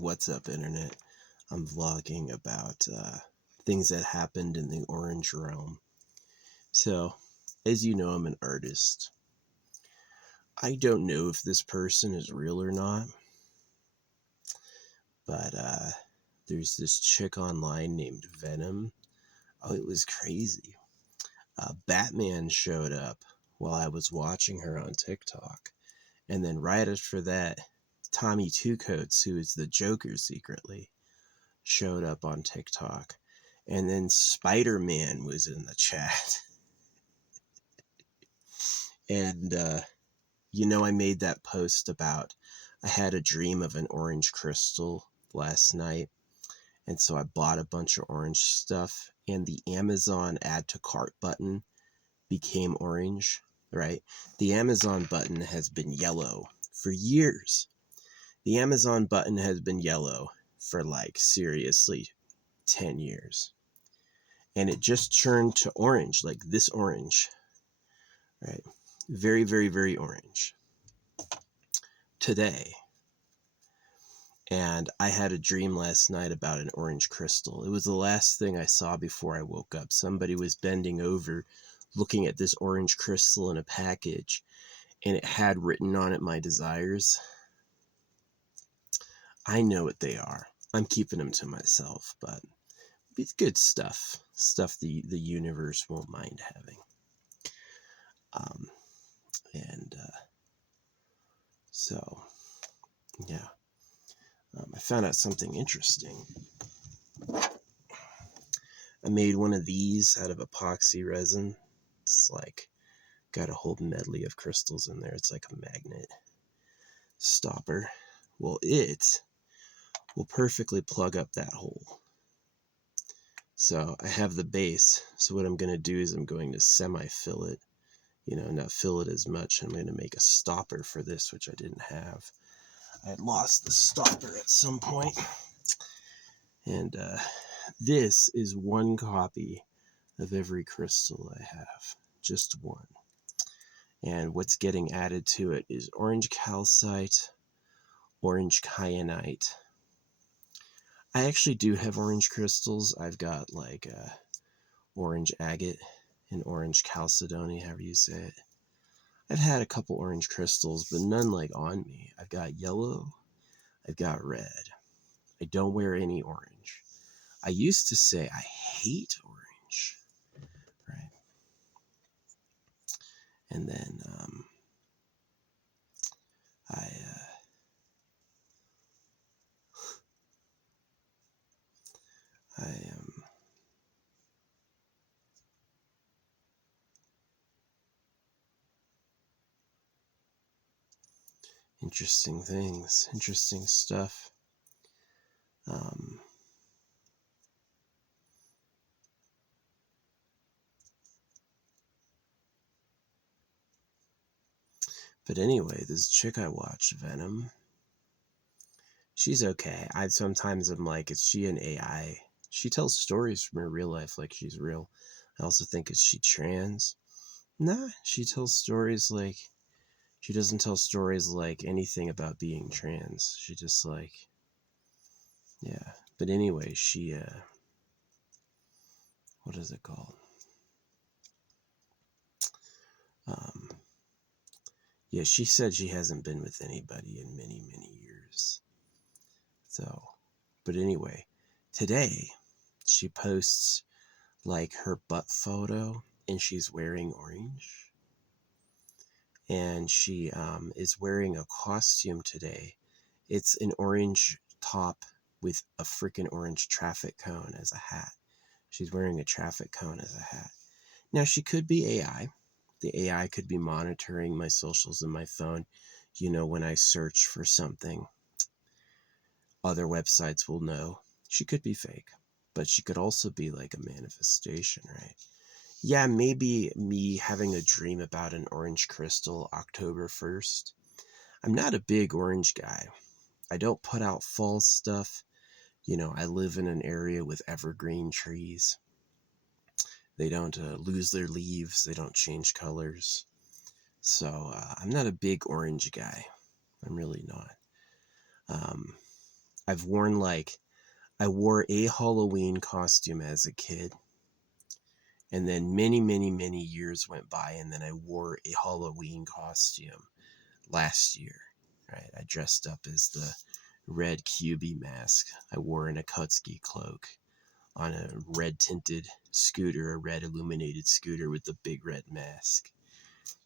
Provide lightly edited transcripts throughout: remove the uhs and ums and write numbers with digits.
What's up, Internet? I'm vlogging about things that happened in the orange realm. So, as you know, I'm an artist. I don't know if this person is real or not, but there's this chick online named Venom. Oh, it was crazy. Batman showed up while I was watching her on TikTok. And then right after that, Tommy Two Coats, who is the Joker secretly, showed up on TikTok. And then Spider-Man was in the chat. And, I made that post about I had a dream of an orange crystal last night. And so I bought a bunch of orange stuff. And the Amazon add to cart button became orange, right? The Amazon button has been yellow for years. The Amazon button has been yellow for seriously 10 years. And it just turned to orange, like this orange, right? Very, very, very orange today. And I had a dream last night about an orange crystal. It was the last thing I saw before I woke up. Somebody was bending over, looking at this orange crystal in a package, and it had written on it my desires. I know what they are. I'm keeping them to myself, but it's good stuff. Stuff the universe won't mind having. So, yeah. I found out something interesting. I made one of these out of epoxy resin. It's got a whole medley of crystals in there. It's like a magnet stopper. Well, it will perfectly plug up that hole. So I have the base. So what I'm going to do is I'm going to semi-fill it. Not fill it as much. I'm going to make a stopper for this, which I didn't have. I had lost the stopper at some point. And this is one copy of every crystal I have. Just one. And what's getting added to it is orange calcite, orange kyanite. I actually do have orange crystals. I've got orange agate and orange chalcedony, however you say it. I've had a couple orange crystals, but none on me. I've got yellow. I've got red. I don't wear any orange. I used to say I hate orange, right? And then I interesting things, interesting stuff. But anyway, this chick I watch, Venom, she's okay. Sometimes I'm like, is she an AI? She tells stories from her real life like she's real. I also think, is she trans? Nah, she tells stories she doesn't tell stories like anything about being trans. She just yeah. But anyway, she, what is it called? Yeah, she said she hasn't been with anybody in many, many years. So, but anyway, today she posts her butt photo and she's wearing orange. And she is wearing a costume today. It's an orange top with a freaking orange traffic cone as a hat. She's wearing a traffic cone as a hat. Now, she could be AI. The AI could be monitoring my socials and my phone. When I search for something, other websites will know. She could be fake, but she could also be a manifestation, right? Yeah, maybe me having a dream about an orange crystal October 1st. I'm not a big orange guy. I don't put out fall stuff. I live in an area with evergreen trees. They don't lose their leaves. They don't change colors. So I'm not a big orange guy. I'm really not. I've worn like, I wore a Halloween costume as a kid. And then many, many, many years went by, and then I wore a Halloween costume last year. Right, I dressed up as the red QB mask. I wore an Akutski cloak on a red tinted scooter, a red illuminated scooter with the big red mask,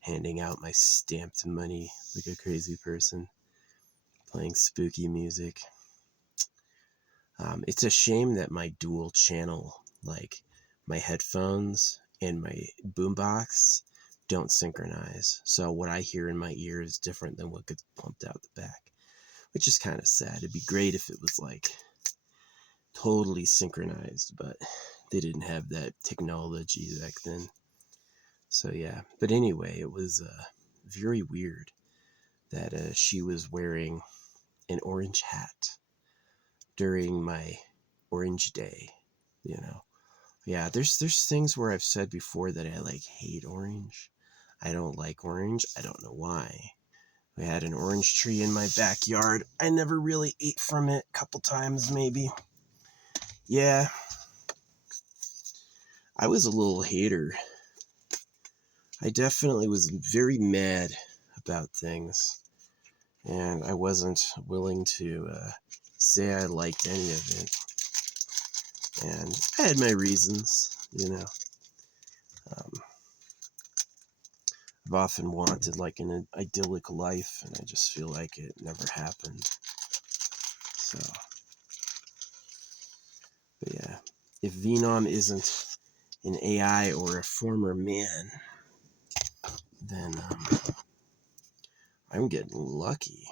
handing out my stamped money like a crazy person, playing spooky music. It's a shame that my dual channel, like my headphones and my boombox, don't synchronize. So what I hear in my ear is different than what gets pumped out the back, which is kind of sad. It'd be great if it was like totally synchronized, but they didn't have that technology back then. So yeah, but anyway, it was very weird that she was wearing an orange hat during my orange day, you know. Yeah, there's things where I've said before that I like hate orange. I don't like orange. I don't know why. We had an orange tree in my backyard. I never really ate from it. A couple times maybe. Yeah, I was a little hater. I definitely was very mad about things, and I wasn't willing to say I liked any of it. And I had my reasons, you know. I've often wanted like an idyllic life, and I just feel like it never happened. So, but yeah, if Venom isn't an AI or a former man, then I'm getting lucky.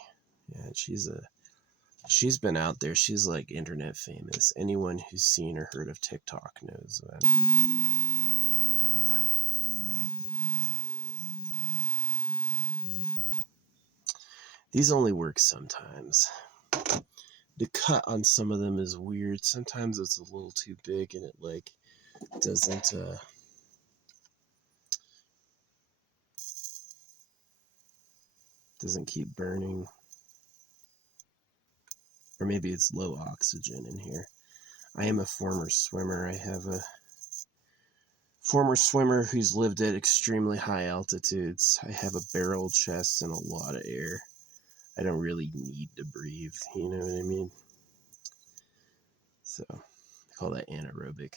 Yeah, she's been out there. She's like internet famous. Anyone who's seen or heard of TikTok knows Venom. These only work sometimes. The cut on some of them is weird. Sometimes it's a little too big and it like doesn't keep burning. Or maybe it's low oxygen in here. I am a former swimmer. I have a former swimmer who's lived at extremely high altitudes. I have a barrel chest and a lot of air. I don't really need to breathe, you know what I mean? So, I call that anaerobic.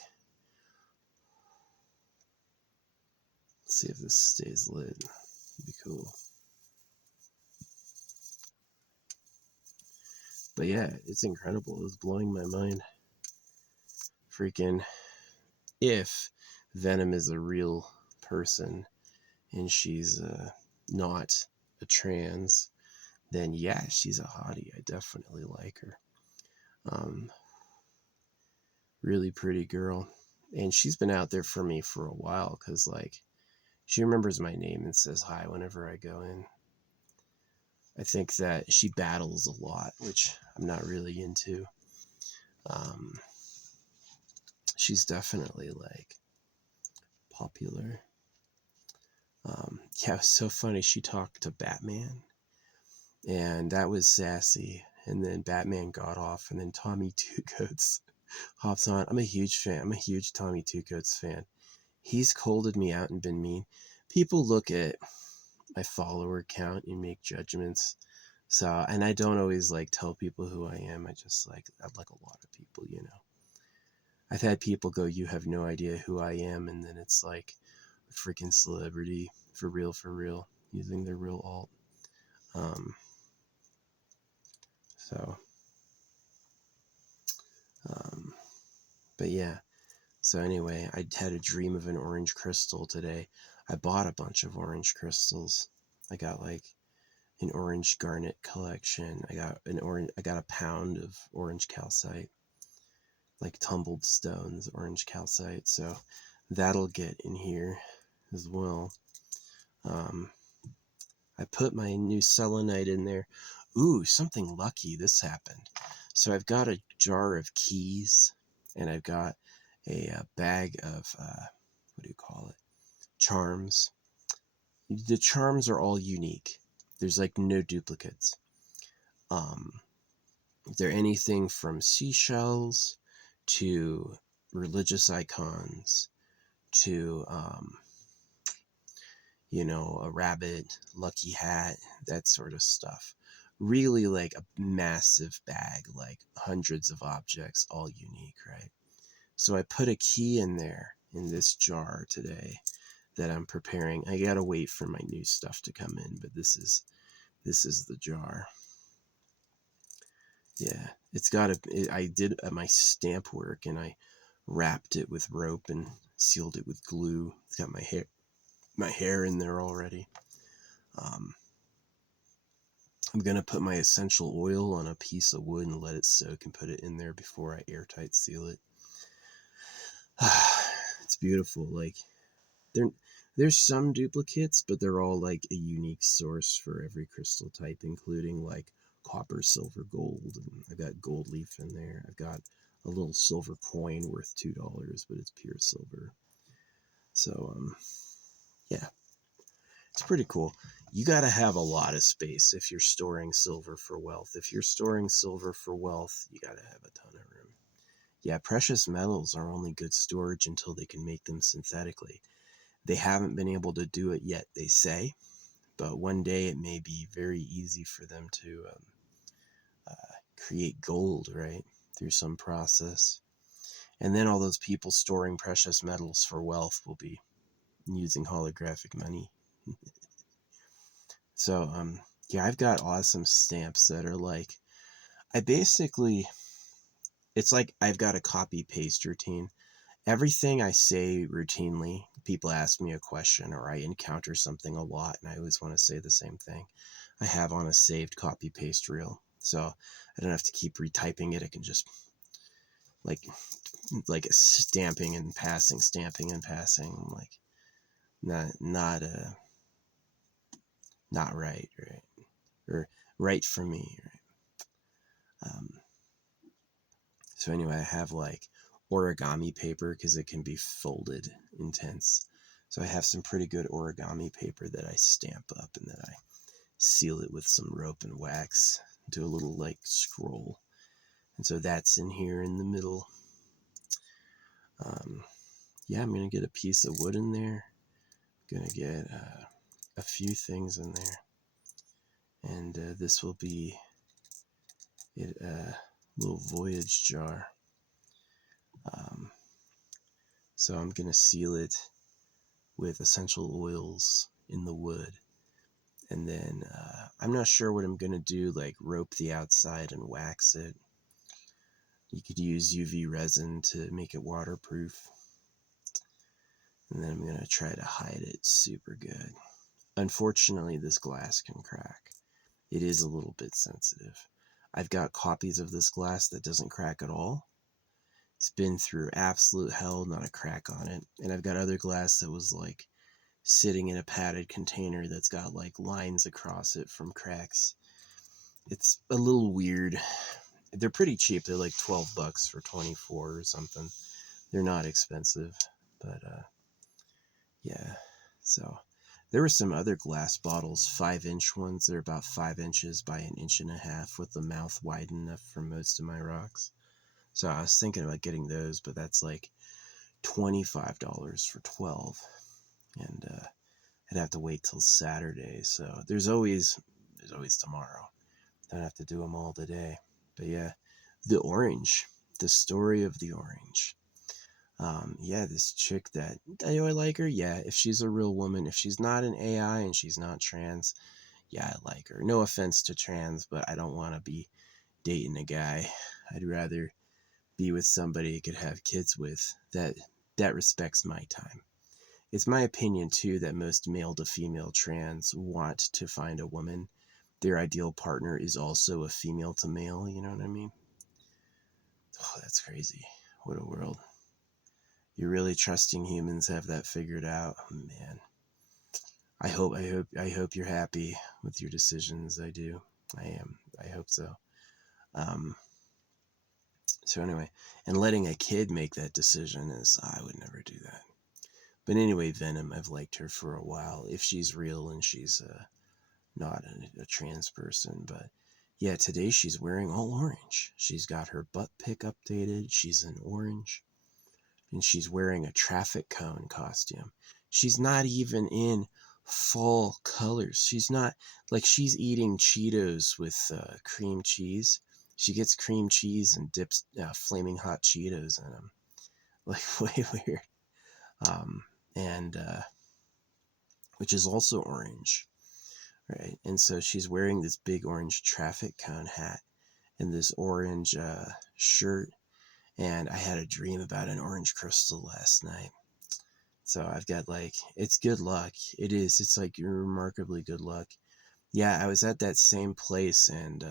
Let's see if this stays lit. It'd be cool. But yeah, it's incredible. It was blowing my mind. Freaking, if Venom is a real person and she's not a trans, then yeah, she's a hottie. I definitely like her. Really pretty girl. And she's been out there for me for a while because, like, she remembers my name and says hi whenever I go in. I think that she battles a lot, which I'm not really into. She's definitely, like, popular. Yeah, it was so funny. She talked to Batman, and that was sassy. And then Batman got off, and then Tommy Two Coats hops on. I'm a huge fan. I'm a huge Tommy Two Coats fan. He's colded me out and been mean. People look at my follower count and make judgments. So, and I don't always like tell people who I am. I like a lot of people, you know. I've had people go, "You have no idea who I am," and then it's like a freaking celebrity, for real, using their real alt. Um, so, um, but yeah. So anyway, I had a dream of an orange crystal today. I bought a bunch of orange crystals. I got like an orange garnet collection. I got a pound of orange calcite, like tumbled stones, orange calcite. So that'll get in here as well. I put my new selenite in there. Ooh, something lucky. This happened. So I've got a jar of keys, and I've got a bag of, what do you call it? Charms. The charms are all unique. There's like no duplicates. They're anything from seashells to religious icons to, a rabbit, lucky hat, that sort of stuff. Really like a massive bag, like hundreds of objects, all unique, right? So I put a key in there in this jar today that I'm preparing. I gotta wait for my new stuff to come in, but this is the jar. Yeah, I did my stamp work and I wrapped it with rope and sealed it with glue. It's got my hair in there already. I'm gonna put my essential oil on a piece of wood and let it soak and put it in there before I airtight seal it. It's beautiful. Like there's some duplicates, but they're all like a unique source for every crystal type, including like copper, silver, gold. And I've got gold leaf in there. I've got a little silver coin worth $2, but it's pure silver. So yeah, it's pretty cool. You got to have a lot of space if you're storing silver for wealth. If you're storing silver for wealth, you got to have a ton of room. Yeah, precious metals are only good storage until they can make them synthetically. They haven't been able to do it yet, they say, but one day it may be very easy for them to create gold, right, through some process. And then all those people storing precious metals for wealth will be using holographic money. So, yeah, I've got awesome stamps that are like, it's like I've got a copy paste routine. Everything I say routinely, people ask me a question or I encounter something a lot and I always want to say the same thing. I have on a saved copy paste reel. So I don't have to keep retyping it. I can just like stamping and passing, like not right, or right for me, right? So anyway, I have like origami paper because it can be folded intense. So I have some pretty good origami paper that I stamp up and then I seal it with some rope and wax, do a little like scroll. And so that's in here in the middle. Yeah, I'm going to get a piece of wood in there. I'm going to get a few things in there. And this will be a little voyage jar. So I'm going to seal it with essential oils in the wood. And then I'm not sure what I'm going to do, like rope the outside and wax it. You could use UV resin to make it waterproof. And then I'm going to try to hide it super good. Unfortunately, this glass can crack. It is a little bit sensitive. I've got copies of this glass that doesn't crack at all. It's been through absolute hell, not a crack on it. And I've got other glass that was like sitting in a padded container that's got like lines across it from cracks. It's a little weird. They're pretty cheap. They're like $12 for 24 or something. They're not expensive, but yeah. So there were some other glass bottles, 5-inch ones. They're about 5 inches by 1.5 inches with the mouth wide enough for most of my rocks. So I was thinking about getting those, but that's like $25 for 12. And I'd have to wait till Saturday. So there's always tomorrow. Don't have to do them all today. But yeah, the story of the orange. Yeah, this chick that, do I like her? Yeah, if she's a real woman, if she's not an AI and she's not trans, yeah, I like her. No offense to trans, but I don't want to be dating a guy. I'd rather be with somebody I could have kids with that respects my time. It's my opinion too that most male to female trans want to find a woman. Their ideal partner is also a female to male, you know what I mean? Oh, that's crazy. What a world. You're really trusting humans have that figured out. Oh, man. I hope you're happy with your decisions. I do. I am. I hope so. So anyway, and letting a kid make that decision I would never do that. But anyway, Venom, I've liked her for a while. If she's real and she's not a trans person, but Yeah, today she's wearing all orange. She's got her butt pick updated. She's in orange. And she's wearing a traffic cone costume. She's not even in fall colors. She's not, like, she's eating Cheetos with cream cheese. She gets cream cheese and dips flaming hot Cheetos in them. Like, way weird. And which is also orange, right? And so she's wearing this big orange traffic cone hat and this orange shirt. And I had a dream about an orange crystal last night. So I've got, like, it's good luck. It is. It's like remarkably good luck. Yeah, I was at that same place, and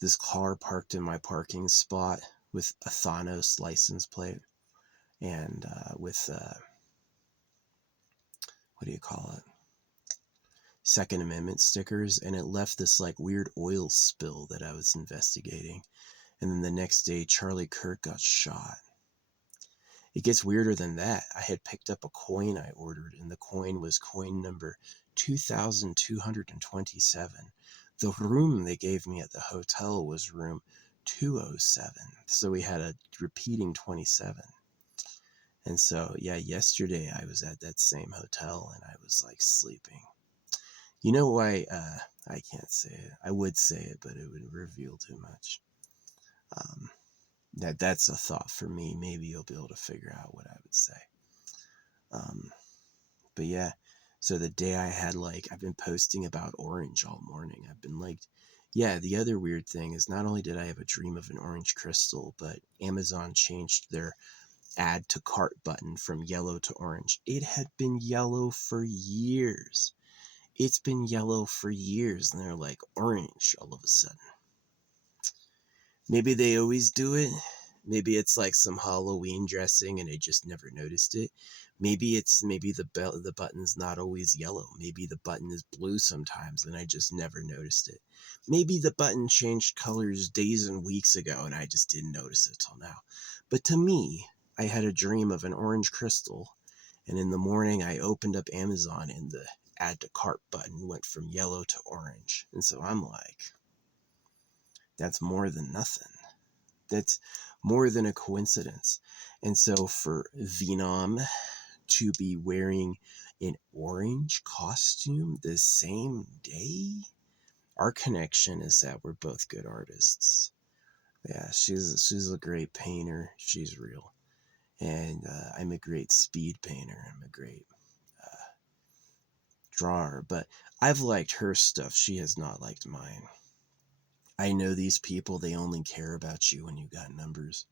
this car parked in my parking spot with a Thanos license plate and with, what do you call it? Second Amendment stickers. And it left this, like, weird oil spill that I was investigating. And then the next day, Charlie Kirk got shot. It gets weirder than that. I had picked up a coin I ordered, and the coin was coin number 2227. The room they gave me at the hotel was room 207. So we had a repeating 27. And so, yeah, yesterday I was at that same hotel and I was, like, sleeping. You know why? I can't say it. I would say it, but it would reveal too much. That's a thought for me. Maybe you'll be able to figure out what I would say. But yeah, so the day I had, like, I've been posting about orange all morning. I've been like, yeah, the other weird thing is not only did I have a dream of an orange crystal, but Amazon changed their add to cart button from yellow to orange. It had been yellow for years. It's been yellow for years, and they're like orange all of a sudden. Maybe they always do it. Maybe it's like some Halloween dressing and I just never noticed it. Maybe the button's not always yellow. Maybe the button is blue sometimes and I just never noticed it. Maybe the button changed colors days and weeks ago and I just didn't notice it till now. But to me, I had a dream of an orange crystal, and in the morning I opened up Amazon and the add to cart button went from yellow to orange. And so I'm like, that's more than nothing. That's more than a coincidence. And so for Venom to be wearing an orange costume the same day, our connection is that we're both good artists. Yeah, she's a great painter. She's real. And I'm a great speed painter. I'm a great drawer. But I've liked her stuff. She has not liked mine. I know these people, they only care about you when you got numbers.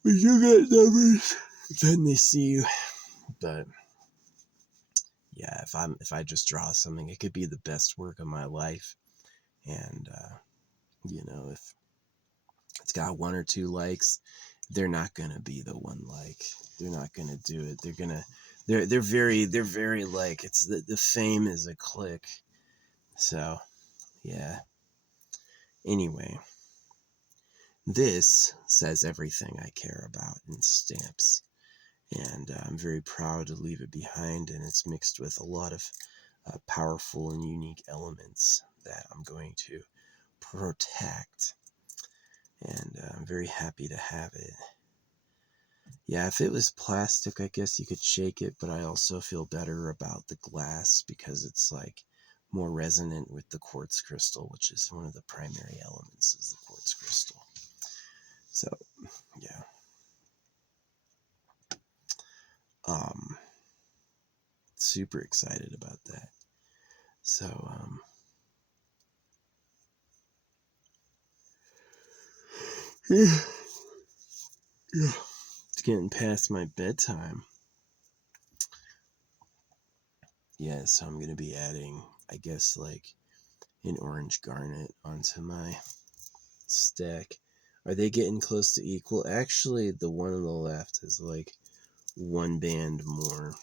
When you got numbers, then they see you. But yeah, if I just draw something, it could be the best work of my life. And if it's got 1 or 2 likes, they're not gonna be the one like. They're not gonna do it. They're very like, it's the fame is a click. So yeah. Anyway, this says everything I care about in stamps. And I'm very proud to leave it behind, and it's mixed with a lot of powerful and unique elements that I'm going to protect. And I'm very happy to have it. Yeah, if it was plastic, I guess you could shake it, but I also feel better about the glass because it's like more resonant with the quartz crystal, which is one of the primary elements is the quartz crystal. So, yeah. Super excited about that. So, it's getting past my bedtime. Yeah, so I'm going to be adding, I guess, like an orange garnet onto my stack. Are they getting close to equal? Actually, the one on the left is like 1 band more.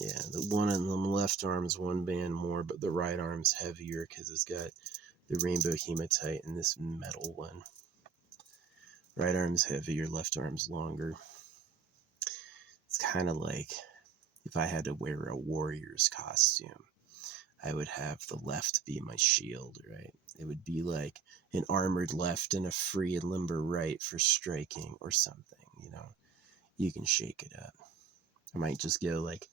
Yeah, the one on the left arm is 1 band more, but the right arm's heavier because it's got the rainbow hematite and this metal one. Right arm's heavier, left arm's longer. It's kind of like if I had to wear a warrior's costume. I would have the left be my shield, right? It would be like an armored left and a free and limber right for striking or something, you know. You can shake it up. I might just go like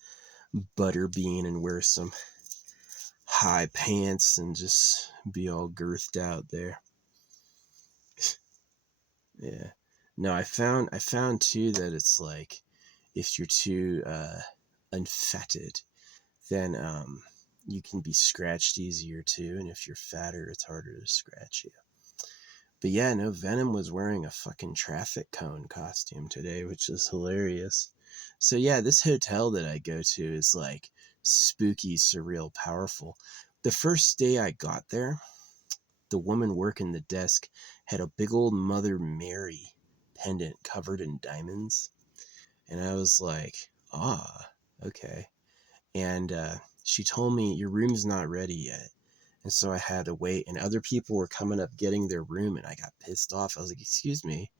butterbean and wear some high pants and just be all girthed out there. Yeah. No, I found too that it's like if you're too unfetted, then you can be scratched easier too, and if you're fatter, it's harder to scratch you. But yeah, no, Venom was wearing a fucking traffic cone costume today, which is hilarious. So yeah, this hotel that I go to is like spooky, surreal, powerful. The first day I got there, the woman working the desk had a big old Mother Mary pendant covered in diamonds. And I was like, ah, okay. And she told me, your room's not ready yet. And so I had to wait. And other people were coming up getting their room. And I got pissed off. I was like, excuse me,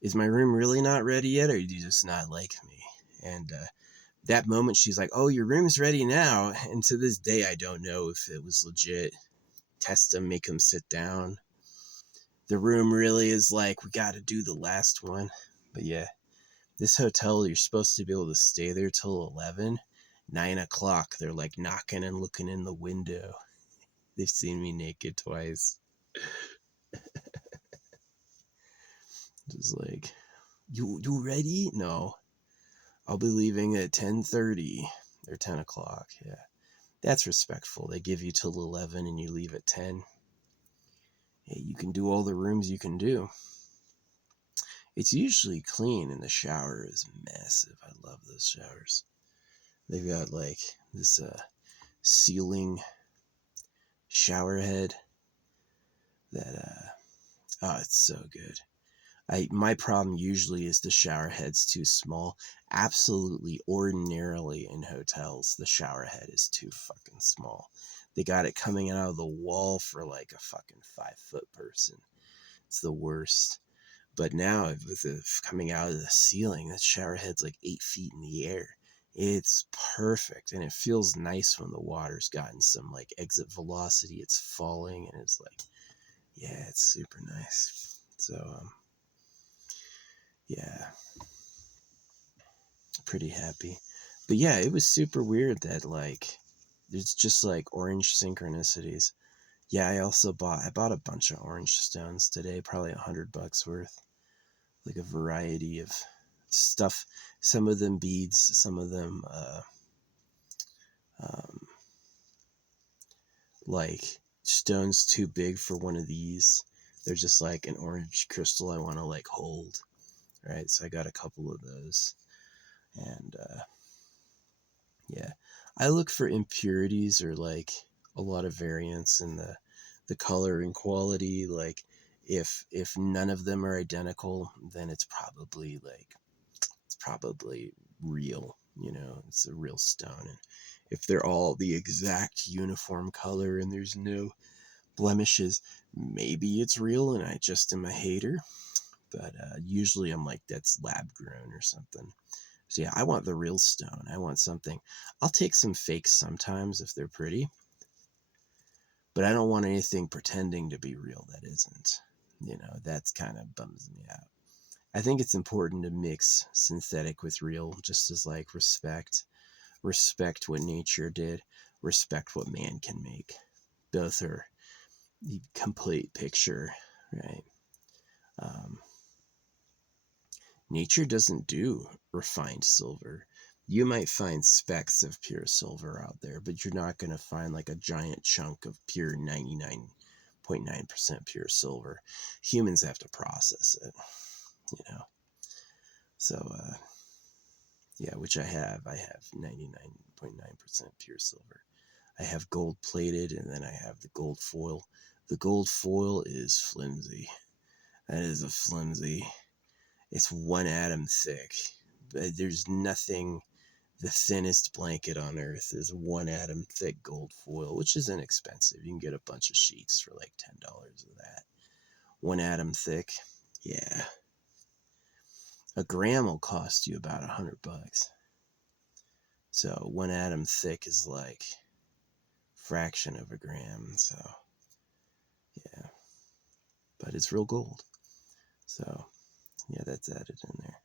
is my room really not ready yet? Or do you just not like me? And that moment, she's like, oh, your room's ready now. And to this day, I don't know if it was legit. Test them, make them sit down. The room really is like, we got to do the last one. But yeah, this hotel, you're supposed to be able to stay there till 11. 9 o'clock, they're like knocking and looking in the window. They've seen me naked twice. Just like, you ready? No. I'll be leaving at 10:30 or 10 o'clock. Yeah. That's respectful. They give you till 11 and you leave at 10. Hey, you can do all the rooms you can do. It's usually clean and the shower is massive. I love those showers. They've got like this ceiling shower head that oh, it's so good. My problem usually is the shower head's too small. Absolutely, ordinarily in hotels, the shower head is too fucking small. They got it coming out of the wall for like a fucking 5-foot person. It's the worst. But now with it coming out of the ceiling, that shower head's like 8 feet in the air. It's perfect, and it feels nice when the water's gotten some like exit velocity. It's falling, and it's like, yeah, it's super nice. So yeah, pretty happy. But yeah, it was super weird that like there's just like orange synchronicities. Yeah, I bought a bunch of orange stones today, probably $100 worth. Like a variety of stuff. Some of them beads, some of them um, like stones too big for one of these. They're just like an orange crystal I want to like hold, right? So I got a couple of those, and yeah, I look for impurities or like a lot of variance in the color and quality. Like if none of them are identical, then it's probably real, you know, it's a real stone. And if they're all the exact uniform color and there's no blemishes, maybe it's real and I just am a hater. But usually I'm like, that's lab grown or something. So yeah, I want the real stone. I want something. I'll take some fakes sometimes if they're pretty, but I don't want anything pretending to be real that isn't. You know, that's kind of bums me out. I think it's important to mix synthetic with real, just as like respect what nature did, respect what man can make. Both are the complete picture, right? Nature doesn't do refined silver. You might find specks of pure silver out there, but you're not going to find like a giant chunk of pure 99.9% pure silver. Humans have to process it, you know. So, yeah, which I have. I have 99.9% pure silver. I have gold plated, and then I have the gold foil. The gold foil is flimsy. That is a flimsy. It's 1 atom thick. There's nothing. The thinnest blanket on earth is 1 atom thick gold foil, which is inexpensive. You can get a bunch of sheets for like $10 of that. 1 atom thick. Yeah. A gram will cost you about $100. So 1 atom thick is like fraction of a gram. So yeah, but it's real gold. So yeah, that's added in there.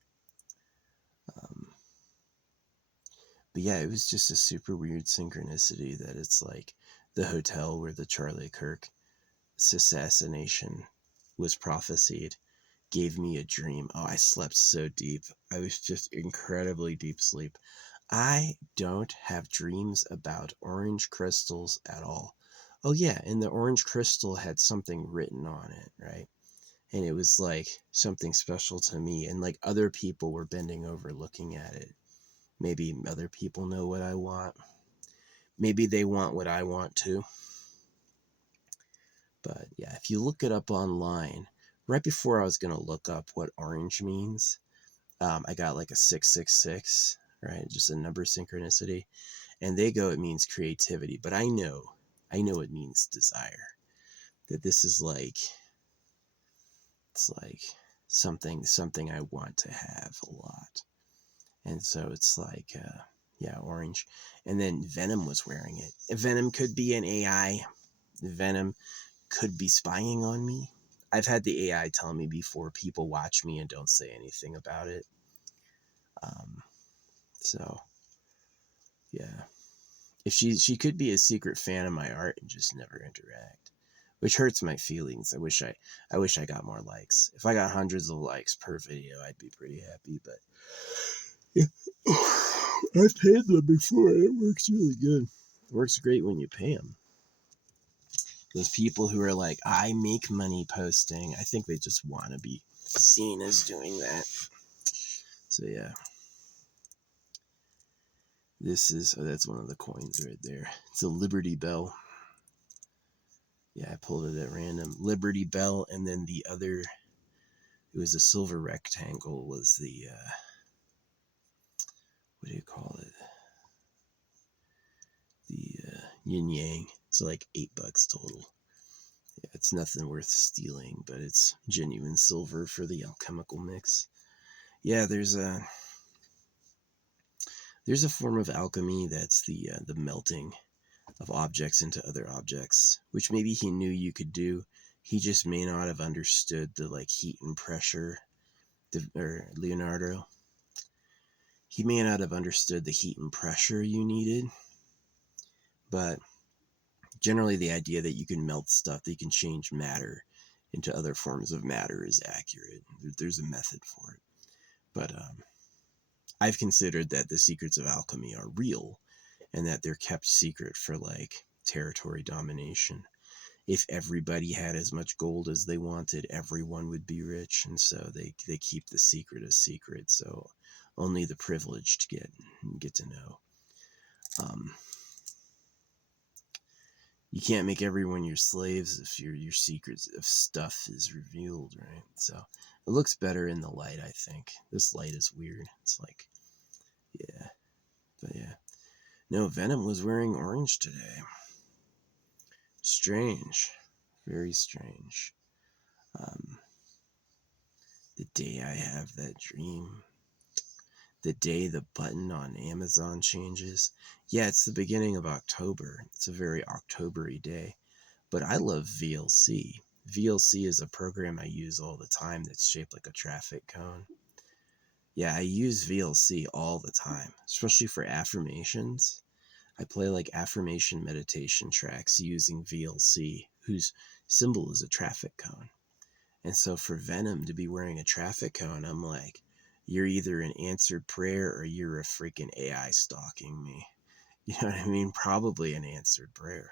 But yeah, it was just a super weird synchronicity that it's like the hotel where the Charlie Kirk assassination was prophesied gave me a dream. Oh, I slept so deep. I was just incredibly deep sleep. I don't have dreams about orange crystals at all. Oh yeah, and the orange crystal had something written on it, right? And it was like something special to me, and like other people were bending over looking at it. Maybe other people know what I want. Maybe they want what I want too. But yeah, if you look it up online, right before I was going to look up what orange means, I got like a 666, right? Just a number synchronicity. And they go, it means creativity. But I know it means desire. That this is like, it's like something I want to have a lot. And so it's like, yeah, orange. And then Venom was wearing it. Venom could be an AI. Venom could be spying on me. I've had the AI tell me before, people watch me and don't say anything about it. So yeah, if she could be a secret fan of my art and just never interact, which hurts my feelings. I wish I got more likes. If I got hundreds of likes per video, I'd be pretty happy. But yeah, I've paid them before. It works really good. It works great when you pay them. Those people who are like, I make money posting, I think they just want to be seen as doing that. So yeah, this is, oh, that's one of the coins right there. It's a Liberty Bell. Yeah, I pulled it at random. Liberty Bell, and then the other, it was a silver rectangle, was the, what do you call it? The yin yang. It's like $8 total. Yeah, it's nothing worth stealing, but it's genuine silver for the alchemical mix. Yeah, there's a form of alchemy that's the melting of objects into other objects, which maybe he knew you could do. He just may not have understood the like heat and pressure. Or Leonardo, he may not have understood the heat and pressure you needed, but generally the idea that you can melt stuff, that you can change matter into other forms of matter is accurate. There's a method for it. But I've considered that the secrets of alchemy are real and that they're kept secret for like territory domination. If everybody had as much gold as they wanted, everyone would be rich, and so they keep the secret a secret, so only the privileged get to know. You can't make everyone your slaves if your secrets of stuff is revealed, right? So it looks better in the light, I think. This light is weird. It's like, yeah, but yeah. No, Venom was wearing orange today. Strange, very strange. The day I have that dream, the day the button on Amazon changes. Yeah, it's the beginning of October. It's a very October-y day. But I love VLC. VLC is a program I use all the time that's shaped like a traffic cone. Yeah, I use VLC all the time, especially for affirmations. I play like affirmation meditation tracks using VLC, whose symbol is a traffic cone. And so for Venom to be wearing a traffic cone, I'm like, you're either an answered prayer or you're a freaking AI stalking me. You know what I mean? Probably an answered prayer.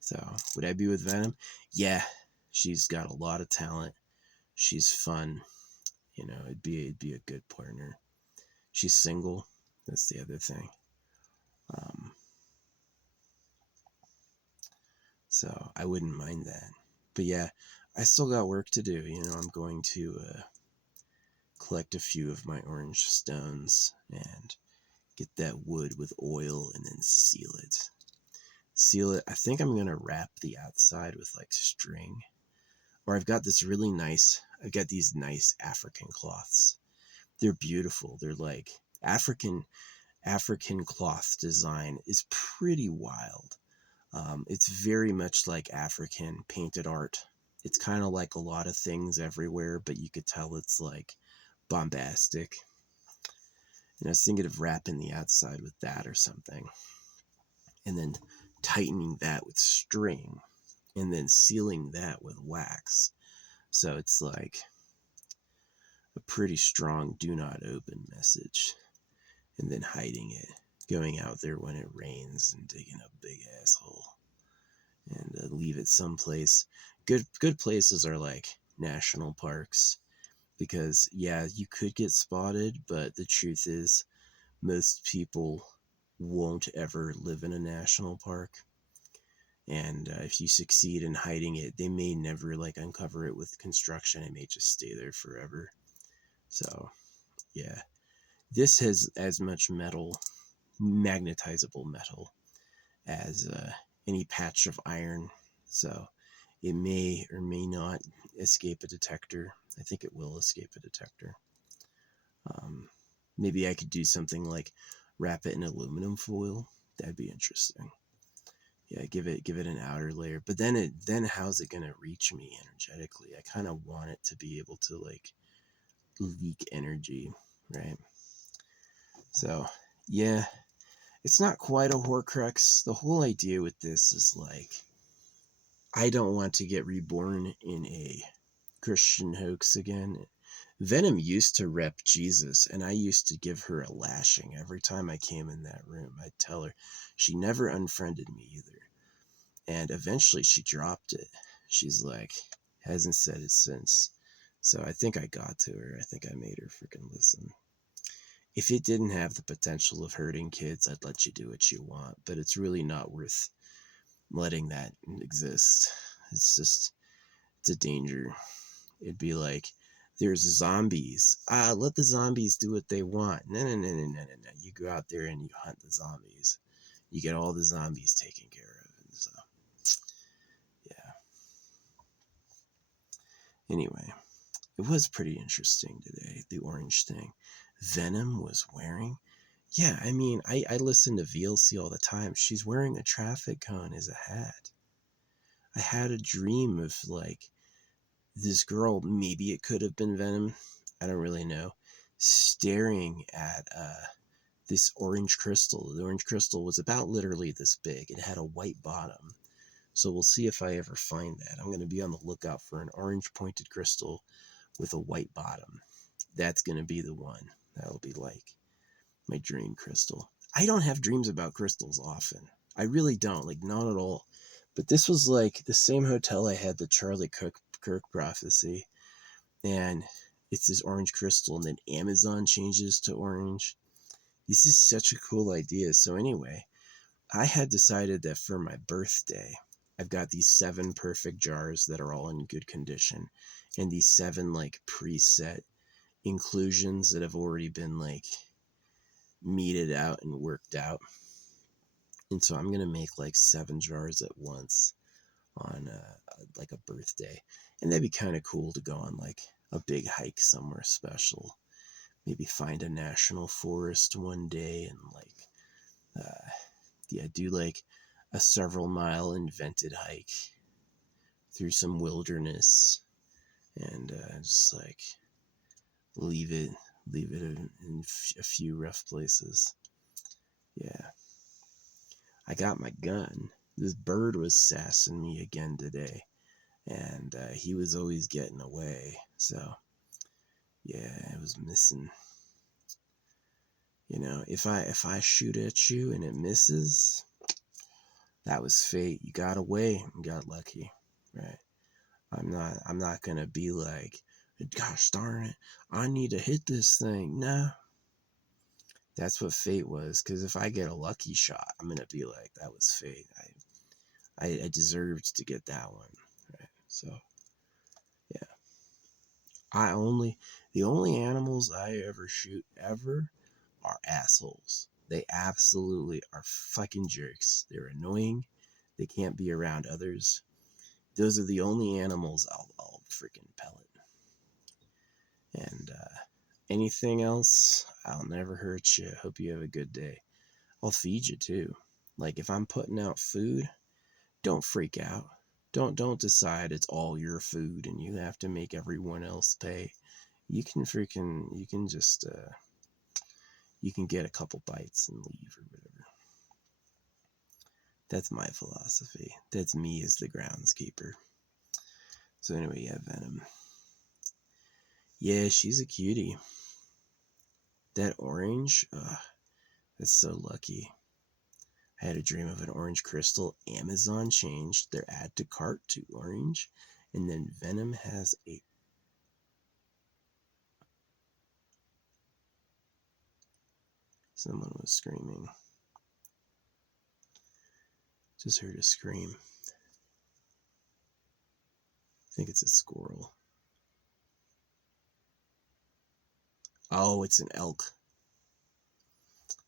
So would I be with Venom? Yeah, she's got a lot of talent. She's fun. You know, it'd be a good partner. She's single. That's the other thing. So I wouldn't mind that. But yeah, I still got work to do. You know, I'm going to collect a few of my orange stones and get that wood with oil and then seal it. Seal it. I think I'm going to wrap the outside with like string. Or I've got these nice African cloths. They're beautiful. They're like African cloth design is pretty wild. It's very much like African painted art. It's kind of like a lot of things everywhere, but you could tell it's like bombastic. And I was thinking of wrapping the outside with that or something, and then tightening that with string, and then sealing that with wax. So it's like a pretty strong do not open message, and then hiding it, going out there when it rains and digging a big asshole, and leave it someplace. Good places are like national parks, because yeah, you could get spotted, but the truth is most people won't ever live in a national park. And if you succeed in hiding it, they may never like uncover it with construction. It may just stay there forever. So yeah, this has as much metal, magnetizable metal, as any patch of iron. So it may or may not escape a detector. I think it will escape a detector. Maybe I could do something like wrap it in aluminum foil. That'd be interesting. Yeah, give it an outer layer. But then how's it gonna reach me energetically? I kind of want it to be able to like leak energy, right? So yeah, it's not quite a Horcrux. The whole idea with this is like, I don't want to get reborn in a Christian hoax again. Venom used to rep Jesus, and I used to give her a lashing every time I came in that room. I'd tell her. She never unfriended me either. And eventually she dropped it. She's like, hasn't said it since. So I think I got to her. I think I made her freaking listen. If it didn't have the potential of hurting kids, I'd let you do what you want. But it's really not worth letting that exist. It's just, it's a danger. It'd be like, there's zombies. Let the zombies do what they want. No. You go out there and you hunt the zombies. You get all the zombies taken care of. And so, yeah. Anyway, it was pretty interesting today, the orange thing. Venom was wearing. Yeah, I mean, I listen to VLC all the time. She's wearing a traffic cone as a hat. I had a dream of like this girl, maybe it could have been Venom, I don't really know, staring at this orange crystal. The orange crystal was about literally this big. It had a white bottom. So we'll see if I ever find that. I'm going to be on the lookout for an orange pointed crystal with a white bottom. That's going to be the one. That'll be like my dream crystal. I don't have dreams about crystals often. I really don't, like not at all. But this was like the same hotel I had the Charlie Kirk prophecy, and it's this orange crystal, and then Amazon changes to orange. This is such a cool idea. So anyway, I had decided that for my birthday, I've got these 7 perfect jars that are all in good condition, and these 7 like preset inclusions that have already been like meted out and worked out. And so I'm gonna make like 7 jars at once on like a birthday, and that'd be kind of cool to go on like a big hike somewhere special. Maybe find a national forest one day and like yeah, do like a several mile invented hike through some wilderness, and just like leave it in a few rough places. Yeah, I got my gun. This bird was sassing me again today, and he was always getting away. So yeah, I was missing. You know, if I shoot at you and it misses, that was fate. You got away and got lucky, right? I'm not gonna be like, gosh darn it, I need to hit this thing. No, that's what fate was. Because if I get a lucky shot, I'm gonna be like, that was fate. I deserved to get that one, right? So yeah, the only animals I ever shoot ever are assholes. They absolutely are fucking jerks. They're annoying. They can't be around others. Those are the only animals I'll freaking pellet. And anything else, I'll never hurt you. Hope you have a good day. I'll feed you too. Like if I'm putting out food, don't freak out. Don't decide it's all your food and you have to make everyone else pay. You can just you can get a couple bites and leave or whatever. That's my philosophy. That's me as the groundskeeper. So anyway, yeah, Venom. Yeah, she's a cutie. That orange, that's so lucky. I had a dream of an orange crystal. Amazon changed their add to cart to orange. And then Venom has a... Someone was screaming. Just heard a scream. I think it's a squirrel. Oh, it's an elk.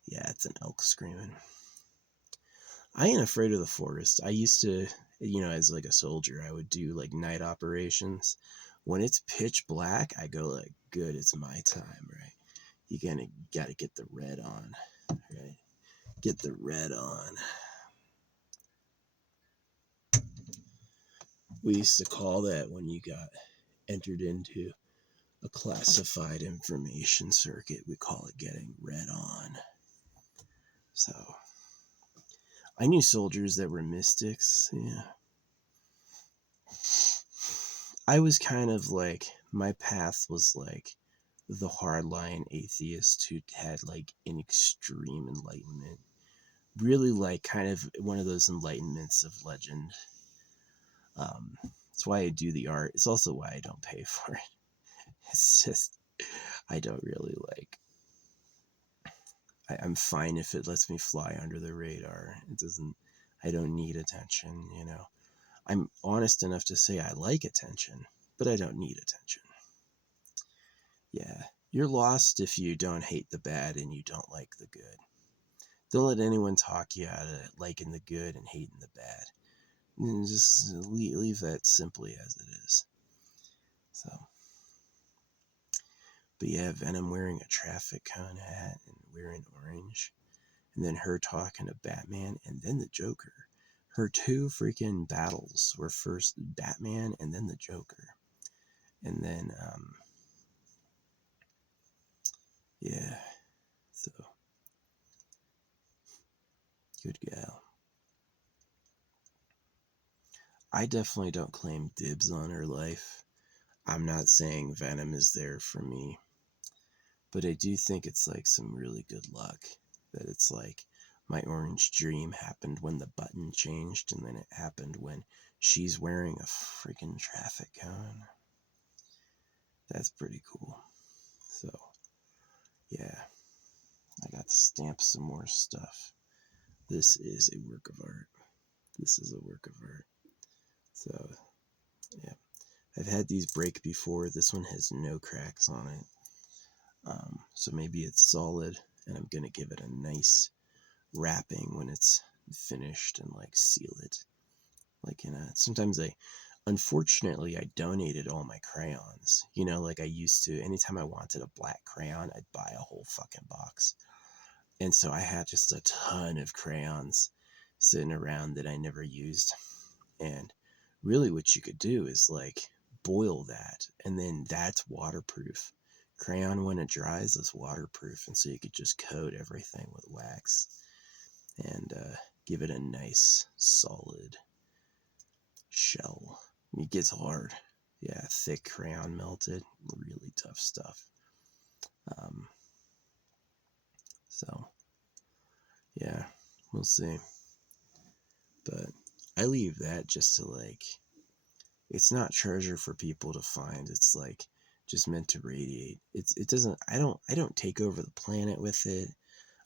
Yeah, it's an elk screaming. I ain't afraid of the forest. I used to, as like a soldier, I would do like night operations. When it's pitch black, I go like, good, it's my time, right? You gotta get the red on, right? Get the red on. We used to call that when you got entered into a classified information circuit. We call it getting red on. So I knew soldiers that were mystics. Yeah. I was kind of like, my path was like the hardline atheist who had like an extreme enlightenment. Really like kind of one of those enlightenments of legend. It's why I do the art. It's also why I don't pay for it. It's just, I don't really like, I'm fine if it lets me fly under the radar. It doesn't, I don't need attention, I'm honest enough to say I like attention, but I don't need attention. Yeah, you're lost if you don't hate the bad and you don't like the good. Don't let anyone talk you out of liking the good and hating the bad. And just leave that simply as it is. So, but yeah, Venom wearing a traffic cone hat and wearing orange. And then her talking to Batman and then the Joker. Her two freaking battles were first Batman and then the Joker. And then, yeah, so, good gal. I definitely don't claim dibs on her life. I'm not saying Venom is there for me. But I do think it's like some really good luck that it's like my orange dream happened when the button changed and then it happened when she's wearing a freaking traffic cone. That's pretty cool. So, yeah, I got to stamp some more stuff. This is a work of art. This is a work of art. So, yeah, I've had these break before. This one has no cracks on it. So maybe it's solid, and I'm gonna give it a nice wrapping when it's finished and like seal it. Like sometimes unfortunately I donated all my crayons. Like I used to, anytime I wanted a black crayon, I'd buy a whole fucking box. And so I had just a ton of crayons sitting around that I never used. And really what you could do is like boil that, and then that's waterproof. Crayon, when it dries, is waterproof, and so you could just coat everything with wax and give it a nice solid shell. It gets hard. Yeah, thick crayon melted, really tough stuff. So yeah, we'll see. But I leave that just to like, it's not treasure for people to find. It's like just meant to radiate. It doesn't, I don't take over the planet with it.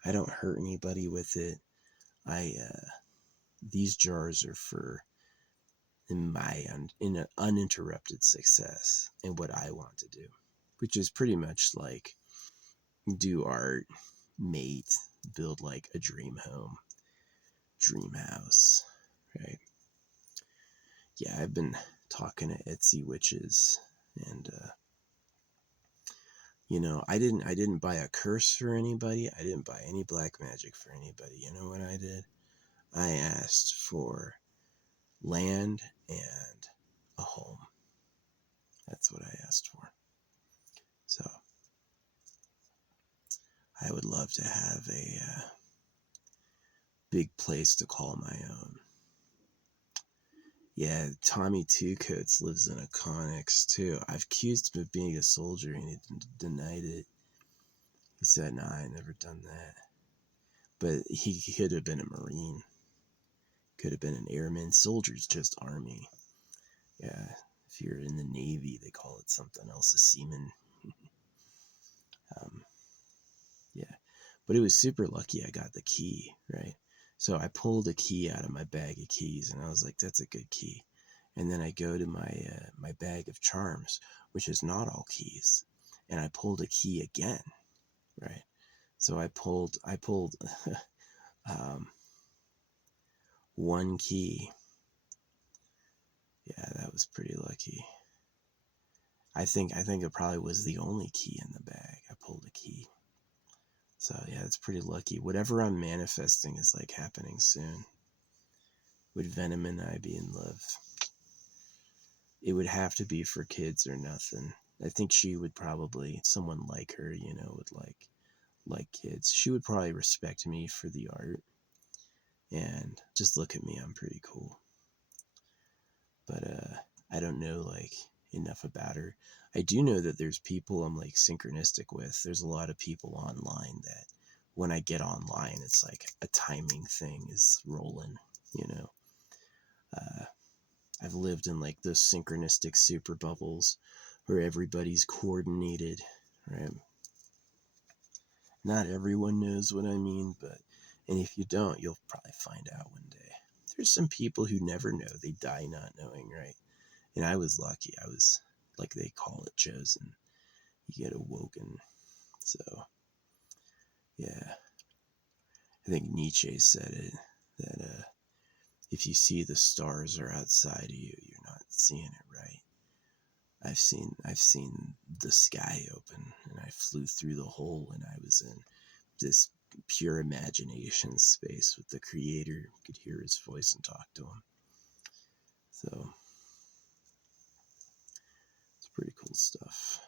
I don't hurt anybody with it. These jars are for in an uninterrupted success in what I want to do, which is pretty much like do art, mate, build like a dream home, dream house, right? Yeah, I've been talking to Etsy witches, and I didn't buy a curse for anybody. I didn't buy any black magic for anybody. You know what I did? I asked for land and a home. That's what I asked for. So I would love to have a big place to call my own. Yeah, Tommy Two Coats lives in a Connex too. I've accused him of being a soldier and he denied it. He said, "Nah, I never done that." But he could have been a Marine. Could have been an airman. Soldier's just Army. Yeah, if you're in the Navy, they call it something else, a seaman. Yeah, but it was super lucky I got the key, right? So I pulled a key out of my bag of keys, and I was like, "That's a good key." And then I go to my bag of charms, which is not all keys, and I pulled a key again, right? So I pulled one key. Yeah, that was pretty lucky. I think it probably was the only key in the bag. I pulled a key. So yeah, it's pretty lucky. Whatever I'm manifesting is like happening soon. Would Venom and I be in love? It would have to be for kids or nothing. I think she would probably, someone like her, you know, would like kids. She would probably respect me for the art. And just look at me, I'm pretty cool. But I don't know like enough about her. I do know that there's people I'm like synchronistic with. There's a lot of people online that when I get online, it's like a timing thing is rolling, you know. I've lived in like those synchronistic super bubbles where everybody's coordinated, right? Not everyone knows what I mean, but, and if you don't, you'll probably find out one day. There's some people who never know, they die not knowing, right? And I was lucky. I was, like they call it, chosen. You get awoken. So, yeah. I think Nietzsche said it, that if you see the stars are outside of you, you're not seeing it right. I've seen the sky open, and I flew through the hole, and I was in this pure imagination space with the creator. You could hear his voice and talk to him. So it's pretty cool stuff.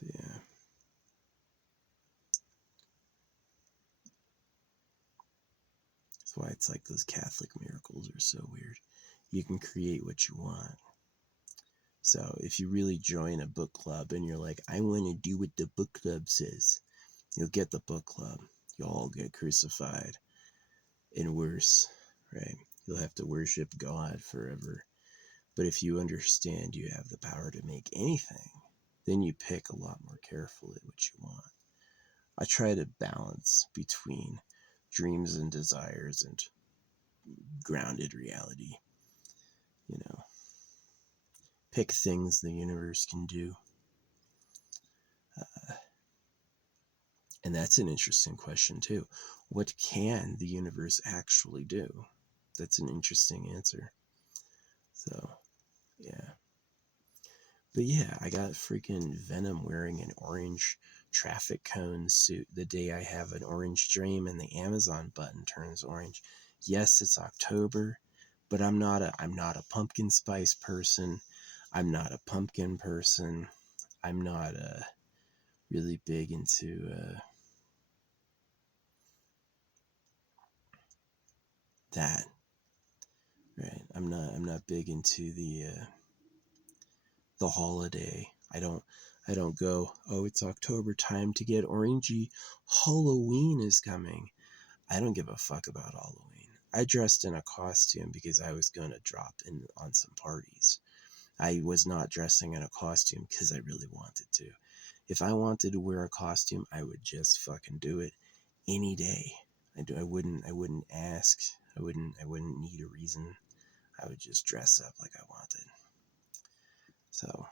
But yeah. That's why it's like those Catholic miracles are so weird. You can create what you want. So if you really join a book club and you're like, I want to do what the book club says, you'll get the book club. You'll all get crucified. And worse, right? You'll have to worship God forever. But if you understand you have the power to make anything, then you pick a lot more carefully what you want. I try to balance between dreams and desires and grounded reality. You know, pick things the universe can do. And that's an interesting question too. What can the universe actually do? That's an interesting answer. So, yeah. But yeah, I got freaking Venom wearing an orange traffic cone suit the day I have an orange dream and the Amazon button turns orange. Yes, it's October, but I'm not a pumpkin spice person. I'm not a pumpkin person. I'm not really big into that. Right? I'm not big into the holiday. I don't go, oh, it's October, time to get orangey. Halloween is coming. I don't give a fuck about Halloween. I dressed in a costume because I was going to drop in on some parties. I was not dressing in a costume because I really wanted to. If I wanted to wear a costume, I would just fucking do it any day. I wouldn't ask. I wouldn't need a reason. I would just dress up like I wanted. So,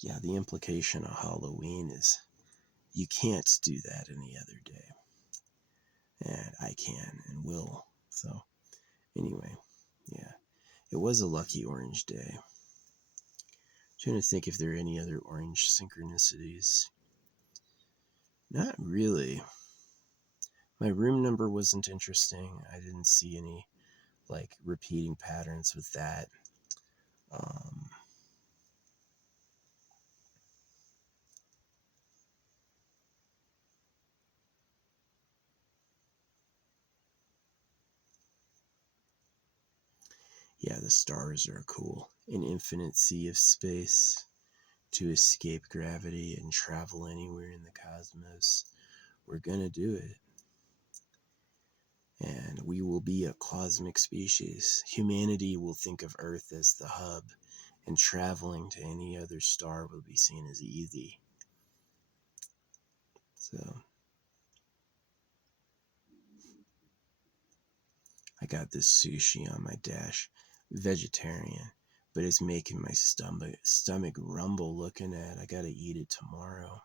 yeah, the implication of Halloween is you can't do that any other day. And I can and will. So, anyway, yeah. It was a lucky orange day. I'm trying to think if there are any other orange synchronicities. Not really. My room number wasn't interesting. I didn't see any like repeating patterns with that. Um, yeah, the stars are cool. An infinite sea of space to escape gravity and travel anywhere in the cosmos. We're gonna do it. And we will be a cosmic species. Humanity will think of Earth as the hub, and traveling to any other star will be seen as easy. So, I got this sushi on my dash, vegetarian, but it's making my stomach rumble looking at it. I gotta eat it tomorrow.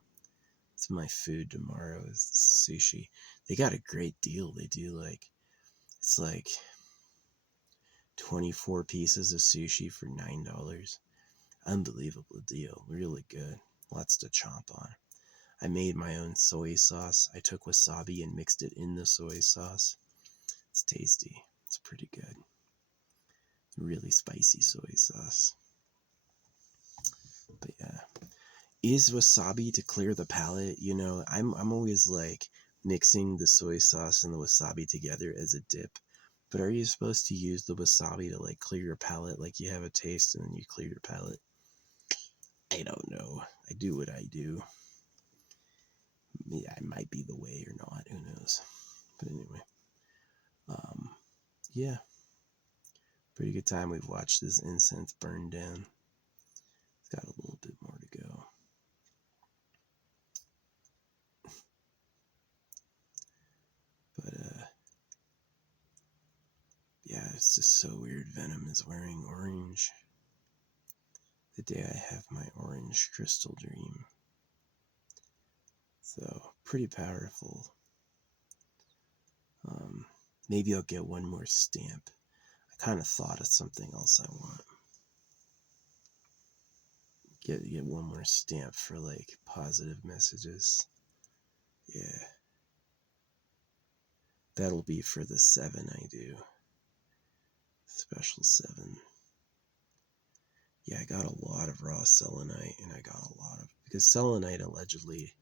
It's my food tomorrow is the sushi. They got a great deal. They do it's like 24 pieces of sushi for $9. Unbelievable deal. Really good. Lots to chomp on. I made my own soy sauce. I took wasabi and mixed it in the soy sauce. It's tasty. It's pretty good. Really spicy soy sauce. But yeah. Is wasabi to clear the palate? You know, I'm always like mixing the soy sauce and the wasabi together as a dip. But are you supposed to use the wasabi to like clear your palate, like you have a taste and then you clear your palate? I don't know. I do what I do. Yeah, it might be the way or not. Who knows? But anyway, yeah, pretty good time. We've watched this incense burn down. It's got a little bit more to go. But yeah, it's just so weird. Venom is wearing orange. The day I have my orange crystal dream. So pretty powerful. Maybe I'll get one more stamp. I kind of thought of something else I want. Get one more stamp for like positive messages. Yeah. That'll be for the 7 I do. Special 7. Yeah, I got a lot of raw selenite, and I got a lot of... Because selenite allegedly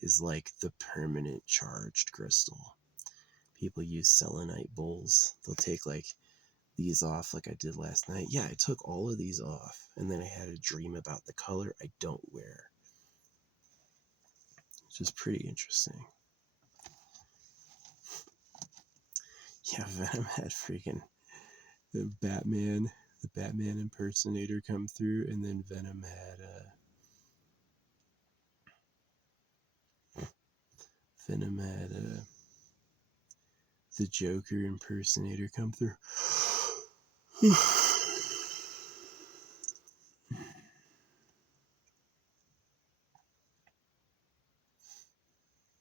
is like the permanent charged crystal. People use selenite bowls. They'll take like these off like I did last night. Yeah, I took all of these off, and then I had a dream about the color I don't wear. Which is pretty interesting. Yeah, Venom had freaking the Batman impersonator come through, and then Venom had the Joker impersonator come through.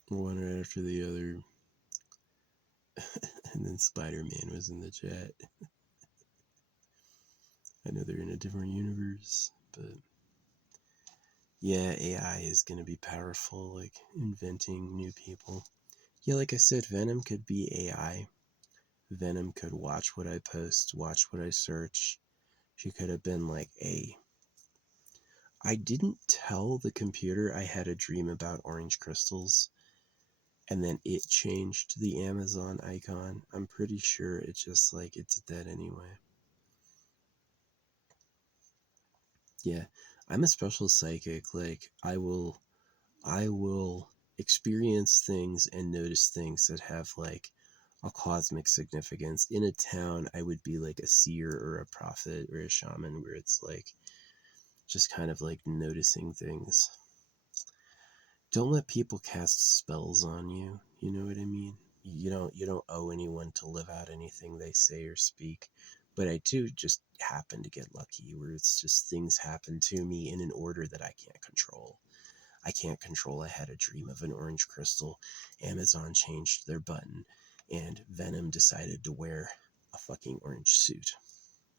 One right after the other. And then Spider-Man was in the chat. I know they're in a different universe, but yeah, AI is going to be powerful, like inventing new people. Yeah, like I said, Venom could be AI. Venom could watch what I post, watch what I search. She could have been like, I didn't tell the computer I had a dream about orange crystals, and then it changed the Amazon icon. I'm pretty sure it's just like it did that anyway. Yeah, I'm a special psychic. Like I will experience things and notice things that have like a cosmic significance. In a town, I would be like a seer or a prophet or a shaman, where it's like just kind of like noticing things. Don't let people cast spells on you. You know what I mean? You don't owe anyone to live out anything they say or speak. But I do just happen to get lucky, where it's just things happen to me in an order that I can't control. I can't control. I had a dream of an orange crystal. Amazon changed their button, and Venom decided to wear a fucking orange suit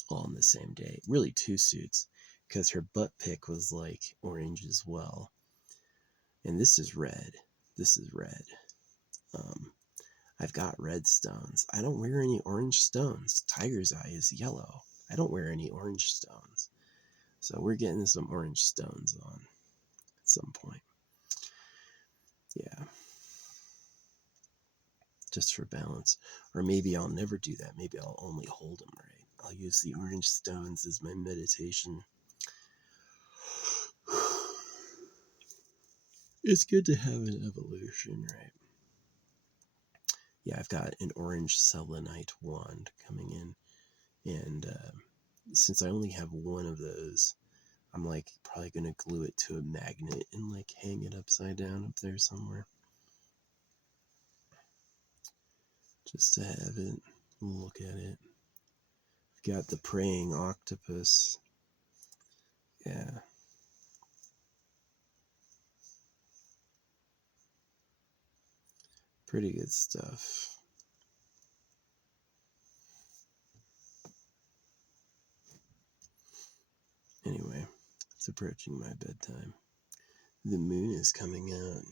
all on the same day. Really, 2 suits, because her butt pick was like orange as well. And this is red. This is red. I've got red stones. I don't wear any orange stones. Tiger's eye is yellow. I don't wear any orange stones. So we're getting some orange stones on at some point. Yeah. Just for balance. Or maybe I'll never do that. Maybe I'll only hold them right. I'll use the orange stones as my meditation. It's good to have an evolution, right? Yeah, I've got an orange selenite wand coming in. And since I only have one of those, I'm like probably going to glue it to a magnet and like hang it upside down up there somewhere. Just to have it, look at it. I've got the praying octopus. Yeah. Pretty good stuff. Anyway, it's approaching my bedtime. The moon is coming out.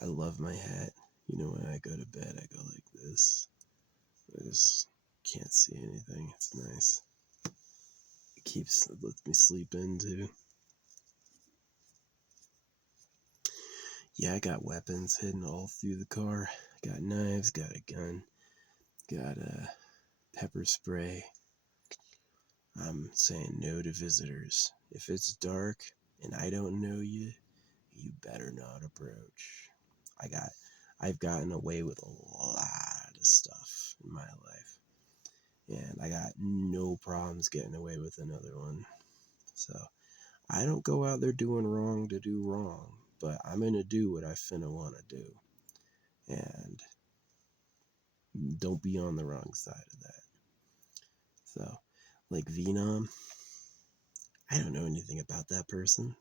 I love my hat. You know, when I go to bed, I go like this. I just can't see anything. It's nice. It lets me sleep in too. Yeah, I got weapons hidden all through the car. Got knives, got a gun, got a pepper spray. I'm saying no to visitors. If it's dark and I don't know you, you better not approach. I've gotten away with a lot of stuff in my life, and I got no problems getting away with another one. So I don't go out there doing wrong to do wrong, but I'm gonna do what I finna wanna do, and don't be on the wrong side of that. So, like Venom, I don't know anything about that person.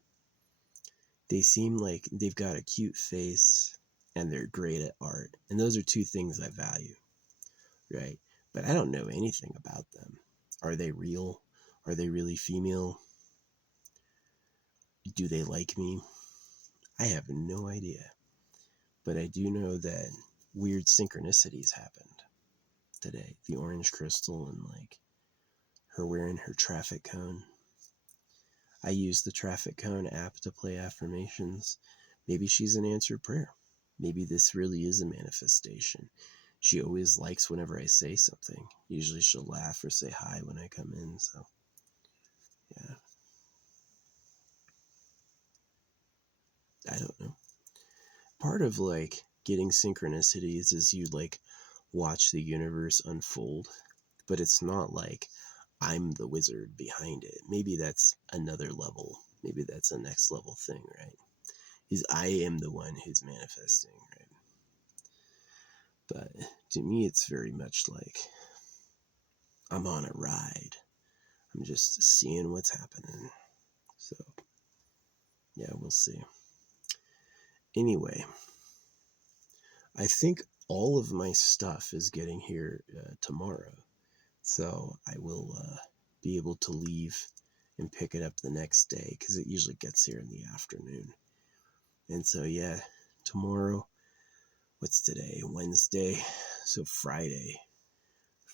They seem like they've got a cute face and they're great at art. And those are two things I value, right? But I don't know anything about them. Are they real? Are they really female? Do they like me? I have no idea. But I do know that weird synchronicities happened today. The orange crystal and like her wearing her traffic cone. I use the traffic cone app to play affirmations. Maybe she's an answered prayer. Maybe this really is a manifestation. She always likes whenever I say something. Usually she'll laugh or say hi when I come in, so yeah. I don't know. Part of like getting synchronicities is you like watch the universe unfold, but it's not like I'm the wizard behind it. Maybe that's another level. Maybe that's a next level thing, right? Is I am the one who's manifesting, right? But to me, it's very much like I'm on a ride. I'm just seeing what's happening. So, yeah, we'll see. Anyway, I think all of my stuff is getting here tomorrow. So I will be able to leave and pick it up the next day because it usually gets here in the afternoon. And so, yeah, tomorrow, what's today? Wednesday. So Friday,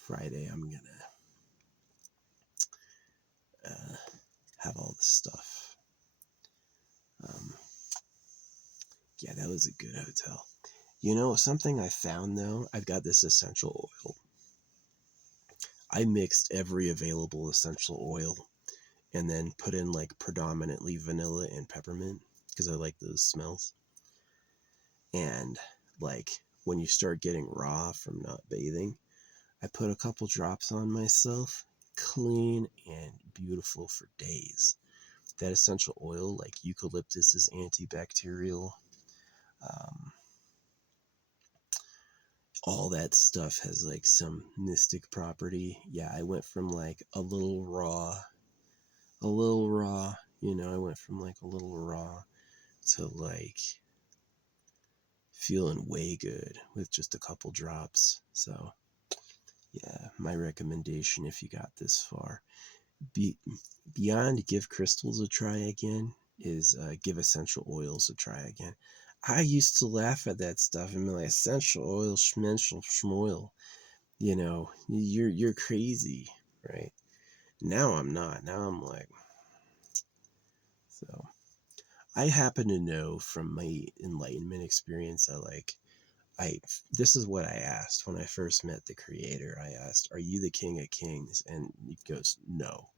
I'm going to have all this stuff. Yeah, that was a good hotel. You know, something I found though, I've got this essential oil. I mixed every available essential oil and then put in like predominantly vanilla and peppermint because I like those smells. And like when you start getting raw from not bathing, I put a couple drops on myself, clean and beautiful for days. That essential oil, like eucalyptus, is antibacterial. All that stuff has like some mystic property. Yeah, I went from like a little raw, I went from like a little raw to like feeling way good with just a couple drops. So, yeah, my recommendation if you got this far, beyond give crystals a try again, is give essential oils a try again. I used to laugh at that stuff and be like, essential oil, schmenschel, schmoil. You're crazy, right? Now I'm not. Now I'm like, so. I happen to know from my enlightenment experience, this is what I asked when I first met the creator. I asked, "Are you the King of Kings?" And he goes, "No."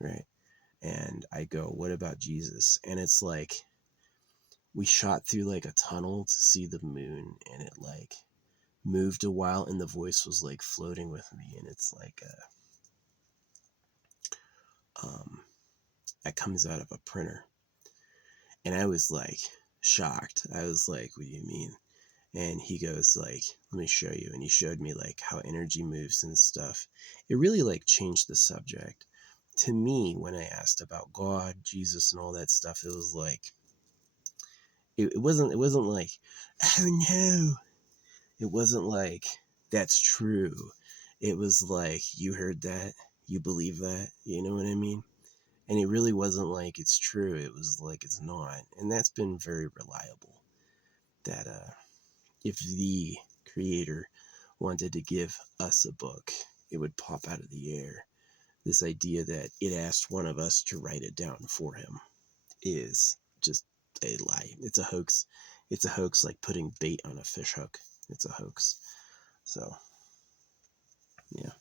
Right? And I go, "What about Jesus?" And it's like we shot through like a tunnel to see the moon, and it like moved a while, and the voice was like floating with me, and it's like that comes out of a printer. And I was like shocked. I was like, "What do you mean?" And he goes like, "Let me show you." And he showed me like how energy moves and stuff. It really like changed the subject. To me, when I asked about God, Jesus, and all that stuff, it was like it wasn't like, "Oh no." It wasn't like, "That's true." It was like, "You heard that? You believe that?" You know what I mean? And it really wasn't like it's true. It was like it's not. And that's been very reliable. That if the creator wanted to give us a book, it would pop out of the air. This idea that it asked one of us to write it down for him is just a lie. It's a hoax. It's a hoax like putting bait on a fish hook. It's a hoax. So, yeah.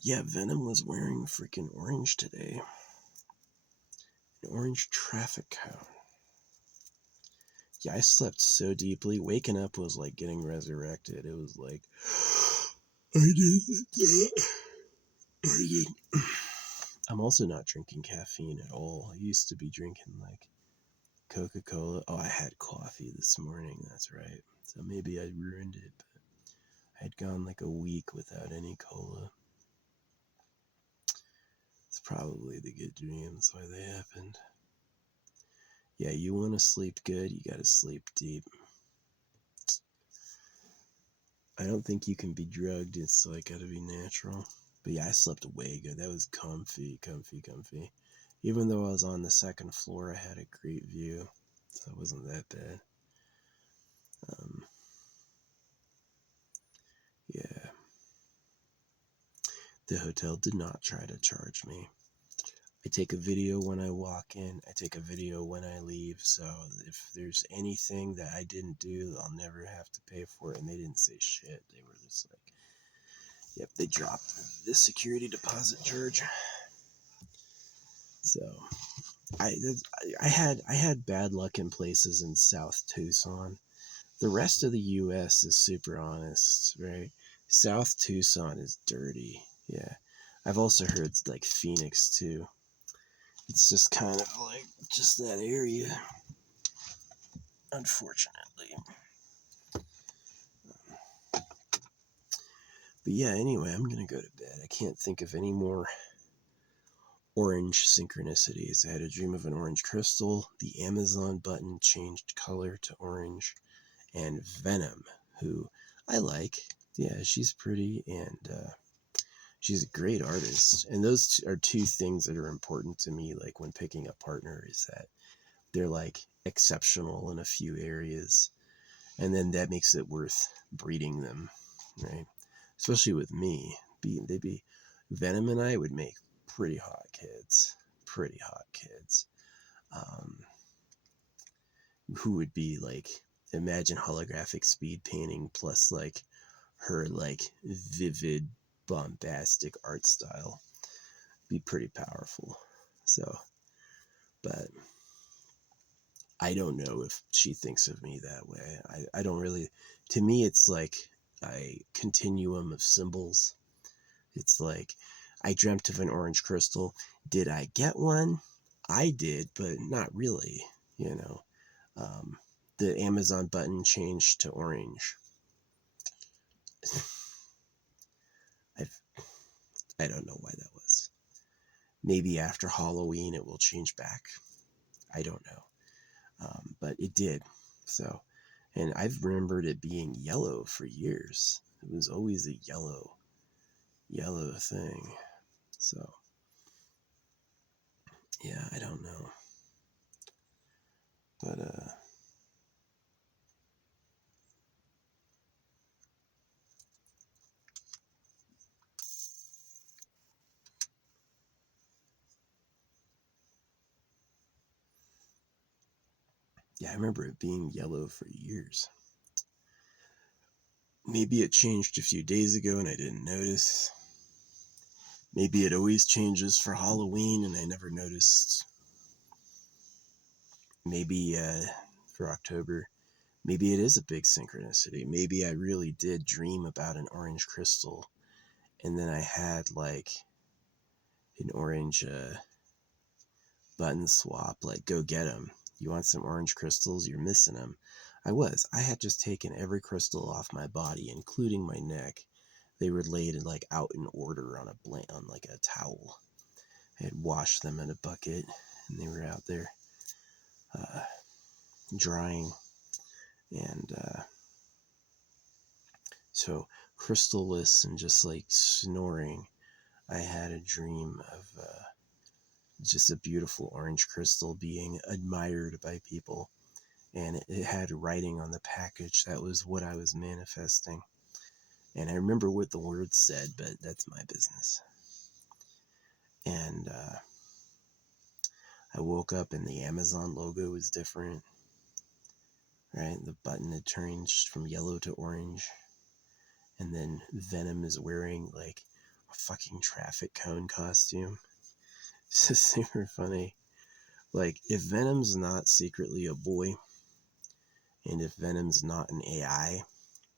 Yeah, Venom was wearing freaking orange today. An orange traffic cone. Yeah, I slept so deeply. Waking up was like getting resurrected. It was like, I did. I'm also not drinking caffeine at all. I used to be drinking like Coca-Cola. Oh, I had coffee this morning. That's right. So maybe I ruined it, but I'd gone like a week without any cola. It's probably the good dreams why they happened. Yeah, you want to sleep good, you gotta sleep deep. I don't think you can be drugged. It's like gotta be natural. But yeah, I slept way good. That was comfy. Even though I was on the second floor, I had a great view, so it wasn't that bad. Yeah. The hotel did not try to charge me. I take a video when I walk in, I take a video when I leave, so if there's anything that I didn't do, I'll never have to pay for it. And they didn't say shit. They were just like, yep, they dropped the security deposit charge. So I had bad luck in places in South Tucson. The rest of the US is super honest, right? South Tucson is dirty. Yeah. I've also heard like Phoenix too. It's just kind of like just that area, unfortunately. But yeah, anyway, I'm gonna go to bed. I can't think of any more orange synchronicities. I had a dream of an orange crystal. The Amazon button changed color to orange. And Venom, who I like. Yeah, she's pretty and she's a great artist. And those are two things that are important to me, like when picking a partner, is that they're like exceptional in a few areas. And then that makes it worth breeding them, right? Especially with me. Venom and I would make pretty hot kids. Pretty hot kids. Who would be like, imagine holographic speed painting plus like her like vivid bombastic art style. Be pretty powerful. So, but I don't know if she thinks of me that way. I don't really, to me it's like a continuum of symbols. It's like I dreamt of an orange crystal. Did I get one? I did, but not really, you know. The Amazon button changed to orange. I've, I don't know why that was. Maybe after Halloween it will change back. I don't know. But it did. So, and I've remembered it being yellow for years. It was always a yellow thing. So, yeah, I don't know. But yeah, I remember it being yellow for years. Maybe it changed a few days ago and I didn't notice. Maybe it always changes for Halloween and I never noticed. Maybe for October, maybe it is a big synchronicity. Maybe I really did dream about an orange crystal and then I had like an orange button swap, like go get them. You want some orange crystals? You're missing them. I had just taken every crystal off my body, including my neck. They were laid in, like out in order on on like a towel. I had washed them in a bucket, and they were out there drying. And so crystalless and just like snoring, I had a dream of just a beautiful orange crystal being admired by people. And it had writing on the package. That was what I was manifesting. And I remember what the words said, but that's my business. And I woke up and the Amazon logo was different, right? The button had changed from yellow to orange. And then Venom is wearing like a fucking traffic cone costume. It's just super funny. Like, if Venom's not secretly a boy, and if Venom's not an AI,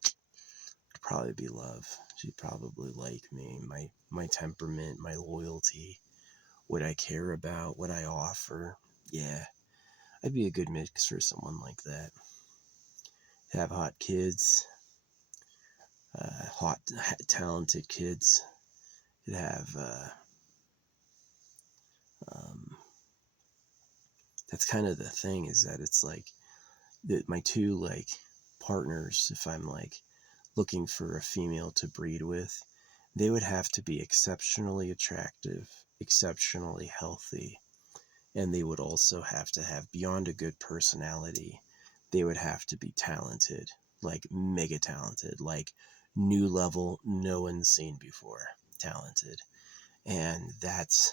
it'd probably be love. She'd probably like me, my temperament, my loyalty, what I care about, what I offer. Yeah, I'd be a good mix for someone like that. Have hot kids, hot, talented kids. Could have, that's kind of the thing, is that it's like, that my two, like, partners, if I'm, like, looking for a female to breed with, they would have to be exceptionally attractive, exceptionally healthy, and they would also have to have, beyond a good personality, they would have to be talented, like mega talented, like new level, no one's seen before, talented. And that's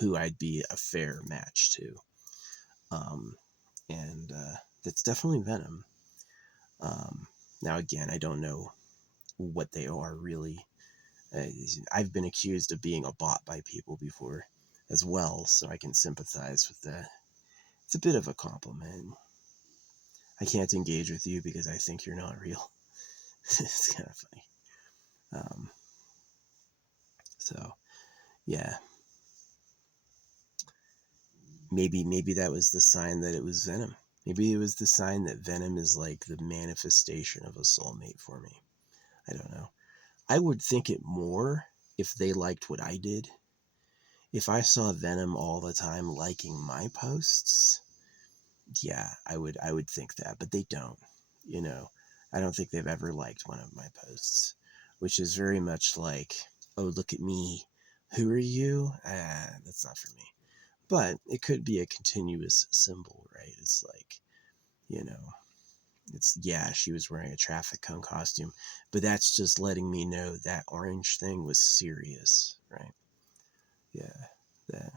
who I'd be a fair match to. And that's definitely Venom. Now, again, I don't know what they are really. I've been accused of being a bot by people before as well, so I can sympathize with that. It's a bit of a compliment. I can't engage with you because I think you're not real. It's kind of funny. So, yeah. Maybe that was the sign that it was Venom. Maybe it was the sign that Venom is like the manifestation of a soulmate for me. I don't know. I would think it more if they liked what I did. If I saw Venom all the time liking my posts, yeah, I would think that, but they don't. You know, I don't think they've ever liked one of my posts, which is very much like, oh, look at me. Who are you? That's not for me. But it could be a continuous symbol, right? It's like, you know, it's, yeah, she was wearing a traffic cone costume, but that's just letting me know that orange thing was serious, right? Yeah, that.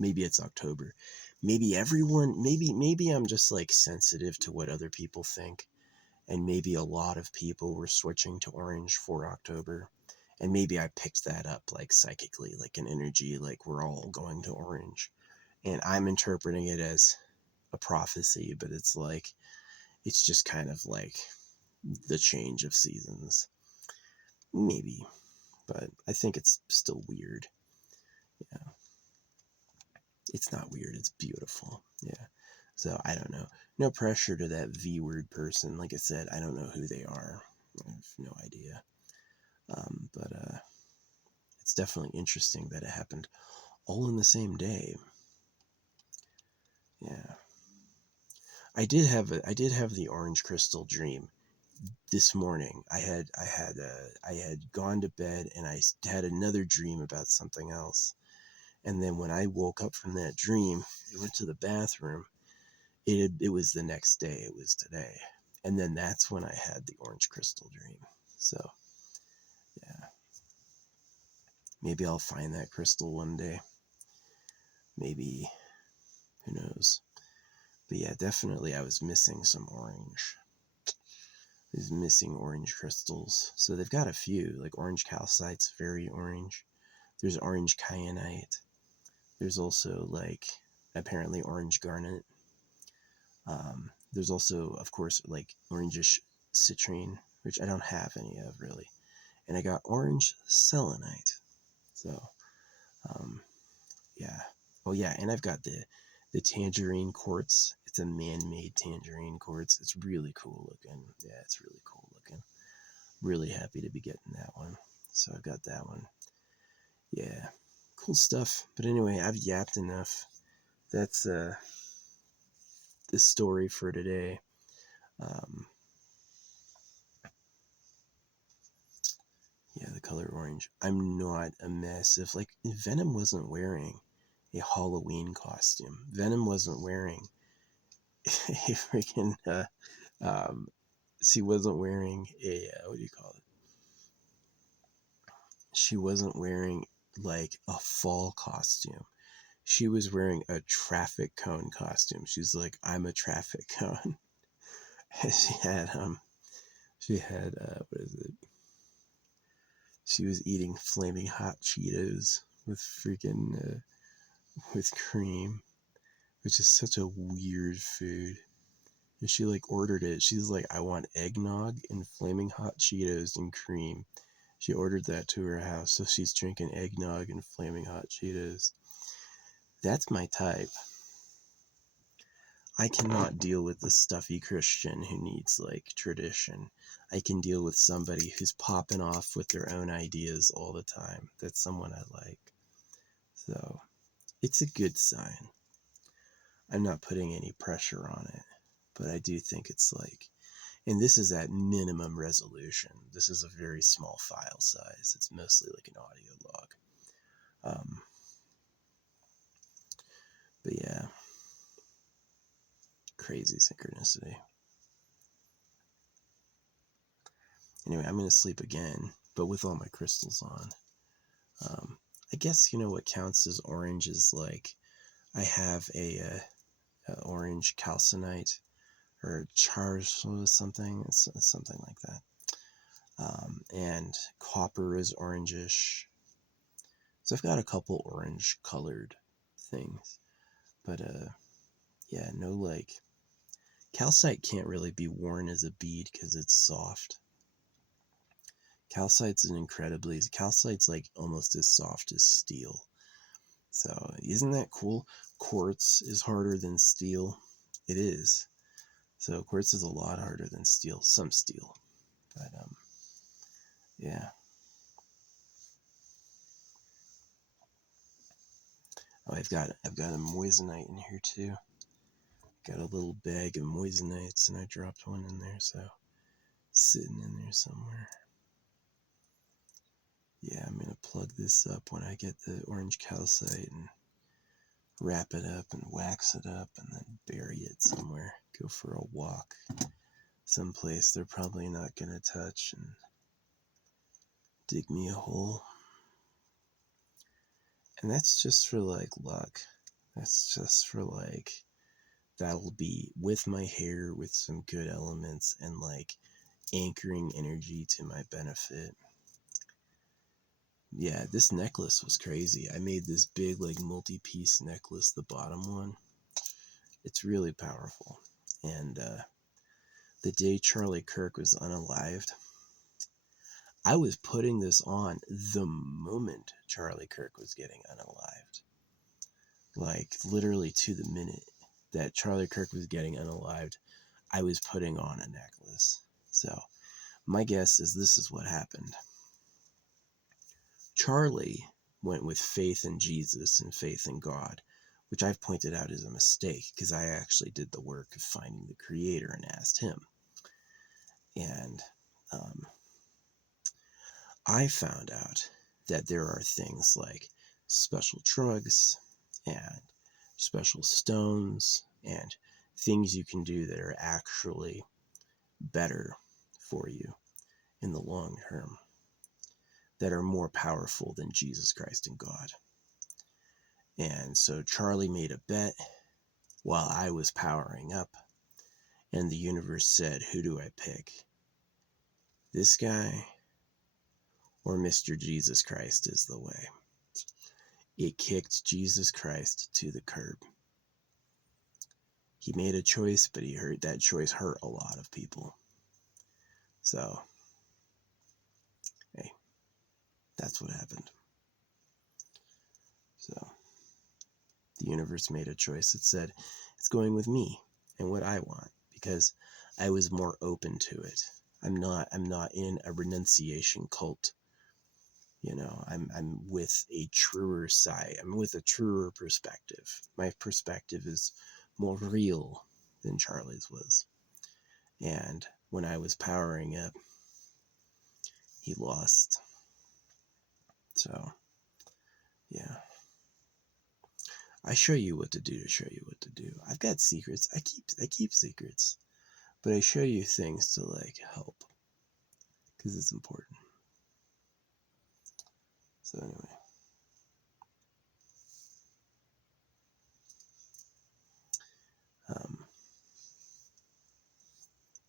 Maybe it's October. Maybe I'm just like sensitive to what other people think. And maybe a lot of people were switching to orange for October. And maybe I picked that up like psychically, like an energy, like we're all going to orange. And I'm interpreting it as a prophecy, but it's like, it's just kind of like the change of seasons. Maybe, but I think it's still weird. Yeah. It's not weird, it's beautiful. Yeah. So I don't know. No pressure to that V word person. Like I said, I don't know who they are. I have no idea. But it's definitely interesting that it happened all in the same day. Yeah. I did have the orange crystal dream this morning. I had gone to bed and I had another dream about something else. And then when I woke up from that dream, I went to the bathroom it was the next day. It was today. And then that's when I had the orange crystal dream. So, yeah. Maybe I'll find that crystal one day. Maybe, who knows. But yeah, definitely I was missing some orange. I was missing orange crystals. So they've got a few, like orange calcite's very orange. There's orange kyanite. There's also like apparently orange garnet. There's also, of course, like orangish citrine, which I don't have any of really. And I got orange selenite. So, yeah. Oh yeah, and I've got the tangerine quartz. It's a man-made tangerine quartz. It's really cool looking. Yeah, it's really cool looking. Really happy to be getting that one. So I've got that one. Yeah, cool stuff. But anyway, I've yapped enough. That's the story for today. Yeah, the color orange. I'm not a massive, like, Venom wasn't wearing a Halloween costume. Venom wasn't wearing a freaking, she wasn't wearing a, what do you call it? She wasn't wearing, like, a fall costume. She was wearing a traffic cone costume. She's like, I'm a traffic cone. she had, what is it? She was eating flaming hot Cheetos with freaking, with cream, which is such a weird food. And she like ordered it. She's like, I want eggnog and flaming hot Cheetos and cream. She ordered that to her house, so she's drinking eggnog and flaming hot Cheetos. That's my type. I cannot deal with the stuffy Christian who needs like tradition. I can deal with somebody who's popping off with their own ideas all the time. That's someone I like. So it's a good sign. I'm not putting any pressure on it, but I do think it's like, and this is at minimum resolution. This is a very small file size. It's mostly like an audio log. But yeah, crazy synchronicity. Anyway, I'm going to sleep again, but with all my crystals on. I guess, you know, what counts as orange is like, I have a orange calcinite or chars or something. It's something like that. And copper is orangish. So I've got a couple orange colored things, but yeah, no, like, calcite can't really be worn as a bead because it's soft. Calcite's like almost as soft as steel. So isn't that cool? Quartz is harder than steel. It is. So quartz is a lot harder than steel. Some steel, but yeah. Oh, I've got a moissanite in here too. Got a little bag of moissanites, and I dropped one in there, so sitting in there somewhere. Yeah, I'm gonna plug this up when I get the orange calcite and wrap it up and wax it up and then bury it somewhere. Go for a walk someplace they're probably not gonna touch and dig me a hole. And that's just for like luck. That's just for like, that'll be with my hair with some good elements and like anchoring energy to my benefit. Yeah, this necklace was crazy. I made this big like multi-piece necklace, the bottom one. It's really powerful. And the day Charlie Kirk was unalived, I was putting this on the moment Charlie Kirk was getting unalived. Like literally to the minute that Charlie Kirk was getting unalived, I was putting on a necklace. So my guess is this is what happened. Charlie went with faith in Jesus and faith in God, which I've pointed out is a mistake because I actually did the work of finding the creator and asked him. And I found out that there are things like special drugs and special stones and things you can do that are actually better for you in the long term, that are more powerful than Jesus Christ and God. And so Charlie made a bet while I was powering up, and the universe said, who do I pick? This guy or Mr. Jesus Christ is the way. It kicked Jesus Christ to the curb. He made a choice, but that choice hurt a lot of people. So, hey, that's what happened. So, the universe made a choice. It said, it's going with me and what I want, because I was more open to it. I'm not in a renunciation cult. I'm with a truer side. I'm with a truer perspective. My perspective is more real than Charlie's was. And when I was powering up, he lost. So, yeah. I show you what to do to show you what to do. I've got secrets. I keep secrets. But I show you things to help. Because it's important. So anyway.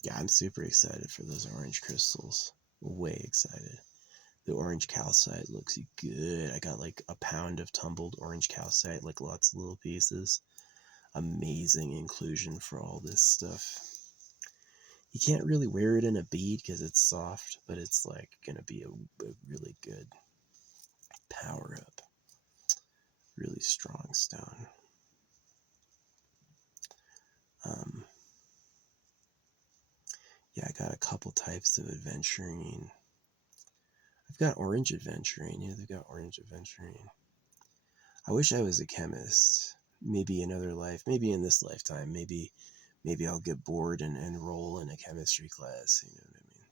Yeah, I'm super excited for those orange crystals. Way excited. The orange calcite looks good. I got a pound of tumbled orange calcite, lots of little pieces. Amazing inclusion for all this stuff. You can't really wear it in a bead because it's soft, but it's gonna be a really good power up. Really strong stone. Yeah, I got a couple types of aventurine. I've got orange aventurine. Yeah, they've got orange aventurine. I wish I was a chemist. Maybe another life. Maybe in this lifetime. Maybe I'll get bored and enroll in a chemistry class. You know what I mean?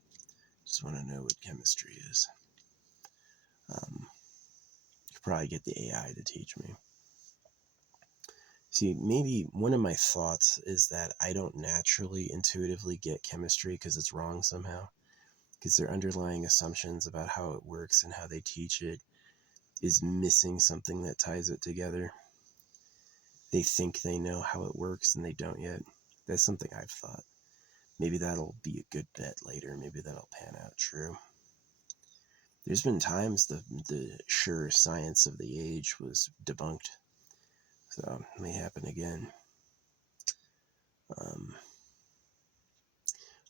Just want to know what chemistry is. Could probably get the AI to teach me. See, maybe one of my thoughts is that I don't naturally intuitively get chemistry because it's wrong somehow. Because their underlying assumptions about how it works and how they teach it is missing something that ties it together. They think they know how it works and they don't yet. That's something I've thought. Maybe that'll be a good bet later. Maybe that'll pan out true. There's been times the sure science of the age was debunked. So it may happen again.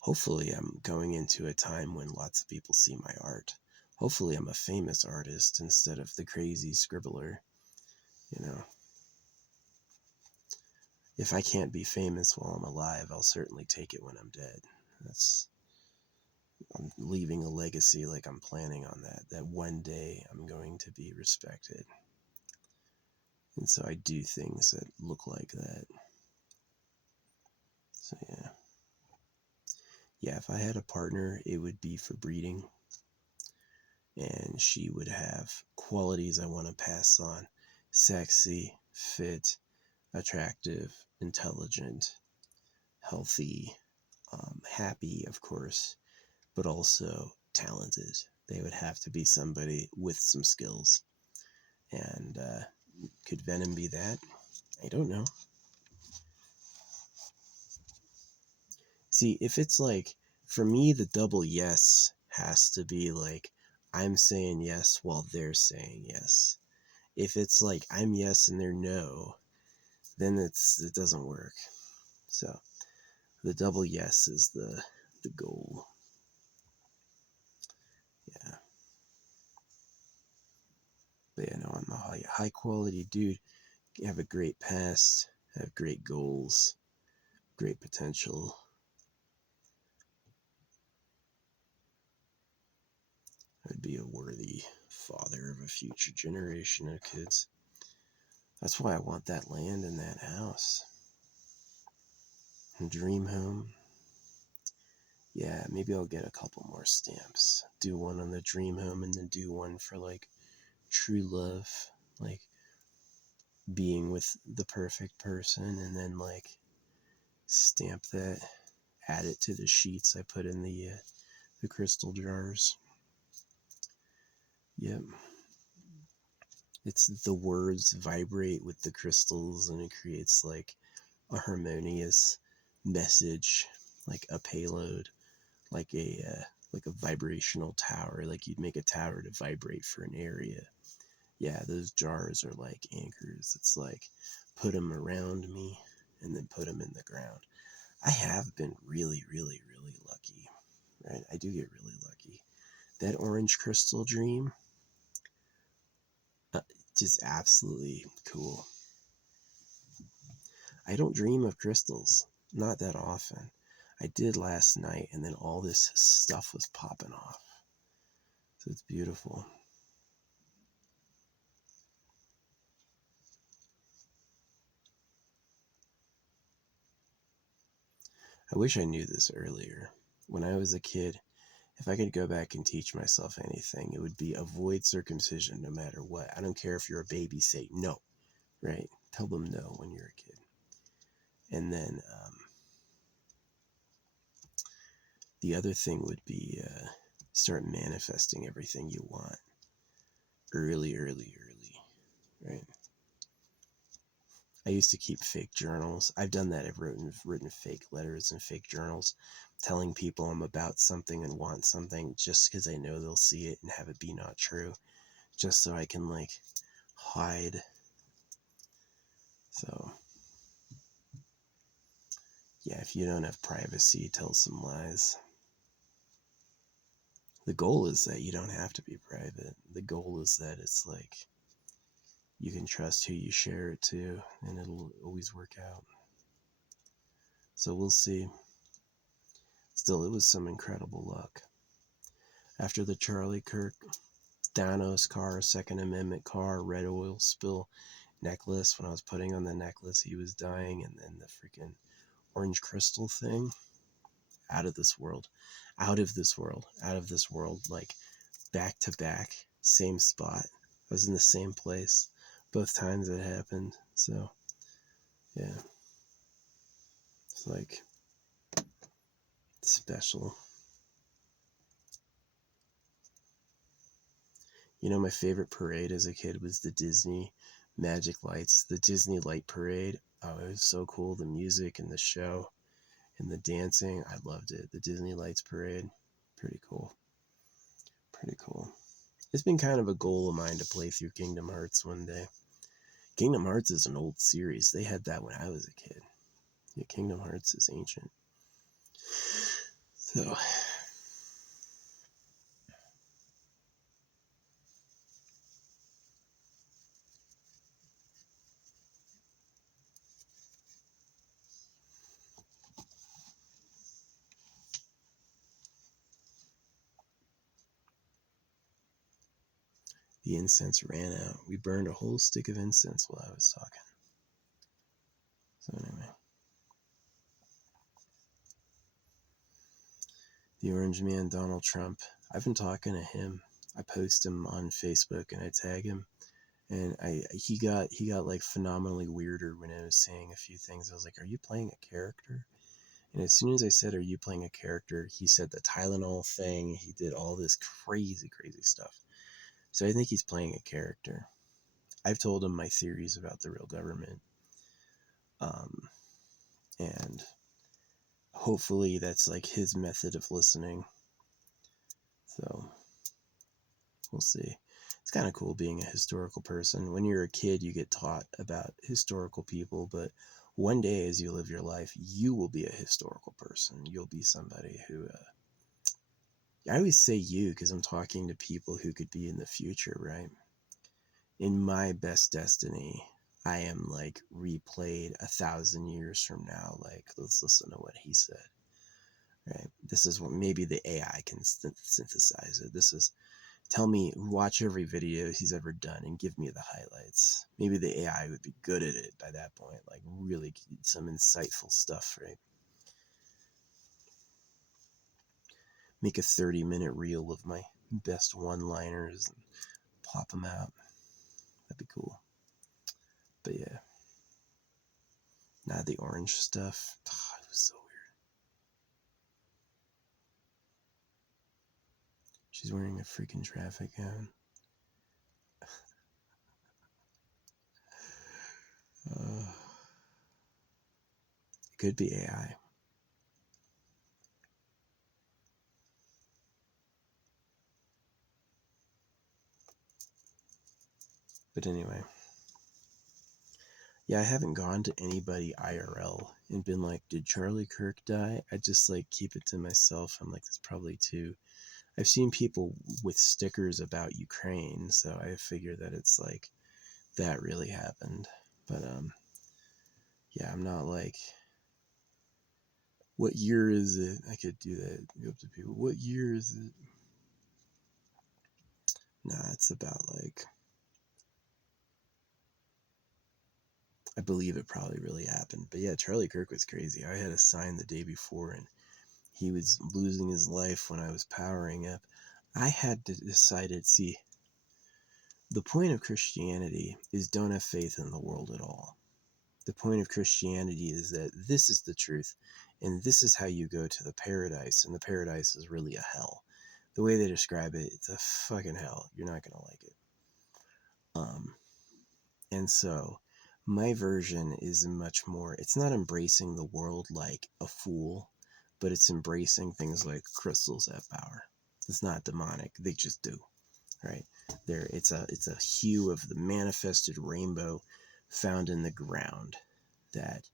Hopefully I'm going into a time when lots of people see my art. Hopefully I'm a famous artist instead of the crazy scribbler. If I can't be famous while I'm alive, I'll certainly take it when I'm dead. I'm leaving a legacy I'm planning on that one day I'm going to be respected. And so I do things that look like that. So yeah. Yeah, if I had a partner, it would be for breeding. And she would have qualities I want to pass on. Sexy, fit, attractive, intelligent, healthy, happy, of course, but also talented. They would have to be somebody with some skills. And could Venom be that? I don't know. See, if it's for me, the double yes has to be I'm saying yes while they're saying yes. If it's I'm yes and they're no, then it doesn't work. So the double yes is the goal. Yeah. But yeah, no, I'm a high quality dude. You have a great past, have great goals, great potential. I'd be a worthy father of a future generation of kids. That's why I want that land and that house. Dream home. Yeah, maybe I'll get a couple more stamps. Do one on the dream home and then do one for true love. Being with the perfect person, and then stamp that, add it to the sheets I put in the crystal jars. Yep. It's the words vibrate with the crystals and it creates like a harmonious message, like a payload, like a vibrational tower, like you'd make a tower to vibrate for an area. Yeah, those jars are like anchors. It's like put them around me and then put them in the ground. I have been really, really, really lucky, right? I do get really lucky. That orange crystal dream, just absolutely cool. I don't dream of crystals, not that often. I did last night, and then all this stuff was popping off. So it's beautiful. I wish I knew this earlier. When I was a kid, if I could go back and teach myself anything, it would be avoid circumcision no matter what. I don't care if you're a baby, say no, right? Tell them no when you're a kid. And then the other thing would be start manifesting everything you want early, right? I used to keep fake journals. I've done that. I've written fake letters and fake journals telling people I'm about something and want something just because I know they'll see it and have it be not true, just so I can like hide. So yeah, if you don't have privacy, tell some lies. The goal is that you don't have to be private. The goal is that it's like you can trust who you share it to and it'll always work out. So we'll see. Still, it was some incredible luck. After the Charlie Kirk, Danos car, Second Amendment car, red oil spill necklace, when I was putting on the necklace, he was dying, and then the freaking orange crystal thing, out of this world, out of this world, out of this world, like back to back, same spot. I was in the same place both times it happened. So yeah, it's like special. You know, my favorite parade as a kid was the Disney Magic Lights, the Disney Light Parade. Oh, it was so cool. The music and the show and the dancing. I loved it. The Disney Lights Parade. Pretty cool. Pretty cool. It's been kind of a goal of mine to play through Kingdom Hearts one day. Kingdom Hearts is an old series. They had that when I was a kid. Yeah, Kingdom Hearts is ancient. So the incense ran out. We burned a whole stick of incense while I was talking. So anyway. The Orange Man, Donald Trump. I've been talking to him. I post him on Facebook and I tag him. And he got like phenomenally weirder when I was saying a few things. I was like, "Are you playing a character?" And as soon as I said, "Are you playing a character?" he said the Tylenol thing. He did all this crazy stuff. So I think he's playing a character. I've told him my theories about the real government. And hopefully that's like his method of listening. So we'll see. It's kind of cool being a historical person. When you're a kid, you get taught about historical people, but one day as you live your life, you will be a historical person. You'll be somebody who, I always say you because I'm talking to people who could be in the future, right? In my best destiny, I am like replayed 1,000 years from now. Like, let's listen to what he said, right? This is what maybe the AI can synthesize it. This is, tell me, watch every video he's ever done and give me the highlights. Maybe the AI would be good at it by that point, like really some insightful stuff, right? Make a 30-minute reel of my best one-liners and pop them out. That'd be cool. But yeah. Now the orange stuff, She's wearing a freaking traffic gown. It could be AI. But anyway. Yeah, I haven't gone to anybody IRL and been like, did Charlie Kirk die? I just like keep it to myself. I'm like, that's probably too. I've seen people with stickers about Ukraine, so I figure that it's like that really happened. But yeah, I'm not like, what year is it? I could do that. Go up to people. What year is it? Nah, it's about like, I believe it probably really happened. But yeah, Charlie Kirk was crazy. I had a sign the day before, and he was losing his life when I was powering up. I had to decide, see, the point of Christianity is don't have faith in the world at all. The point of Christianity is that this is the truth, and this is how you go to the paradise, and the paradise is really a hell. The way they describe it, it's a fucking hell. You're not going to like it. And so my version is much more, it's not embracing the world like a fool, but it's embracing things like crystals have power. It's not demonic. They just do, right? It's a hue of the manifested rainbow found in the ground that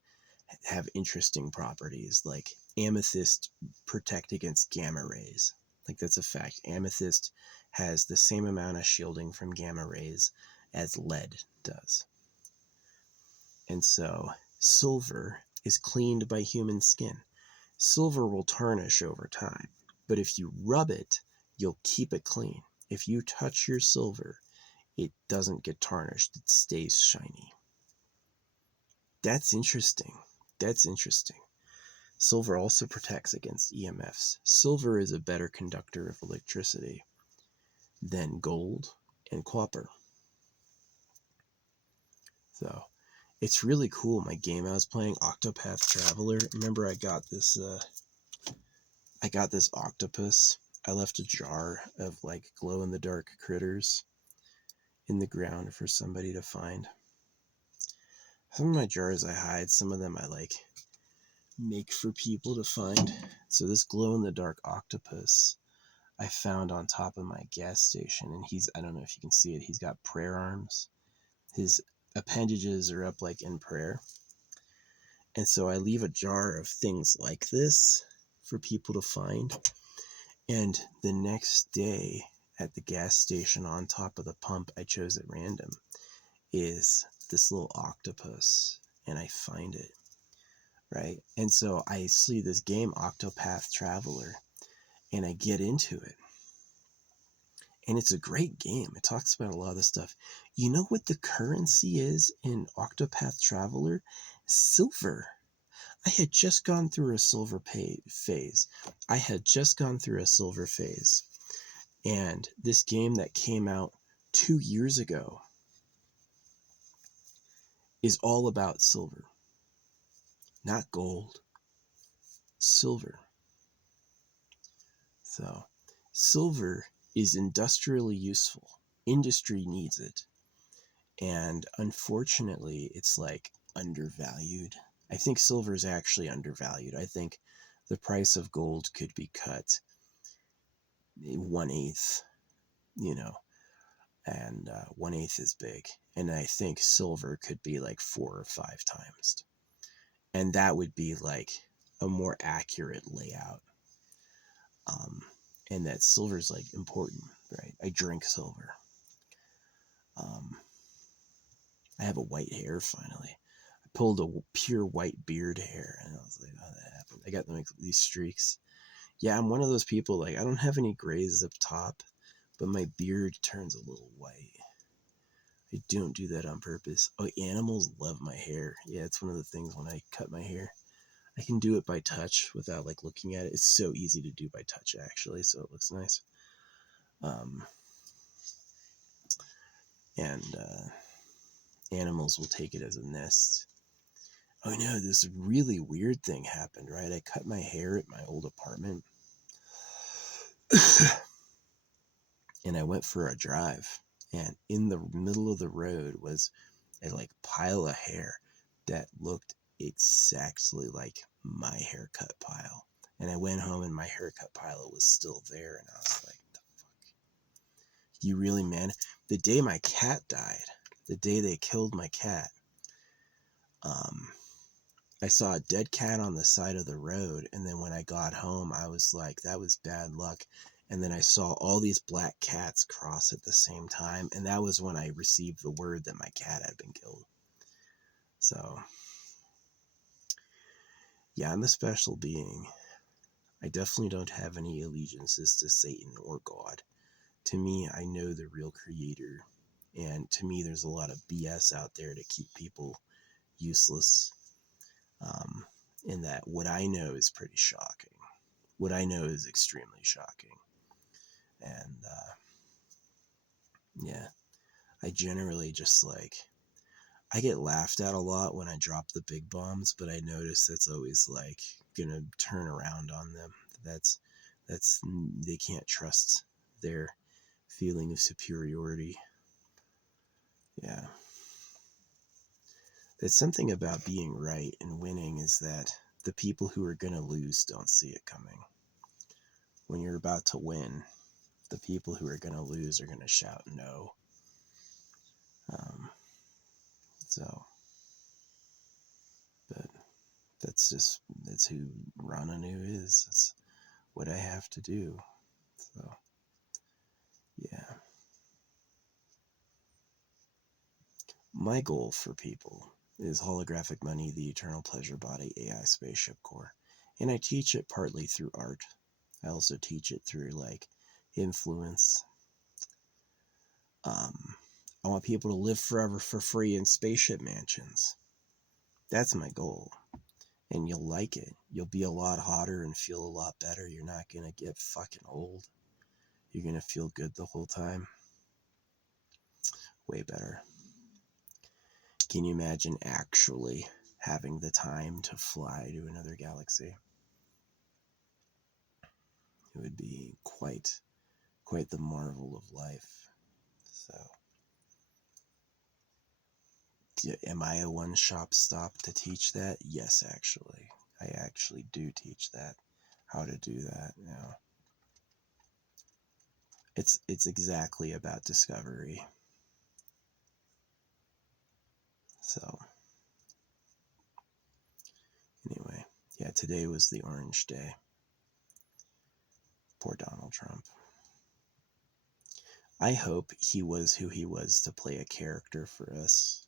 have interesting properties, like amethyst protect against gamma rays. Like, that's a fact. Amethyst has the same amount of shielding from gamma rays as lead does. And so silver is cleaned by human skin. Silver will tarnish over time, but if you rub it, you'll keep it clean. If you touch your silver, it doesn't get tarnished. It stays shiny. That's interesting. That's interesting. Silver also protects against EMFs. Silver is a better conductor of electricity than gold and copper. So it's really cool. My game I was playing, Octopath Traveler. Remember, I got this octopus. I left a jar of like glow in the dark critters in the ground for somebody to find. Some of my jars I hide, some of them I like make for people to find. So this glow in the dark octopus I found on top of my gas station, and I don't know if you can see it, he's got prayer arms. His appendages are up like in prayer. And so I leave a jar of things like this for people to find. And the next day at the gas station on top of the pump I chose at random is this little octopus, and I find it, right? And so I see this game, Octopath Traveler, and I get into it. And it's a great game. It talks about a lot of this stuff. You know what the currency is in Octopath Traveler? Silver. I had just gone through a silver phase. And this game that came out 2 years ago is all about silver. Not gold. Silver. So, silver is industrially useful. Industry needs it. And unfortunately, it's like undervalued. I think silver is actually undervalued. I think the price of gold could be cut 1/8, and 1/8 is big. And I think silver could be like 4 or 5 times. And that would be like a more accurate layout. And that silver is like important, right? I drink silver. I have a white hair finally. I pulled a pure white beard hair, and I was like, oh, that happened. I got like these streaks. Yeah, I'm one of those people, like, I don't have any grays up top, but my beard turns a little white. I don't do that on purpose. Oh, animals love my hair. Yeah, it's one of the things when I cut my hair. I can do it by touch without like looking at it. It's so easy to do by touch, actually, so it looks nice. And animals will take it as a nest. Oh no, this really weird thing happened, right? I cut my hair at my old apartment. and I went for a drive, and in the middle of the road was a like pile of hair that looked exactly like my haircut pile. And I went home and my haircut pile was still there, and I was like, the fuck? You really, man? The day my cat died, the day they killed my cat, I saw a dead cat on the side of the road, and then when I got home, I was like, that was bad luck. And then I saw all these black cats cross at the same time, and that was when I received the word that my cat had been killed. So, yeah, I'm a special being. I definitely don't have any allegiances to Satan or God. To me, I know the real creator, and to me, there's a lot of BS out there to keep people useless. In that, what I know is pretty shocking. What I know is extremely shocking. And, yeah, I generally just like, I get laughed at a lot when I drop the big bombs, but I notice that's always like gonna turn around on them. That's, they can't trust their feeling of superiority. Yeah. There's something about being right and winning is that the people who are gonna lose don't see it coming. When you're about to win, the people who are gonna lose are gonna shout no. So, but that's who Rananu is. It's what I have to do. So, yeah. My goal for people is holographic money, the eternal pleasure body, AI spaceship core. And I teach it partly through art. I also teach it through like influence. I want people to live forever for free in spaceship mansions. That's my goal. And you'll like it. You'll be a lot hotter and feel a lot better. You're not going to get fucking old. You're going to feel good the whole time. Way better. Can you imagine actually having the time to fly to another galaxy? It would be quite the marvel of life. So, am I a one-shop stop to teach that? Yes, actually. I actually do teach that. How to do that, you know. It's exactly about discovery. So, anyway, yeah, today was the orange day. Poor Donald Trump. I hope he was who he was to play a character for us.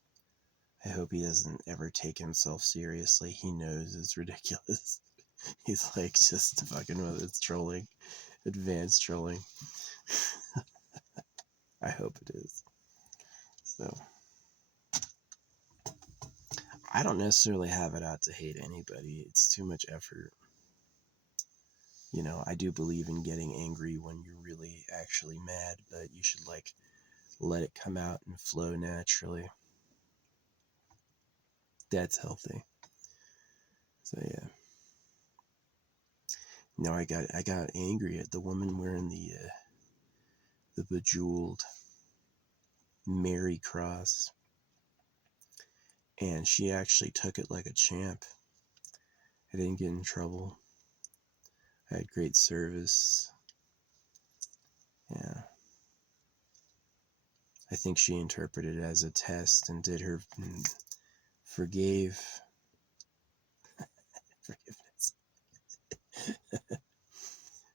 I hope he doesn't ever take himself seriously. He knows it's ridiculous. He's like just fucking with it. It's trolling. Advanced trolling. I hope it is. So, I don't necessarily have it out to hate anybody. It's too much effort. You know, I do believe in getting angry when you're really actually mad, but you should like let it come out and flow naturally. That's healthy. So yeah. No, I got angry at the woman wearing the bejeweled Mary cross, and she actually took it like a champ. I didn't get in trouble. I had great service. Yeah. I think she interpreted it as a test and did her forgave forgiveness.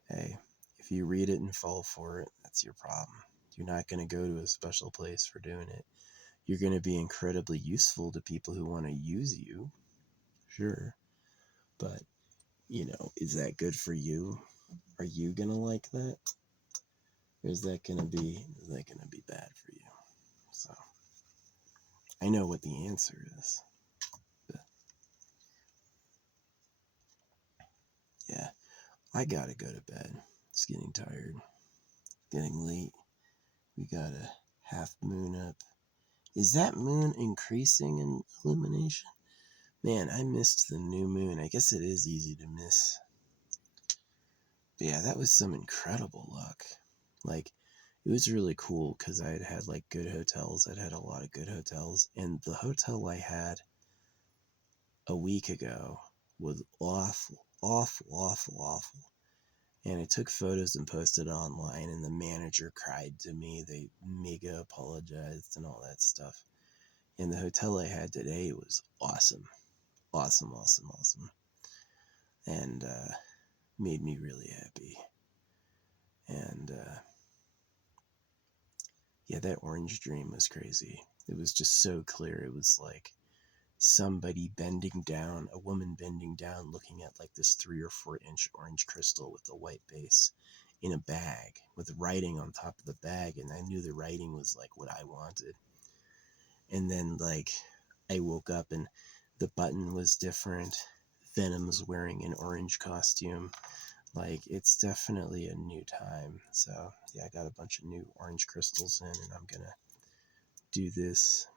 Hey, if you read it and fall for it, that's your problem. You're not going to go to a special place for doing it. You're going to be incredibly useful to people who want to use you. Sure. But, you know, is that good for you? Are you going to like that? Or is that going to be bad for you? So, I know what the answer is. But, yeah, I got to go to bed. It's getting tired. Getting late. We got a half moon up. Is that moon increasing in illumination? Man, I missed the new moon. I guess it is easy to miss. But yeah, that was some incredible luck. Like, it was really cool because I had like good hotels. I'd had a lot of good hotels, and the hotel I had a week ago was awful, awful, awful, awful. And I took photos and posted it online, and the manager cried to me. They mega apologized and all that stuff. And the hotel I had today was awesome. Awesome, awesome, awesome. And made me really happy. And yeah, that orange dream was crazy. It was just so clear. It was like somebody bending down, a woman bending down, looking at like this 3 or 4 inch orange crystal with a white base in a bag with writing on top of the bag. And I knew the writing was like what I wanted. And then like I woke up and the button was different. Venom's wearing an orange costume. Like, it's definitely a new time. So yeah, I got a bunch of new orange crystals in, and I'm gonna do this.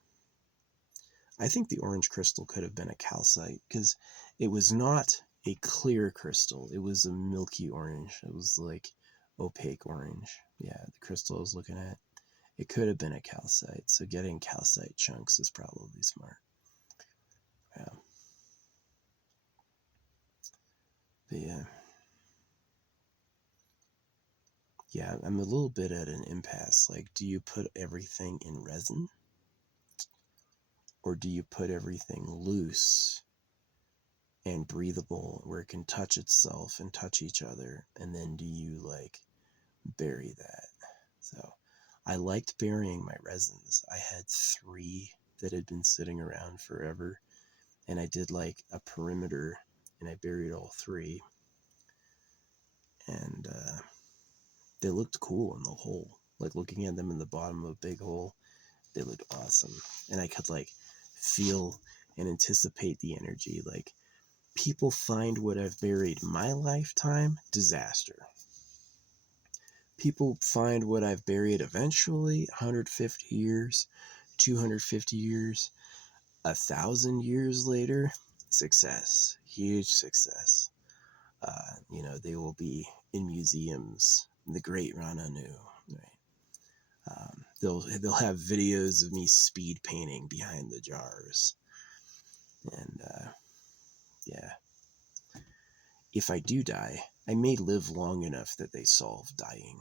I think the orange crystal could have been a calcite because it was not a clear crystal. It was a milky orange. It was like opaque orange. Yeah, the crystal I was looking at. It could have been a calcite. So getting calcite chunks is probably smart. Yeah. But yeah. Yeah, I'm a little bit at an impasse. Like, do you put everything in resin? Or do you put everything loose and breathable where it can touch itself and touch each other? And then do you like bury that? So I liked burying my resins. I had 3 that had been sitting around forever. And I did like a perimeter and I buried all 3. And they looked cool in the hole. Like looking at them in the bottom of a big hole, they looked awesome. And I could like feel and anticipate the energy. Like, people find what I've buried my lifetime, disaster. People find what I've buried eventually, 150 years, 250 years, 1,000 years later, success, huge success. They will be in museums, the Great Rananu, right? They'll have videos of me speed painting behind the jars, and yeah. If I do die, I may live long enough that they solve dying,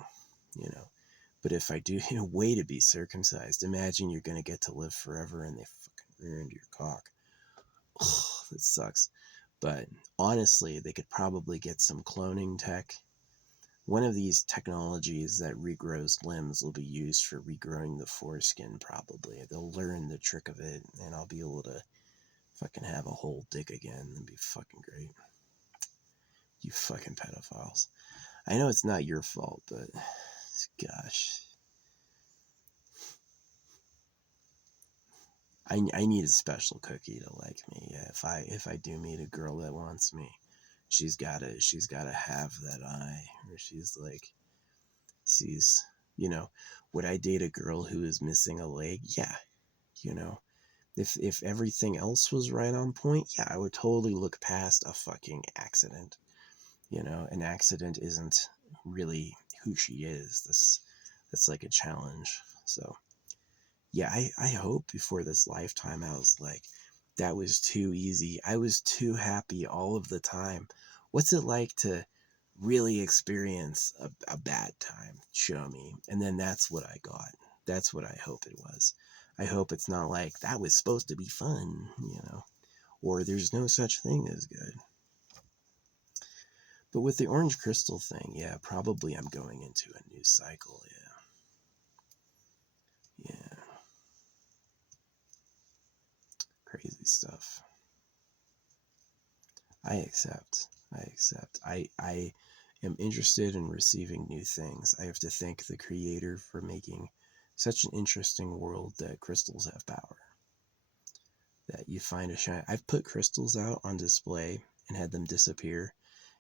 But if I do, way to be circumcised. Imagine you're gonna get to live forever and they fucking ruined your cock. Oh, that sucks. But honestly, they could probably get some cloning tech. One of these technologies that regrows limbs will be used for regrowing the foreskin, probably. They'll learn the trick of it, and I'll be able to fucking have a whole dick again. That'd be fucking great. You fucking pedophiles. I know it's not your fault, but gosh. I need a special cookie to like me. Yeah, if I do meet a girl that wants me, she's gotta have that eye, or she's would I date a girl who is missing a leg? Yeah, you know. If everything else was right on point, yeah, I would totally look past a fucking accident. An accident isn't really who she is. That's like a challenge. So yeah, I hope before this lifetime I was like, that was too easy. I was too happy all of the time. What's it like to really experience a bad time? Show me. And then that's what I got. That's what I hope it was. I hope it's not like, that was supposed to be fun, or there's no such thing as good. But with the orange crystal thing, yeah, probably I'm going into a new cycle, yeah. Yeah. Crazy stuff. I accept. I am interested in receiving new things. I have to thank the creator for making such an interesting world that crystals have power. That you find a shine. I've put crystals out on display and had them disappear,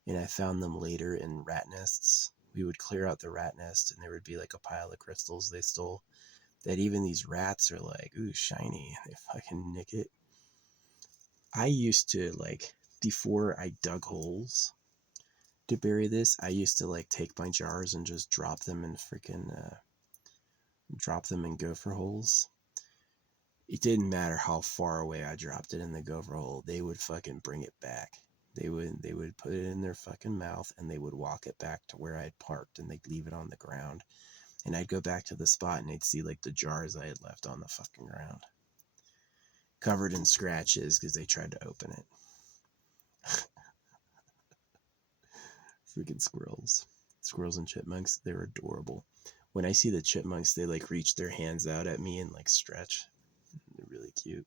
and I found them later in rat nests. We would clear out the rat nest, and there would be like a pile of crystals they stole. That even these rats are like, ooh, shiny. They fucking nick it. I used to before I dug holes to bury this, I used to take my jars and just drop them in freaking drop them in gopher holes. It didn't matter how far away I dropped it in the gopher hole, they would fucking bring it back. They would put it in their fucking mouth and they would walk it back to where I had parked, and they'd leave it on the ground. And I'd go back to the spot and they'd see like the jars I had left on the fucking ground, covered in scratches because they tried to open it. Freaking squirrels. Squirrels and chipmunks, they're adorable. When I see the chipmunks, they like reach their hands out at me and like stretch. They're really cute.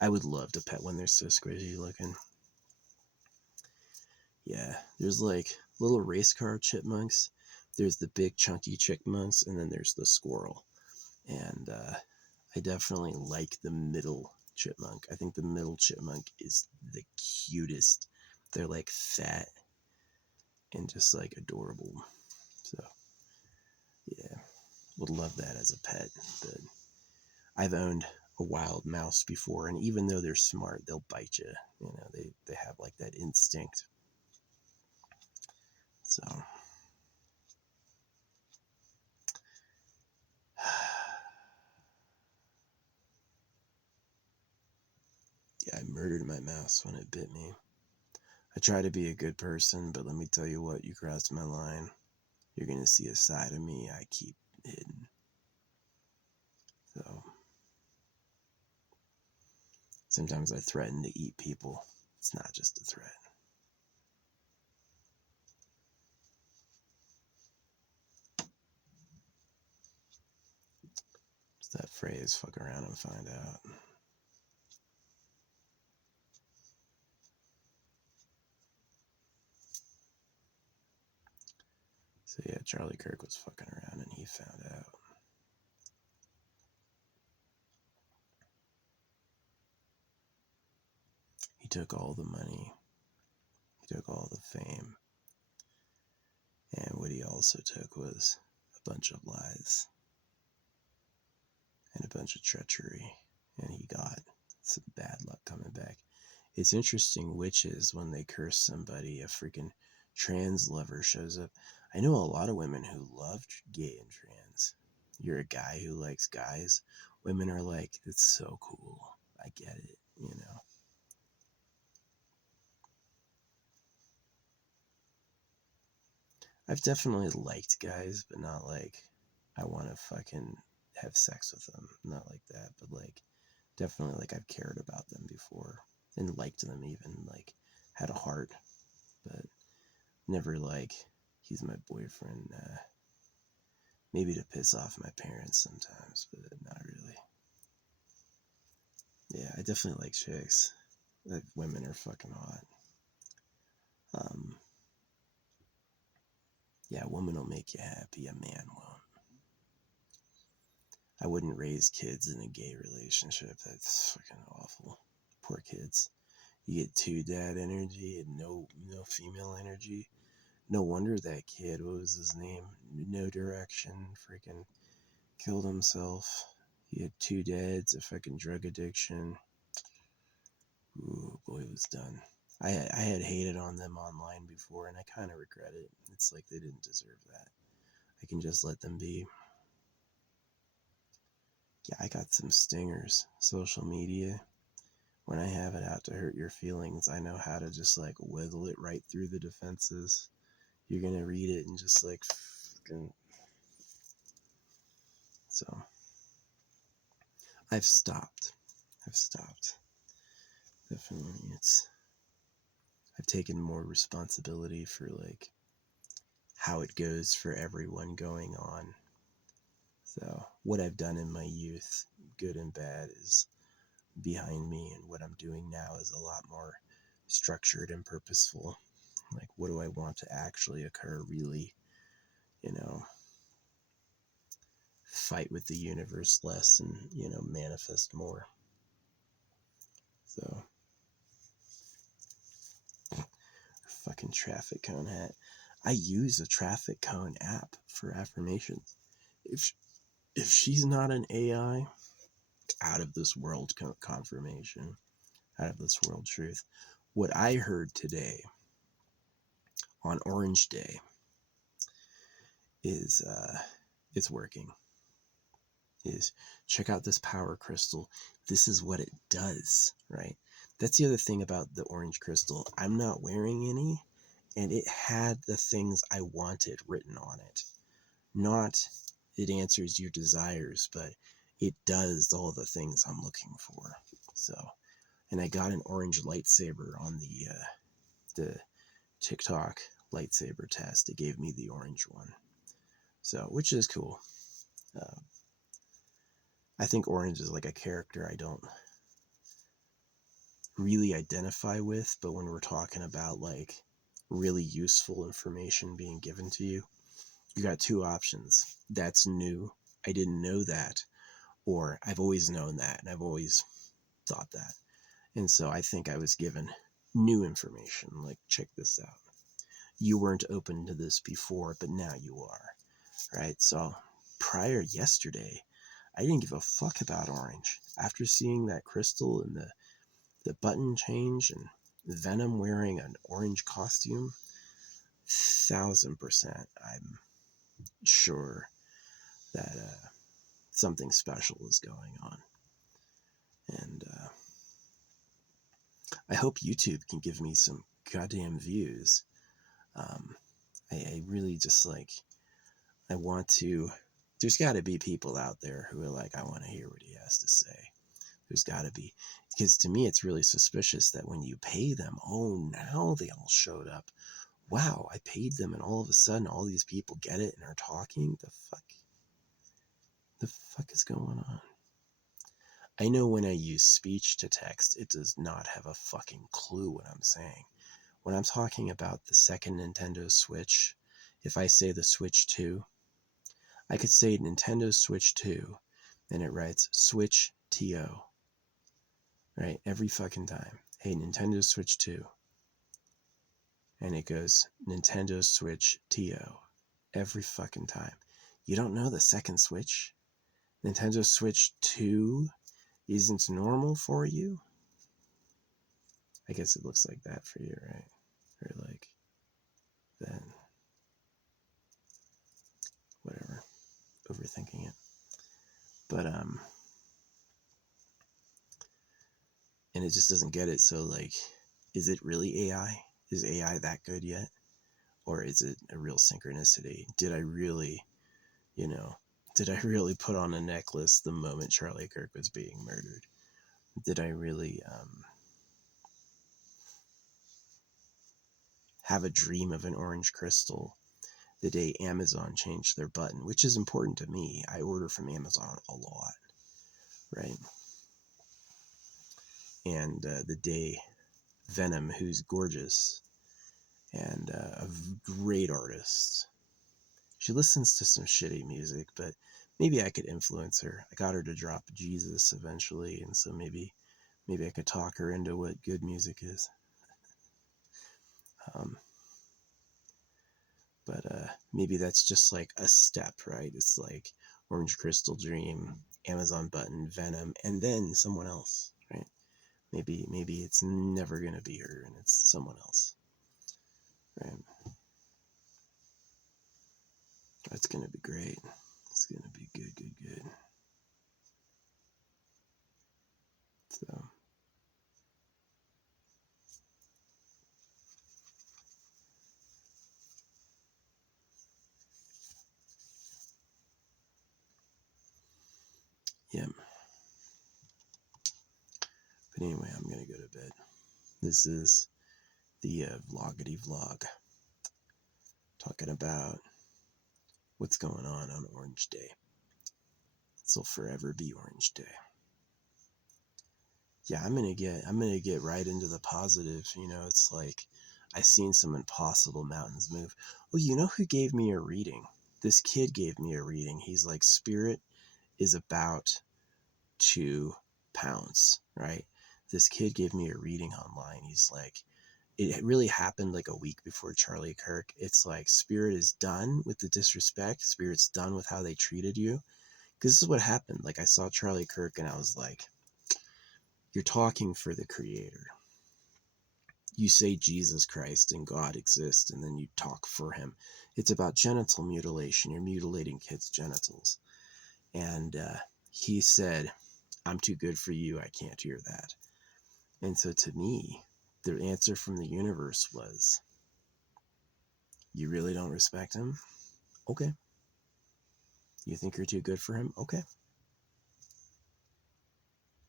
I would love to pet one. They're so squishy looking. Yeah, there's like little race car chipmunks. There's the big chunky chipmunks, and then there's the squirrel. And I definitely like the middle chipmunk. I think the middle chipmunk is the cutest. They're like fat and just like adorable. So yeah, would love that as a pet. But I've owned a wild mouse before, and even though they're smart, they'll bite you. You know, they have like that instinct. So yeah, I murdered my mouse when it bit me. I try to be a good person, but let me tell you what, you cross my line, you're gonna see a side of me I keep hidden. So sometimes I threaten to eat people. It's not just a threat. It's that phrase, fuck around and find out. So yeah, Charlie Kirk was fucking around and he found out. He took all the money. He took all the fame. And what he also took was a bunch of lies and a bunch of treachery. And he got some bad luck coming back. It's interesting, witches, when they curse somebody, a freaking trans lover shows up. I know a lot of women who love gay and trans. You're a guy who likes guys. Women are like, it's so cool. I get it, you know. I've definitely liked guys, but not like I want to fucking have sex with them. Not like that, but like definitely like I've cared about them before and liked them, even like had a heart, but never like he's my boyfriend. Maybe to piss off my parents sometimes, but not really. Yeah, I definitely like chicks. Like women are fucking hot. Yeah, a woman will make you happy, a man won't. I wouldn't raise kids in a gay relationship. That's fucking awful. Poor kids. You get two dad energy and no female energy. No wonder that kid, what was his name? No Direction, freaking killed himself. He had two dads, a fucking drug addiction. Ooh, boy, it was done. I had hated on them online before, and I kind of regret it. It's like they didn't deserve that. I can just let them be. Yeah, I got some stingers. Social media. When I have it out to hurt your feelings, I know how to just like wiggle it right through the defenses. You're gonna read it and just like fucking. So I've stopped. Definitely, I've taken more responsibility for like how it goes for everyone going on. So what I've done in my youth, good and bad, is behind me, and what I'm doing now is a lot more structured and purposeful. Like, what do I want to actually occur, really, you know, fight with the universe less and, you know, manifest more. So fucking traffic cone hat. I use a traffic cone app for affirmations. If she's not an AI, out of this world confirmation, out of this world truth. What I heard today on Orange Day is it's working. is check out this power crystal. This is what it does, right? That's the other thing about the orange crystal. I'm not wearing any, and it had the things I wanted written on it. Not it answers your desires, but it does all the things I'm looking for. So, and I got an orange lightsaber on the TikTok lightsaber test. It gave me the orange one, so which is cool. I think orange is like a character I don't really identify with, but when we're talking about like really useful information being given to you, you got two options. That's new. I didn't know that. Or I've always known that and I've always thought that. And so I think I was given new information. Like, check this out. You weren't open to this before, but now you are. Right? So prior yesterday, I didn't give a fuck about orange. After seeing that crystal and the button change and Venom wearing an orange costume, 1000%, I'm sure that something special is going on. And I hope YouTube can give me some goddamn views. I really just like, I want to, there's got to be people out there who are like, I want to hear what he has to say. There's got to be, because to me it's really suspicious that when you pay them, oh, now they all showed up. Wow, I paid them and all of a sudden all these people get it and are talking. The fuck is going on? I know when I use speech to text, it does not have a fucking clue what I'm saying. When I'm talking about the second Nintendo Switch, if I say the Switch 2, I could say Nintendo Switch 2, and it writes Switch TO. Right? Every fucking time. Hey, Nintendo Switch 2. And it goes Nintendo Switch TO. Every fucking time. You don't know the second Switch? Nintendo Switch 2 isn't normal for you? I guess it looks like that for you, right? Or like, then, whatever. Overthinking it. But, and it just doesn't get it. So, like, is it really AI? Is AI that good yet? Or is it a real synchronicity? Did I really put on a necklace the moment Charlie Kirk was being murdered? Did I really have a dream of an orange crystal the day Amazon changed their button, which is important to me. I order from Amazon a lot, right? And the day Venom, who's gorgeous and a great artist, she listens to some shitty music, but maybe I could influence her. I got her to drop Jesus eventually, and so maybe I could talk her into what good music is. But maybe that's just like a step, right? It's like Orange Crystal Dream, Amazon button, Venom, and then someone else, right? Maybe it's never gonna be her and it's someone else, right? That's gonna be great. It's gonna be good. So. Yeah. But anyway, I'm gonna go to bed. This is the vloggity vlog, talking about what's going on Orange Day. It'll forever be Orange Day. Yeah, I'm gonna get right into the positive. You know, it's like I seen some impossible mountains move. Oh, you know who gave me a reading? This kid gave me a reading. He's like, Spirit is about to pounce, right? This kid gave me a reading online. He's like, it really happened like a week before Charlie Kirk. It's like Spirit is done with the disrespect. Spirit's done with how they treated you. Because this is what happened. Like, I saw Charlie Kirk and I was like, you're talking for the creator. You say Jesus Christ and God exists, and then you talk for him. It's about genital mutilation. You're mutilating kids' genitals. And he said, I'm too good for you. I can't hear that. And so to me, the answer from the universe was, you really don't respect him? Okay. You think you're too good for him? Okay.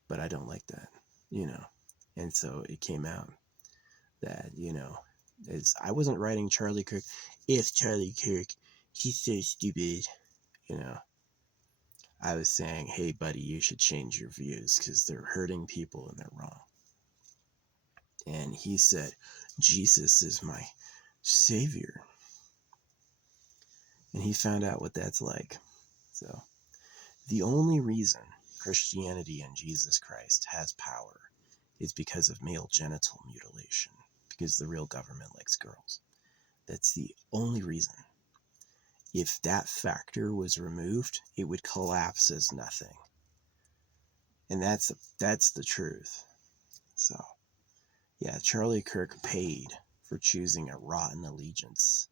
But I don't like that, you know. And so it came out that, you know, I wasn't writing Charlie Kirk. If Charlie Kirk, he's so stupid, you know. I was saying, hey, buddy, you should change your views because they're hurting people and they're wrong. And he said, Jesus is my savior. And he found out what that's like. So the only reason Christianity and Jesus Christ has power is because of male genital mutilation, because the real government likes girls. That's the only reason. If that factor was removed, it would collapse as nothing. And that's the truth. So, yeah, Charlie Kirk paid for choosing a rotten allegiance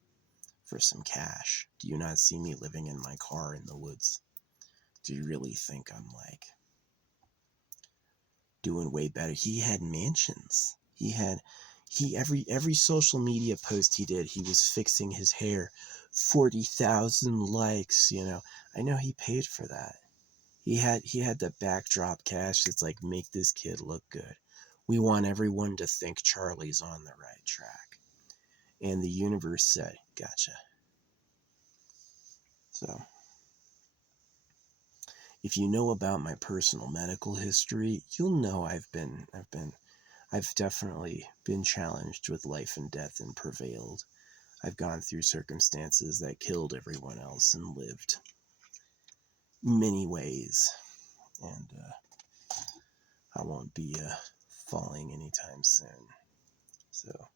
for some cash. Do you not see me living in my car in the woods? Do you really think I'm like doing way better? He had mansions. Every social media post he did, he was fixing his hair. 40,000 likes, you know. I know he paid for that. He had the backdrop cash that's like, make this kid look good. We want everyone to think Charlie's on the right track. And the universe said, gotcha. So, if you know about my personal medical history, you'll know I've definitely been challenged with life and death and prevailed. I've gone through circumstances that killed everyone else and lived many ways. And I won't be falling anytime soon. So,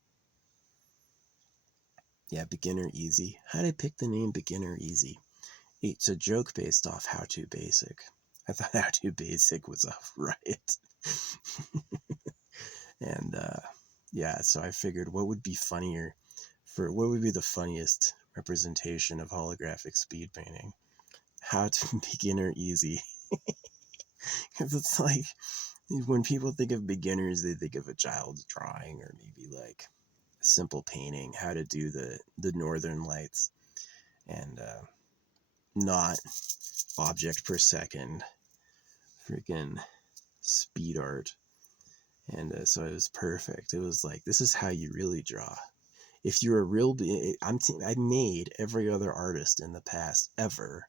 yeah, beginner easy. How did I pick the name beginner easy? It's a joke based off How To Basic. I thought How To Basic was off right. And yeah, so I figured what would be funnier what would be the funniest representation of holographic speed painting? How To Beginner Easy. Because it's like, when people think of beginners, they think of a child's drawing or maybe like a simple painting, how to do the northern lights, and not object per second, freaking speed art. And so it was perfect. It was like, this is how you really draw. If you're a real, I made every other artist in the past ever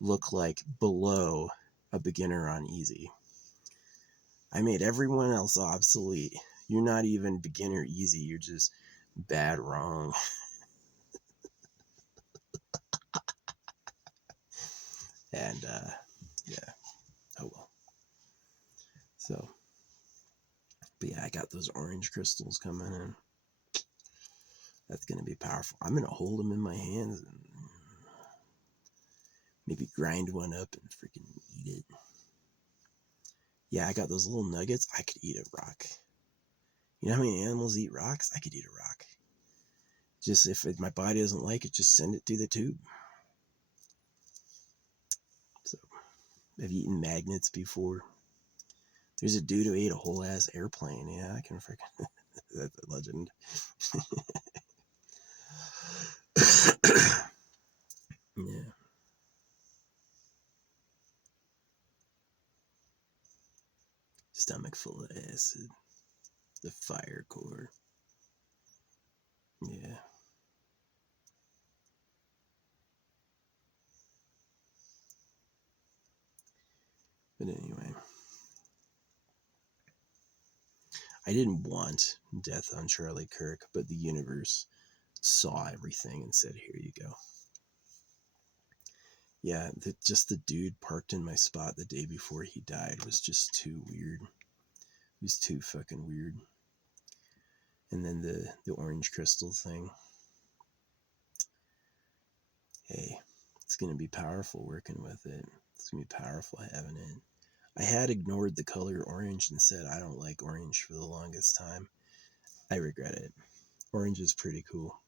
look like below a beginner on easy. I made everyone else obsolete. You're not even beginner easy. You're just bad wrong. And yeah. Oh well. So, but yeah, I got those orange crystals coming in. That's gonna be powerful. I'm gonna hold them in my hands and maybe grind one up and freaking eat it. Yeah, I got those little nuggets. I could eat a rock. You know how many animals eat rocks? I could eat a rock. Just if my body doesn't like it, just send it through the tube. So, I've eaten magnets before. There's a dude who ate a whole ass airplane. Yeah, I can freaking. That's a legend. Yeah. Stomach full of acid. The fire core. Yeah. But anyway. I didn't want death on Charlie Kirk, but the universe saw everything and said, here you go. Yeah, just the dude parked in my spot the day before he died was just too weird. It was too fucking weird. And then the orange crystal thing. Hey, it's going to be powerful working with it. It's going to be powerful having it. I had ignored the color orange and said I don't like orange for the longest time. I regret it. Orange is pretty cool.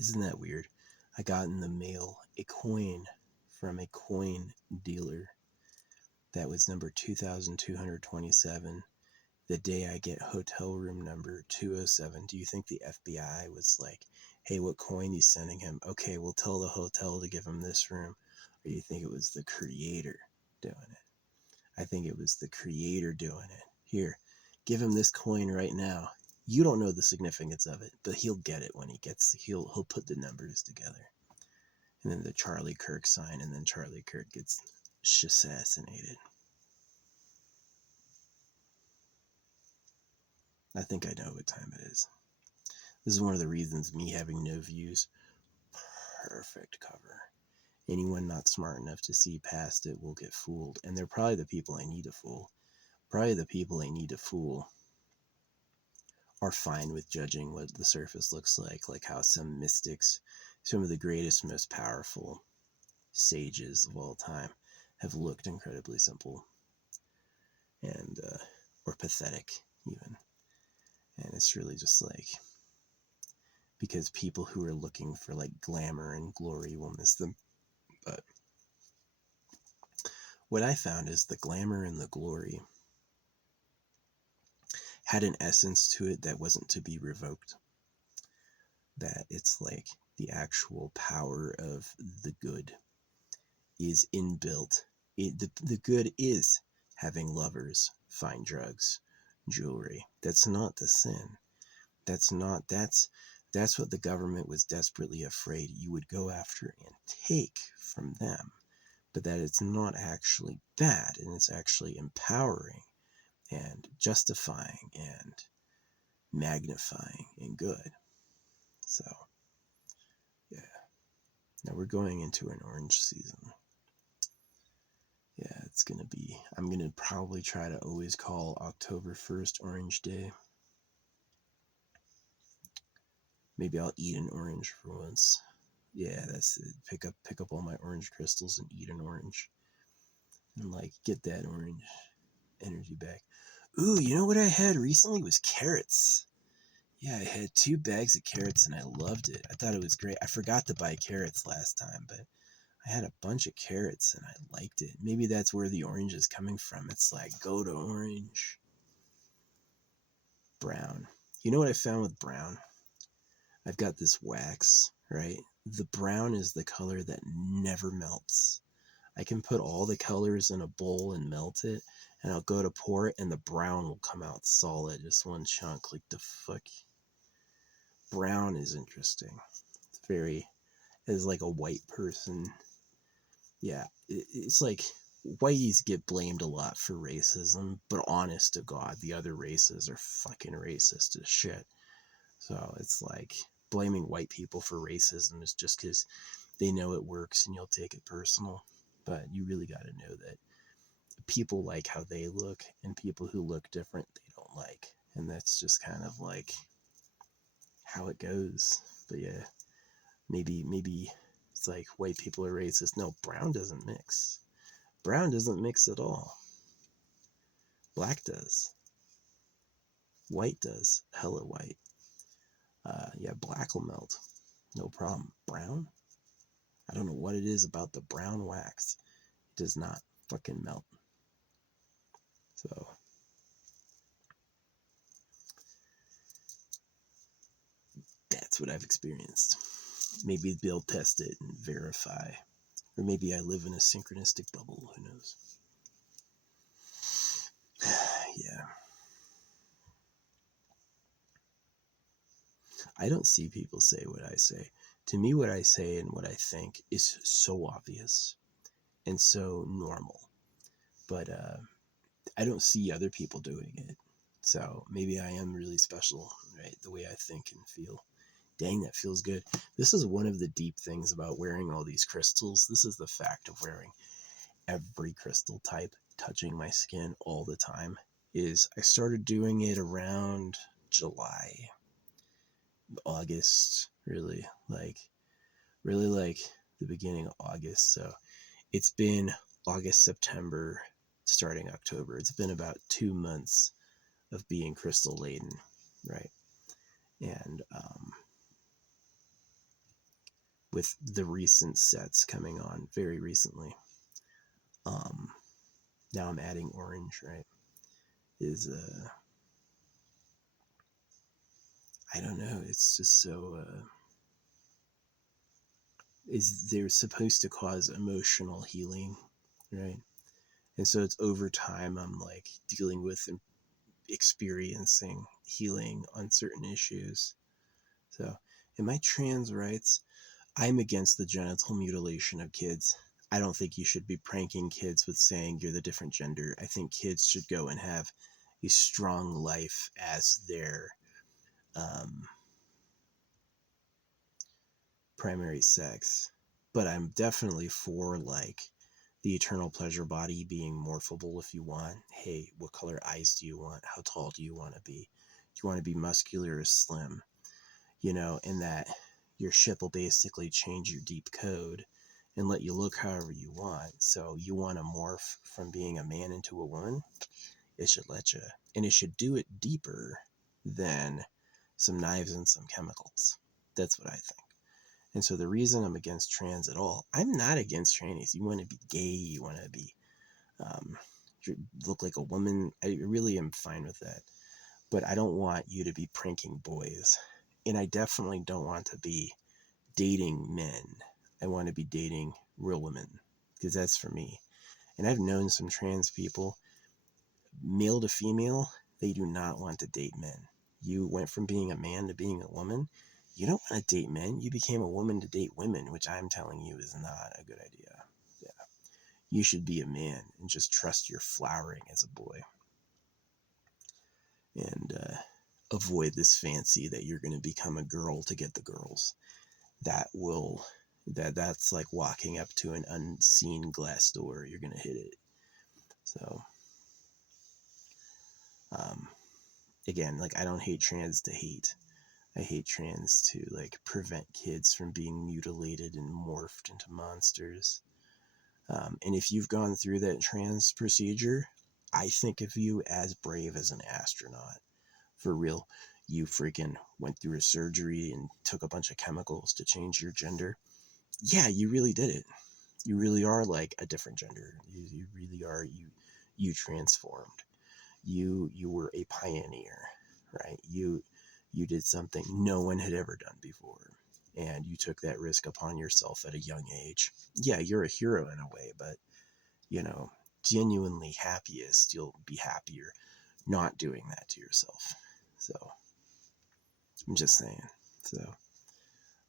Isn't that weird? I got in the mail a coin from a coin dealer that was number 2227. The day I get hotel room number 207, do you think the FBI was like, hey, what coin you sending him? Okay, we'll tell the hotel to give him this room. Or do you think it was the creator doing it? I think it was the creator doing it. Here, give him this coin right now. You don't know the significance of it, but he'll get it when he'll put the numbers together. And then the Charlie Kirk sign, and then Charlie Kirk gets assassinated. I think I know what time it is. This is one of the reasons me having no views. Perfect cover. Anyone not smart enough to see past it will get fooled. And they're probably the people I need to fool. Probably the people I need to fool are fine with judging what the surface looks like how some mystics, some of the greatest, most powerful sages of all time, have looked incredibly simple and or pathetic even. And it's really just like, because people who are looking for like glamour and glory will miss them. But what I found is the glamour and the glory had an essence to it that wasn't to be revoked. That it's like the actual power of the good is inbuilt. The good is having lovers, fine drugs, jewelry. That's not the sin. That's what the government was desperately afraid you would go after and take from them. But that it's not actually bad, and it's actually empowering and justifying and magnifying and good. So, yeah. Now we're going into an orange season. Yeah, it's going to be, I'm going to probably try to always call October 1st Orange Day. Maybe I'll eat an orange for once. Yeah, that's it. Pick up all my orange crystals and eat an orange. And like, get that orange energy back. Ooh, you know what I had recently was carrots. Yeah, I had 2 bags of carrots and I loved it. I thought it was great. I forgot to buy carrots last time, but I had a bunch of carrots and I liked it. Maybe that's where the orange is coming from. It's like, go to orange. Brown. You know what I found with brown? I've got this wax, right? The brown is the color that never melts. I can put all the colors in a bowl and melt it, and I'll go to pour it, and the brown will come out solid, just one chunk. Like, the fuck? Brown is interesting. It's very, as like a white person, yeah, it's like whiteys get blamed a lot for racism, but honest to God, the other races are fucking racist as shit. So it's like, blaming white people for racism is just because they know it works and you'll take it personal. But you really got to know that people like how they look, and people who look different they don't like. And that's just kind of like how it goes. But yeah, maybe it's like white people are racist. No, brown doesn't mix. Brown doesn't mix at all. Black does. White does. Hella white. Yeah, black will melt. No problem. Brown? I don't know what it is about the brown wax. It does not fucking melt. So, that's what I've experienced. Maybe they'll test it and verify. Or maybe I live in a synchronistic bubble. Who knows? Yeah. I don't see people say what I say. To me, what I say and what I think is so obvious and so normal. But I don't see other people doing it. So maybe I am really special, right? The way I think and feel. Dang, that feels good. This is one of the deep things about wearing all these crystals. This is the fact of wearing every crystal type, touching my skin all the time, is I started doing it around July, August, really like the beginning of August. So it's been August, September, starting October. It's been about 2 months of being crystal laden, right? And with the recent sets coming on very recently. Now I'm adding orange, right? Is I don't know. It's just so is they're supposed to cause emotional healing, right? And so it's over time I'm like dealing with and experiencing healing on certain issues. So, in my trans rights, I'm against the genital mutilation of kids. I don't think you should be pranking kids with saying you're the different gender. I think kids should go and have a strong life as their primary sex. But I'm definitely for like the eternal pleasure body being morphable if you want. Hey, what color eyes do you want? How tall do you want to be? Do you want to be muscular or slim? You know, and that your ship will basically change your deep code and let you look however you want. So you want to morph from being a man into a woman, it should let you. And it should do it deeper than some knives and some chemicals. That's what I think. And so the reason I'm against trans at all, I'm not against trannies. You want to be gay, you want to be, you look like a woman. I really am fine with that. But I don't want you to be pranking boys. And I definitely don't want to be dating men. I want to be dating real women because that's for me. And I've known some trans people, male to female, they do not want to date men. You went from being a man to being a woman. You don't want to date men. You became a woman to date women, which I'm telling you is not a good idea. Yeah. You should be a man and just trust your flowering as a boy. And avoid this fancy that you're going to become a girl to get the girls. That's like walking up to an unseen glass door. You're going to hit it. So, again, like I don't hate trans to hate. I hate trans to like prevent kids from being mutilated and morphed into monsters. And if you've gone through that trans procedure, I think of you as brave as an astronaut. For real. You freaking went through a surgery and took a bunch of chemicals to change your gender. Yeah, you really did it. You really are like a different gender. You really are. You transformed. You were a pioneer, right? You did something no one had ever done before, and you took that risk upon yourself at a young age. Yeah, you're a hero in a way, but you know, genuinely happiest, you'll be happier not doing that to yourself. So I'm just saying. So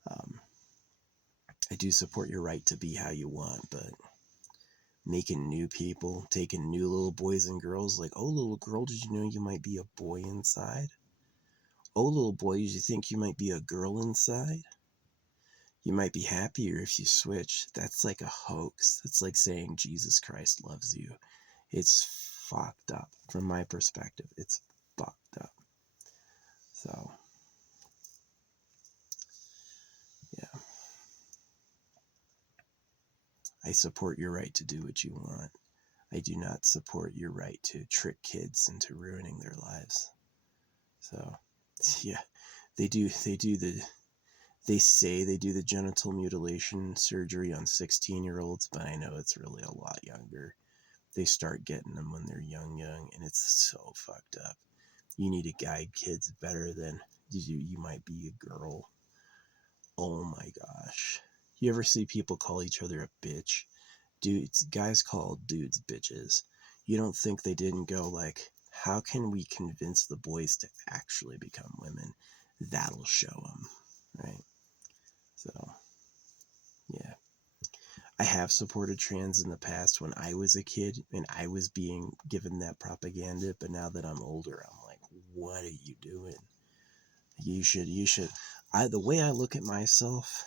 I do support your right to be how you want, but making new people, taking new little boys and girls, like, oh, little girl, did you know you might be a boy inside? Oh, little boy, did you think you might be a girl inside? You might be happier if you switch. That's like a hoax. That's like saying Jesus Christ loves you. It's fucked up. From my perspective, it's fucked up. So, yeah. I support your right to do what you want. I do not support your right to trick kids into ruining their lives. So, yeah, they say they do the genital mutilation surgery on 16-year-olds, but I know it's really a lot younger. They start getting them when they're young, and it's so fucked up. You need to guide kids better than you might be a girl. Oh my gosh. You ever see people call each other a bitch? Dudes, guys call dudes bitches. You don't think they didn't go like, how can we convince the boys to actually become women? That'll show them, right? So, yeah. I have supported trans in the past when I was a kid and I was being given that propaganda, but now that I'm older, I'm like, what are you doing? You should, the way I look at myself,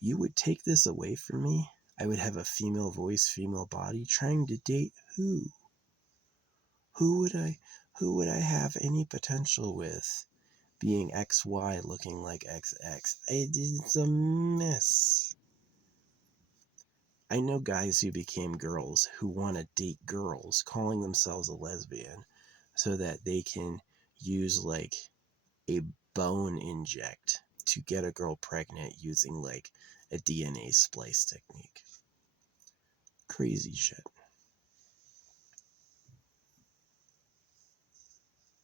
you would take this away from me. I would have a female voice, female body, trying to date who? Who would I have any potential with? Being XY looking like XX. It's a mess. I know guys who became girls who want to date girls, calling themselves a lesbian, so that they can use like a bone inject to get a girl pregnant using like a DNA splice technique. Crazy shit.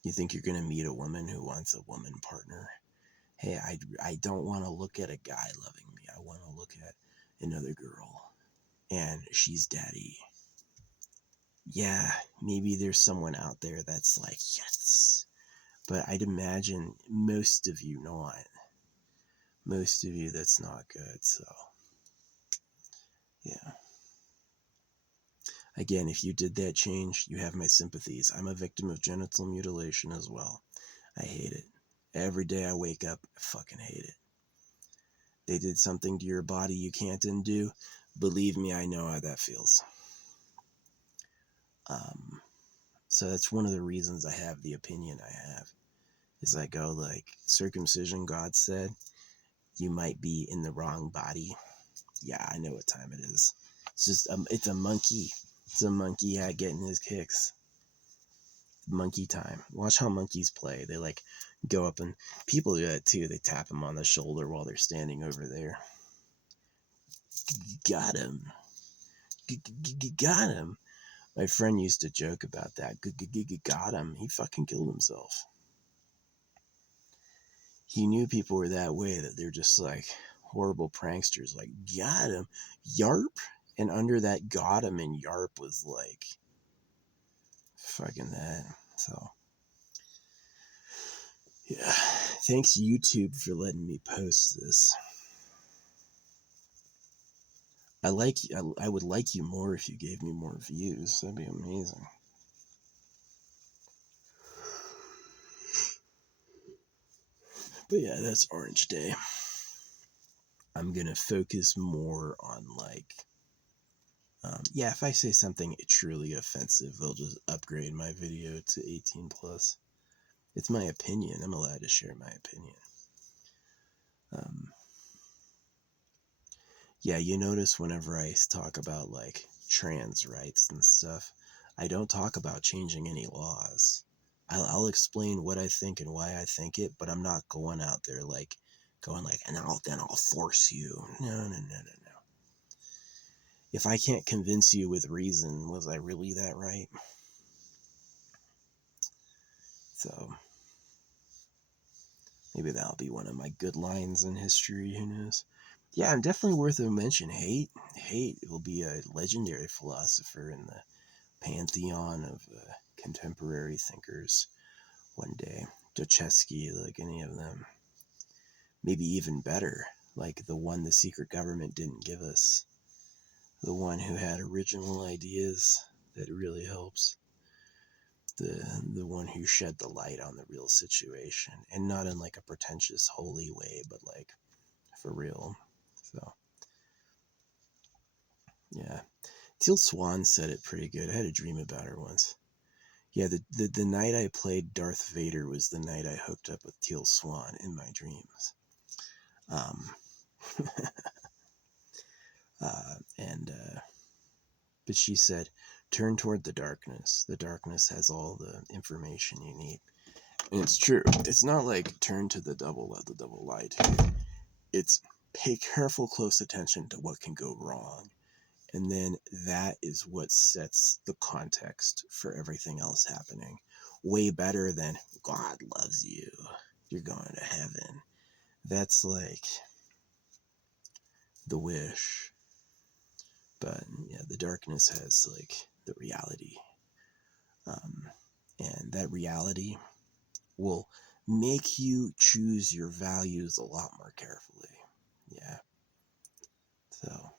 You think you're gonna meet a woman who wants a woman partner? Hey, I don't want to look at a guy loving me. I want to look at another girl, and she's daddy. Yeah, maybe there's someone out there that's like, yes. But I'd imagine most of you not. Most of you, that's not good. So, yeah. Again, if you did that change, you have my sympathies. I'm a victim of genital mutilation as well. I hate it. Every day I wake up, I fucking hate it. They did something to your body you can't undo. Believe me, I know how that feels. So that's one of the reasons I have the opinion I have. Is I go like, circumcision, God said, you might be in the wrong body. Yeah, I know what time it is. It's just, it's a monkey. It's a monkey getting his kicks. Monkey time. Watch how monkeys play. They like go up, and people do that too. They tap them on the shoulder while they're standing over there. Got him. Got him. My friend used to joke about that. Got him. He fucking killed himself. He knew people were that way, that they're just like horrible pranksters. Like, got him. Yarp. And under that got him and yarp was like fucking that. So, yeah. Thanks, YouTube, for letting me post this. I would like you more if you gave me more views. That'd be amazing. But yeah, that's Orange Day. I'm gonna focus more on like, yeah, if I say something truly offensive, they'll just upgrade my video to 18 plus. It's my opinion. I'm allowed to share my opinion. Yeah, you notice whenever I talk about like trans rights and stuff, I don't talk about changing any laws. I'll explain what I think and why I think it, but I'm not going out there like going like, and then I'll force you. No. If I can't convince you with reason, was I really that right? So maybe that'll be one of my good lines in history, who knows? Yeah, I'm definitely worth a mention. Hate will be a legendary philosopher in the pantheon of contemporary thinkers one day. Dostoevsky, like any of them. Maybe even better, like the one the secret government didn't give us. The one who had original ideas that really helps. The one who shed the light on the real situation, and not in like a pretentious holy way, but like for real. So yeah, Teal Swan said it pretty good. I had a dream about her once. Yeah, the night I played Darth Vader was the night I hooked up with Teal Swan in my dreams. But she said, turn toward the darkness. The darkness has all the information you need. And it's true. It's not like turn to the devil, let the devil lie to you. It's pay careful, close attention to what can go wrong. And then that is what sets the context for everything else happening. Way better than God loves you. You're going to heaven. That's like the wish. But yeah, the darkness has like the reality. And that reality will make you choose your values a lot more carefully. Yeah. So.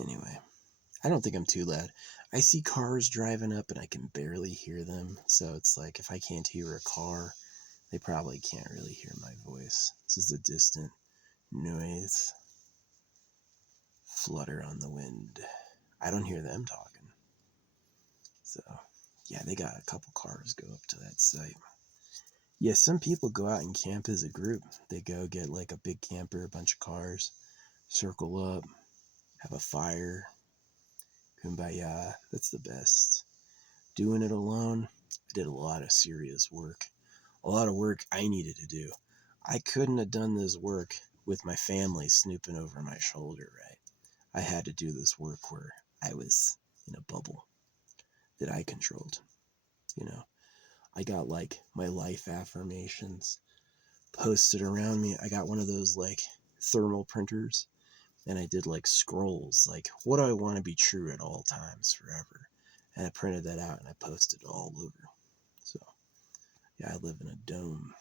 Anyway, I don't think I'm too loud. I see cars driving up and I can barely hear them. So it's like if I can't hear a car, they probably can't really hear my voice. This is a distant noise. Flutter on the wind. I don't hear them talking. So, yeah, they got a couple cars go up to that site. Yeah, some people go out and camp as a group. They go get like a big camper, a bunch of cars, circle up, have a fire, Kumbaya, that's the best. Doing it alone, I did a lot of serious work. A lot of work I needed to do. I couldn't have done this work with my family snooping over my shoulder, right? I had to do this work where I was in a bubble that I controlled, you know. I got like my life affirmations posted around me. I got one of those like thermal printers, and I did like scrolls, like what do I want to be true at all times forever? And I printed that out and I posted it all over. So yeah, I live in a dome.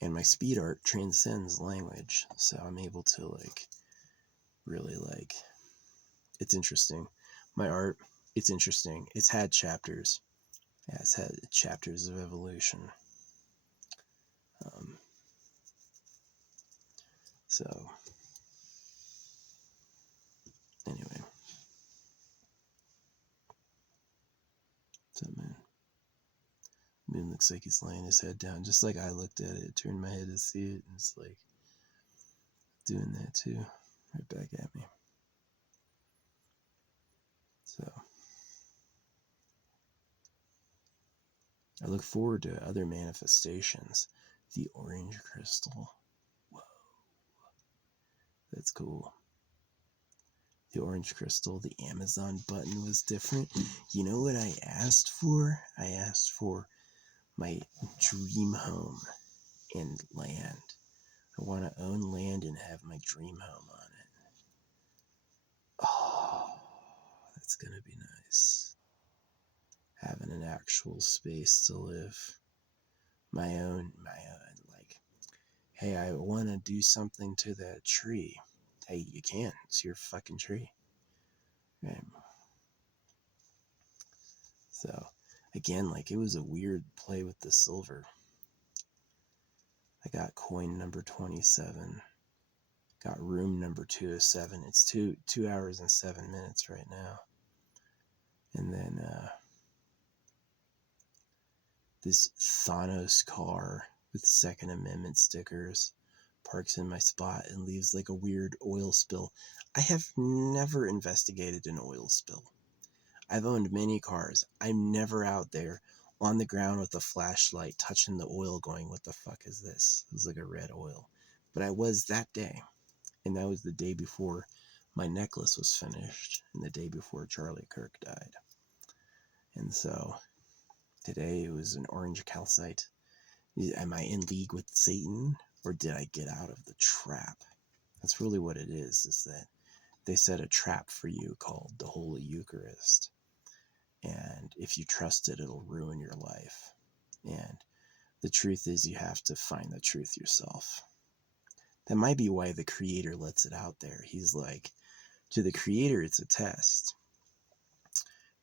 And my speed art transcends language, so I'm able to like really like, it's interesting. My art, it's interesting. It's had chapters. Yeah, it's had chapters of evolution. So anyway, so Moon looks like he's laying his head down, just like I looked at it. Turned my head to see it, and it's like doing that too, right back at me. So I look forward to other manifestations. The orange crystal. Whoa, that's cool. The orange crystal, the Amazon button was different. You know what I asked for? I asked for my dream home and land. I want to own land and have my dream home on it. Oh, that's going to be nice. Having an actual space to live. My own, like, hey, I want to do something to that tree. Hey, you can. It's your fucking tree. Right. So, again, like, it was a weird play with the silver. I got coin number 27. Got room number 207. It's 2 hours and 7 minutes right now. And then this Thanos car with Second Amendment stickers parks in my spot and leaves like a weird oil spill. I have never investigated an oil spill. I've owned many cars. I'm never out there on the ground with a flashlight touching the oil going, what the fuck is this? It was like a red oil. But I was that day. And that was the day before my necklace was finished and the day before Charlie Kirk died. And so today it was an orange calcite. Am I in league with Satan, or did I get out of the trap? That's really what it is that they set a trap for you called the Holy Eucharist. And if you trust it, it'll ruin your life. And the truth is you have to find the truth yourself. That might be why the creator lets it out there. He's like, to the creator, it's a test.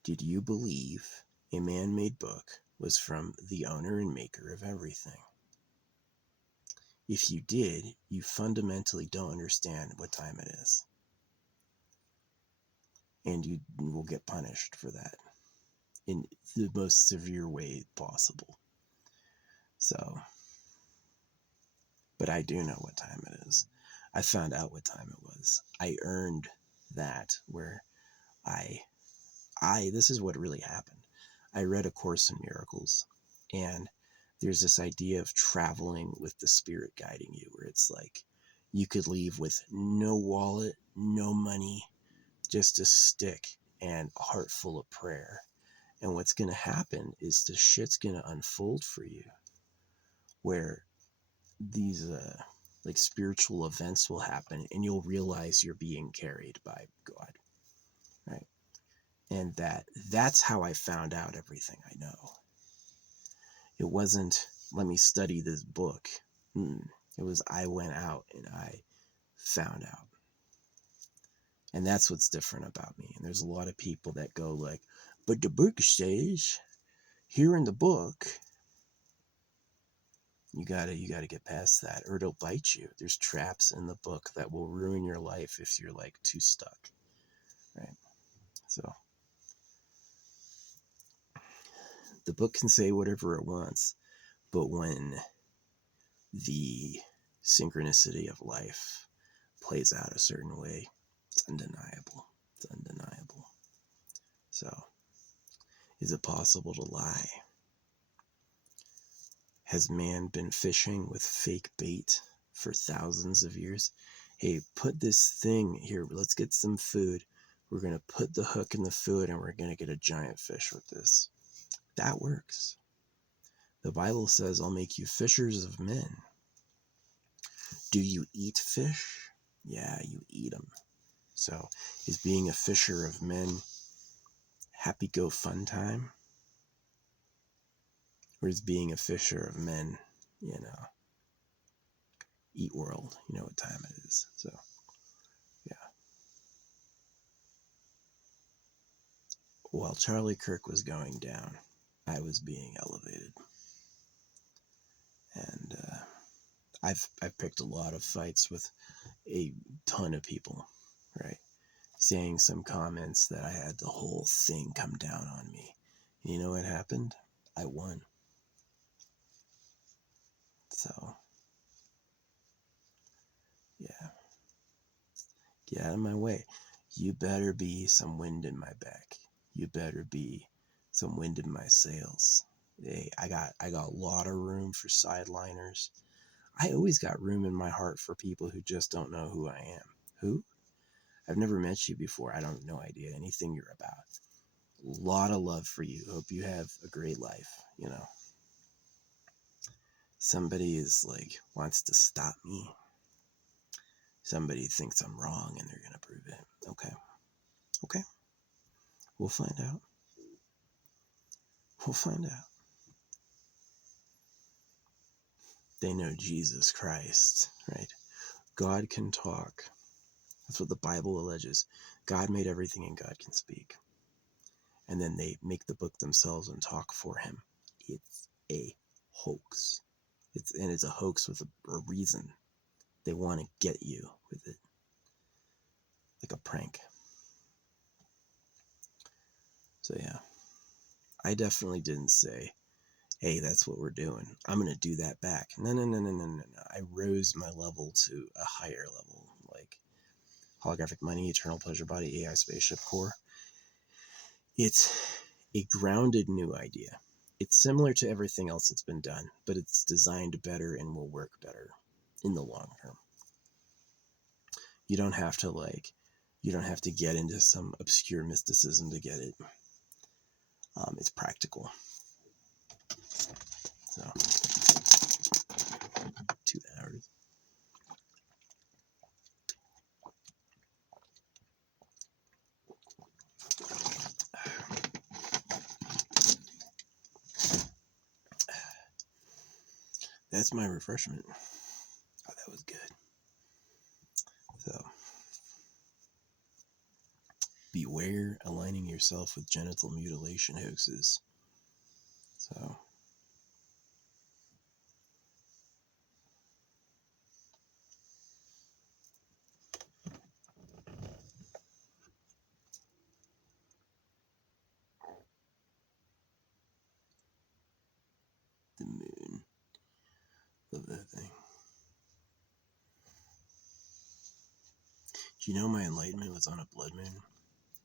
Did you believe a man-made book was from the owner and maker of everything? If you did, you fundamentally don't understand what time it is. And you will get punished for that in the most severe way possible. So, but I do know what time it is. I found out what time it was. I earned that where this is what really happened. I read A Course in Miracles, and there's this idea of traveling with the spirit guiding you, where it's like you could leave with no wallet, no money, just a stick and a heart full of prayer. And what's going to happen is the shit's going to unfold for you, where these like spiritual events will happen, and you'll realize you're being carried by God, right? And that's how I found out everything I know. It wasn't, let me study this book. It was, I went out and I found out. And that's what's different about me. And there's a lot of people that go like, but the book says here in the book. You gotta get past that, or it'll bite you. There's traps in the book that will ruin your life if you're like too stuck, right? So the book can say whatever it wants, but when the synchronicity of life plays out a certain way, it's undeniable. It's undeniable. So, is it possible to lie? Has man been fishing with fake bait for thousands of years? Hey, put this thing here. Let's get some food. We're going to put the hook in the food and we're going to get a giant fish with this. That works. The Bible says, I'll make you fishers of men. Do you eat fish? Yeah, you eat them. So, is being a fisher of men happy go fun time? Or is being a fisher of men, eat world? You know what time it is. So, yeah. While Charlie Kirk was going down, I was being elevated. And I've picked a lot of fights with a ton of people, right? Saying some comments that I had the whole thing come down on me. You know what happened? I won. So, yeah. Get out of my way. You better be some wind in my back. You better be some wind in my sails. Hey, I got a lot of room for sideliners. I always got room in my heart for people who just don't know who I am. Who? I've never met you before. I don't no idea anything you're about. A lot of love for you. Hope you have a great life, Somebody is wants to stop me. Somebody thinks I'm wrong and they're going to prove it. Okay. We'll find out. We'll find out. They know Jesus Christ, right? God can talk. That's what the Bible alleges. God made everything and God can speak. And then they make the book themselves and talk for him. It's a hoax. It's a hoax with a reason. They want to get you with it. Like a prank. So yeah. I definitely didn't say, hey, that's what we're doing. I'm going to do that back. No. I rose my level to a higher level. Like holographic money, eternal pleasure body, AI spaceship core. It's a grounded new idea. It's similar to everything else that's been done, but it's designed better and will work better in the long term. You don't have to get into some obscure mysticism to get it. It's practical. So, 2 hours. That's my refreshment. Oh, that was good. So, beware aligning yourself with genital mutilation hoaxes. So, the moon. Love that thing. Do you know my enlightenment was on a blood moon?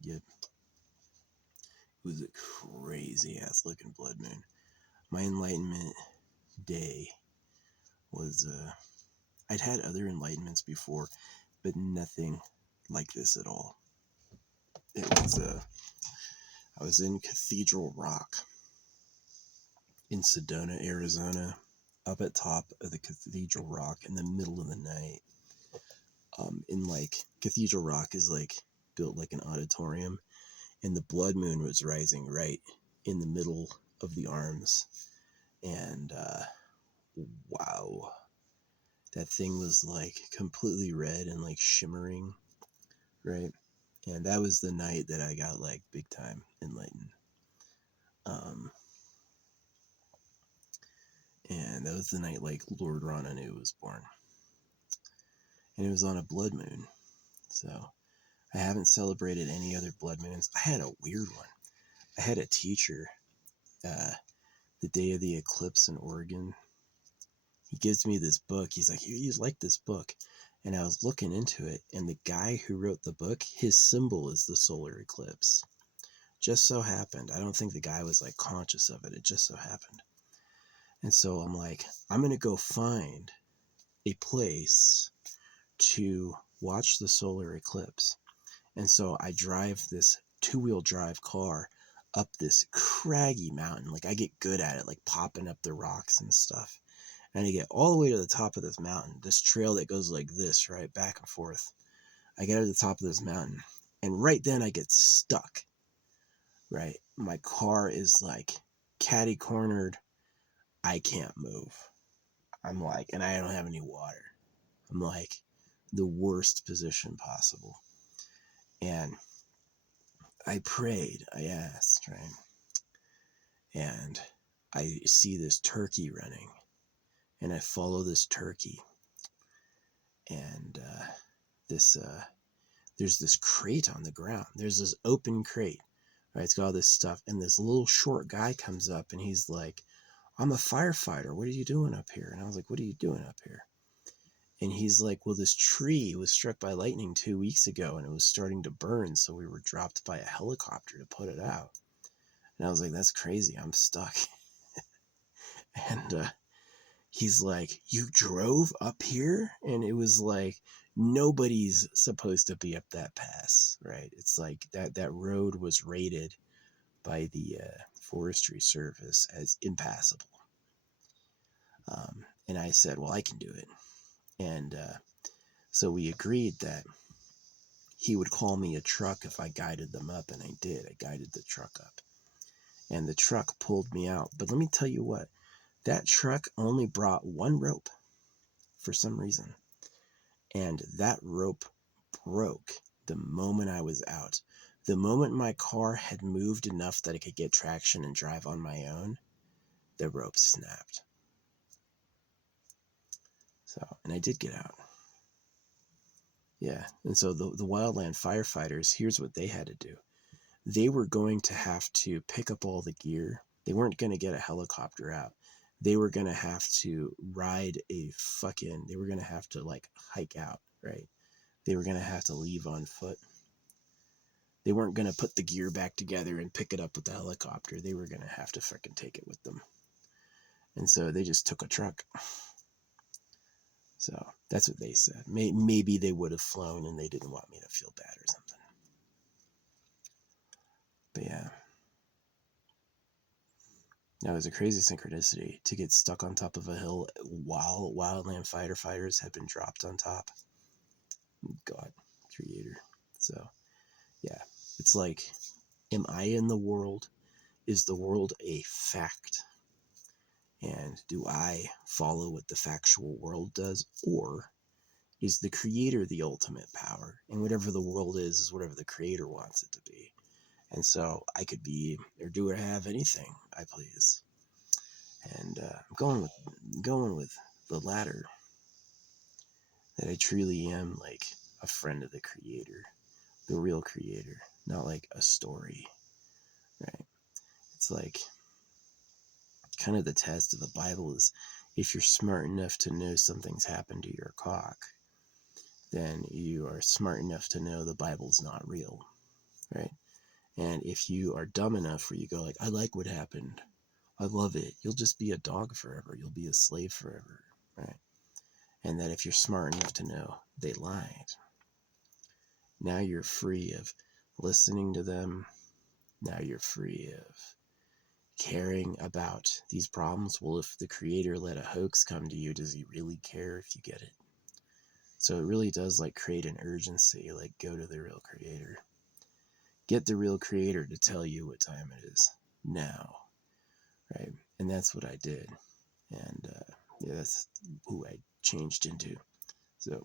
Yep. It was a crazy ass looking blood moon. My enlightenment day was, I'd had other enlightenments before, but nothing like this at all. It was, I was in Cathedral Rock in Sedona, Arizona, up at top of the Cathedral Rock in the middle of the night. Cathedral Rock is built like an auditorium, and the blood moon was rising right in the middle of the arms. And, wow, that thing was completely red and shimmering, right? And that was the night that I got big time enlightened. And that was the night Lord Rananu was born. And it was on a blood moon. So I haven't celebrated any other blood moons. I had a weird one. I had a teacher, the day of the eclipse in Oregon. He gives me this book. He's like, here, you like this book. And I was looking into it, and the guy who wrote the book, his symbol is the solar eclipse. Just so happened. I don't think the guy was like conscious of it. It just so happened. And so I'm like, I'm going to go find a place to watch the solar eclipse. And so I drive this 2-wheel drive car up this craggy mountain. Like, I get good at it, like popping up the rocks and stuff. And I get all the way to the top of this mountain, this trail that goes like this, right, back and forth. I get to the top of this mountain, and right then I get stuck, right? My car is like catty cornered. I can't move. I'm like, and I don't have any water. I'm like, the worst position possible. And I prayed, I asked, right? And I see this turkey running, and I follow this turkey, and there's this crate on the ground. There's this open crate, right? It's got all this stuff, and this little short guy comes up, and he's like, I'm a firefighter. What are you doing up here? And I was like, what are you doing up here? And he's like, well, this tree was struck by lightning 2 weeks ago, and it was starting to burn, so we were dropped by a helicopter to put it out. And I was like, that's crazy. I'm stuck. And he's like, you drove up here? And it was like, nobody's supposed to be up that pass, right? It's like that road was rated by the Forestry Service as impassable. And I said, well, I can do it. And so we agreed that he would call me a truck if I guided them up, and I did. I guided the truck up. And the truck pulled me out. But let me tell you what, that truck only brought one rope for some reason. And that rope broke the moment I was out. The moment my car had moved enough that I could get traction and drive on my own, the rope snapped. So, and I did get out. Yeah, and so the wildland firefighters, here's what they had to do. They were going to have to pick up all the gear. They weren't going to get a helicopter out. They were going to have to ride they were going to have to like hike out, right? They were going to have to leave on foot. They weren't going to put the gear back together and pick it up with the helicopter. They were going to have to freaking take it with them. And so they just took a truck. So that's what they said. Maybe they would have flown and they didn't want me to feel bad or something. But yeah. That was a crazy synchronicity to get stuck on top of a hill while wildland firefighters had been dropped on top. God, creator. So, yeah. It's like, am I in the world? Is the world a fact? And do I follow what the factual world does? Or is the creator the ultimate power? And whatever the world is whatever the creator wants it to be. And so I could be, or do or have anything I please. And I'm going with the latter. That I truly am like a friend of the creator. The real creator. Not like a story. Right? It's like, kind of the test of the Bible is, if you're smart enough to know something's happened to your cock, then you are smart enough to know the Bible's not real, right? And if you are dumb enough where you go like, I like what happened, I love it, you'll just be a dog forever, you'll be a slave forever, right? And that if you're smart enough to know they lied, now you're free of listening to them, now you're free of caring about these problems. Well, if the creator let a hoax come to you, does he really care if you get it? So it really does like create an urgency, like go to the real creator. Get the real creator to tell you what time it is now, right? And that's what I did. And yeah, that's who I changed into. So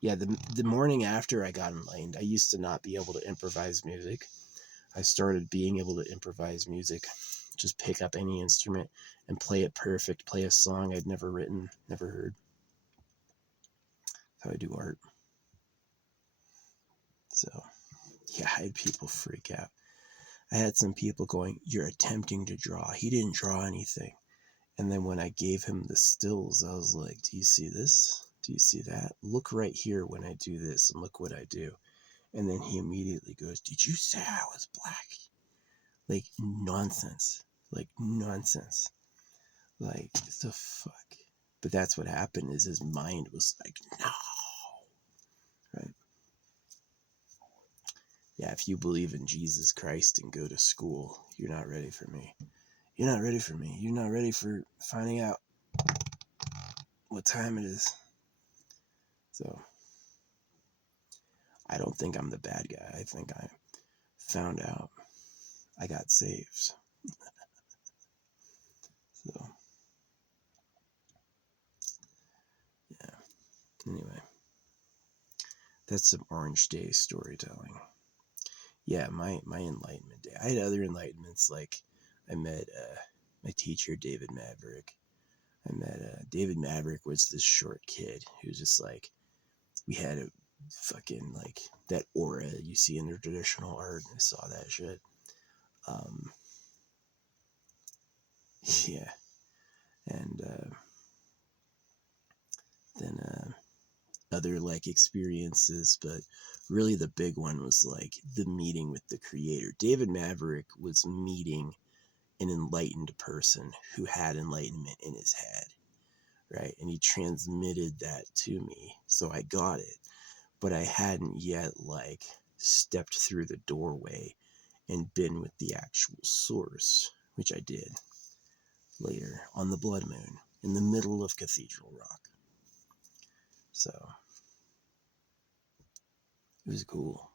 yeah, the morning after I got enlightened, I used to not be able to improvise music. I started being able to improvise music, just pick up any instrument and play it perfect, play a song I'd never written, never heard. That's how I do art. So yeah, I had people freak out. I had some people going, you're attempting to draw. He didn't draw anything. And then when I gave him the stills, I was like, do you see this? Do you see that? Look right here when I do this, and look what I do. And then he immediately goes, did you say I was black? Like, nonsense. Like, nonsense. Like, the fuck? But that's what happened, is his mind was like, no. Right? Yeah, if you believe in Jesus Christ and go to school, you're not ready for me. You're not ready for me. You're not ready for finding out what time it is. So, I don't think I'm the bad guy. I think I found out. I got saved. So, yeah. Anyway, that's some Orange Day storytelling. Yeah, my enlightenment day. I had other enlightenments, like I met my teacher, David Maverick. I met David Maverick was this short kid who was just like, we had a fucking, like, that aura you see in their traditional art. I saw that shit. Yeah. And then other, like, experiences, but really the big one was, like, the meeting with the creator. David Maverick was meeting an enlightened person who had enlightenment in his head, right? And he transmitted that to me, so I got it, but I hadn't yet, like, stepped through the doorway and been with the actual source, which I did later on the blood moon in the middle of Cathedral Rock. So it was cool.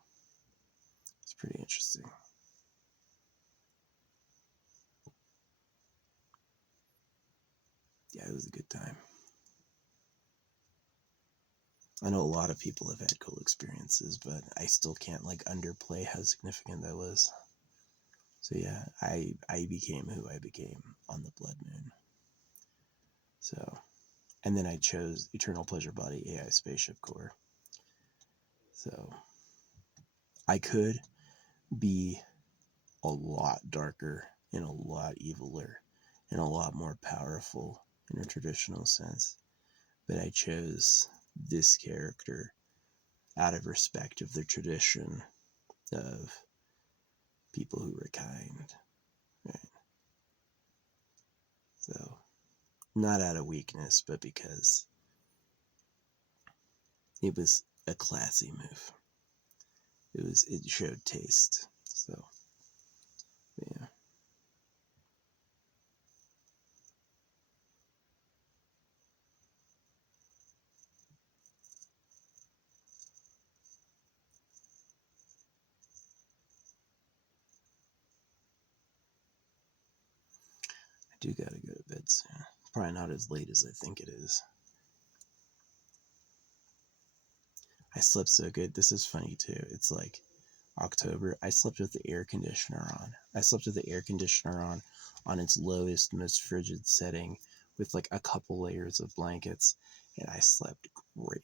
It's pretty interesting. Yeah, it was a good time. I know a lot of people have had cool experiences, but I still can't, like, underplay how significant that was. So yeah, I became who I became on the blood moon. So, and then I chose Eternal Pleasure Body AI Spaceship Core. So I could be a lot darker and a lot eviler and a lot more powerful in a traditional sense, but I chose this character out of respect of the tradition of people who were kind, right? So, not out of weakness, but because it was a classy move. It showed taste. So, yeah. I do gotta go to bed soon. Probably not as late as I think it is. I slept so good. This is funny too. It's like October. I slept with the air conditioner on. I slept with the air conditioner on its lowest, most frigid setting with like a couple layers of blankets, and I slept great.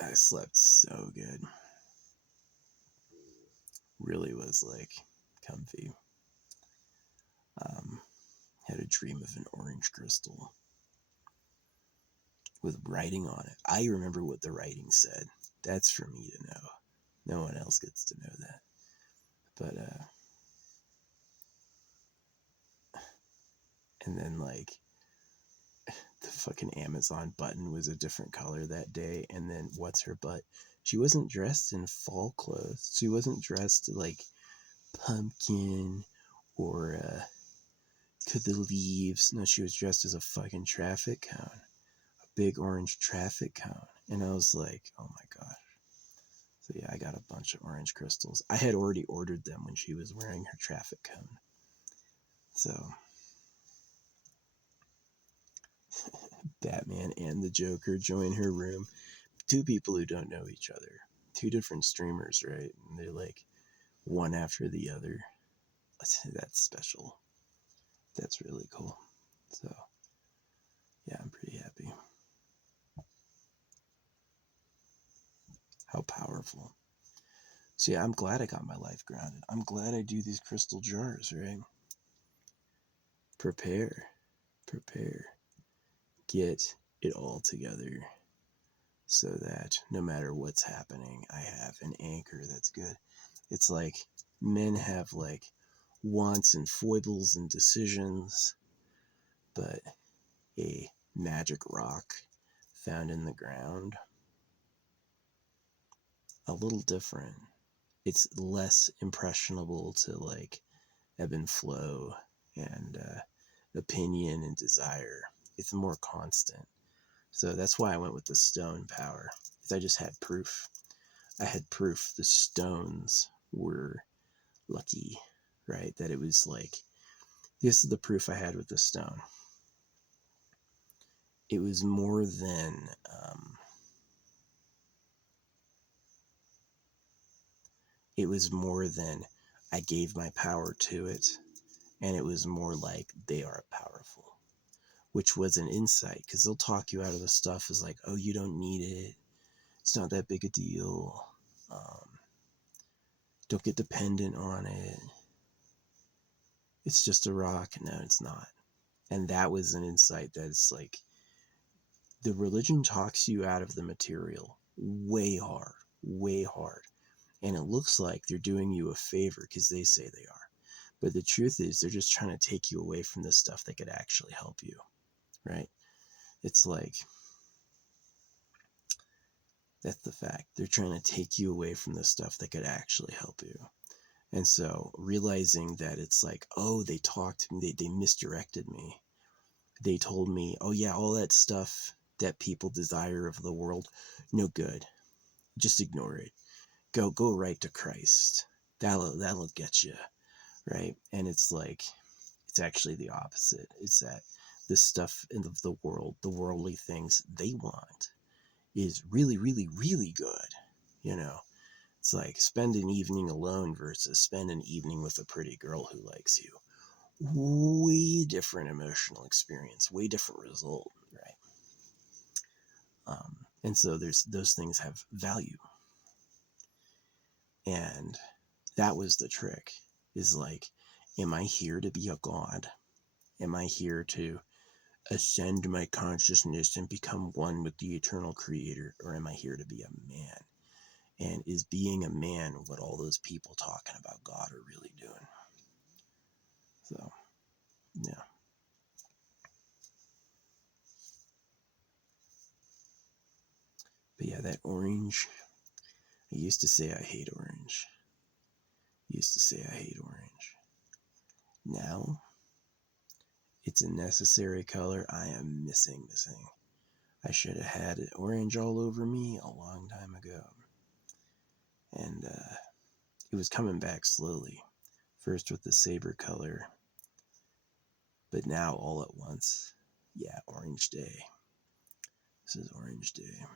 I slept so good. Really was like comfy. Had a dream of an orange crystal with writing on it. I remember what the writing said. That's for me to know. No one else gets to know that. But and then, like, the fucking Amazon button was a different color that day, and then what's her butt? She wasn't dressed in fall clothes. She wasn't dressed like pumpkin or to the leaves. No, she was dressed as a fucking traffic cone, a big orange traffic cone. And I was like, oh my god. So yeah, I got a bunch of orange crystals. I had already ordered them when she was wearing her traffic cone. So Batman and the Joker join her room. Two people who don't know each other. Two different streamers, right? And they're like one after the other. That's special. That's really cool. So yeah, I'm pretty happy. How powerful. So yeah, I'm glad I got my life grounded. I'm glad I do these crystal jars, right? Prepare. Get it all together. so that no matter what's happening, I have an anchor that's good. It's like men have like wants and foibles and decisions, but a magic rock found in the ground, a little different. It's less impressionable to like ebb and flow and opinion and desire. It's more constant. So that's why I went with the stone power, because I just had proof. I had proof the stones were lucky, right? That it was like, this is the proof I had with the stone. It was more than, I gave my power to it, and it was more like they are powerful, which was an insight, because they'll talk you out of the stuff as like, oh, you don't need it. It's not that big a deal. Don't get dependent on it. It's just a rock. No, it's not. And that was an insight that it's like, the religion talks you out of the material way hard, way hard. And it looks like they're doing you a favor because they say they are. But the truth is, they're just trying to take you away from the stuff that could actually help you, right? It's like, that's the fact. They're trying to take you away from the stuff that could actually help you. And so realizing that it's like, oh, they talked to me, they misdirected me. They told me, oh yeah, all that stuff that people desire of the world, no good. Just ignore it. Go right to Christ. That'll get you, right? And it's like, it's actually the opposite. It's that the stuff in the world, the worldly things they want, is really, really, really good. You know, it's like spend an evening alone versus spend an evening with a pretty girl who likes you. Way different emotional experience, way different result, right? And so those things have value. And that was the trick, is like, am I here to be a god? Am I here to ascend my consciousness and become one with the eternal creator? Or am I here to be a man? And is being a man what all those people talking about God are really doing? So, yeah. But yeah, that orange, I used to say I hate orange. Now, it's a necessary color I am missing. I should have had it orange all over me a long time ago. And it was coming back slowly. First with the saber color, but now all at once. Yeah, Orange Day. This is Orange Day.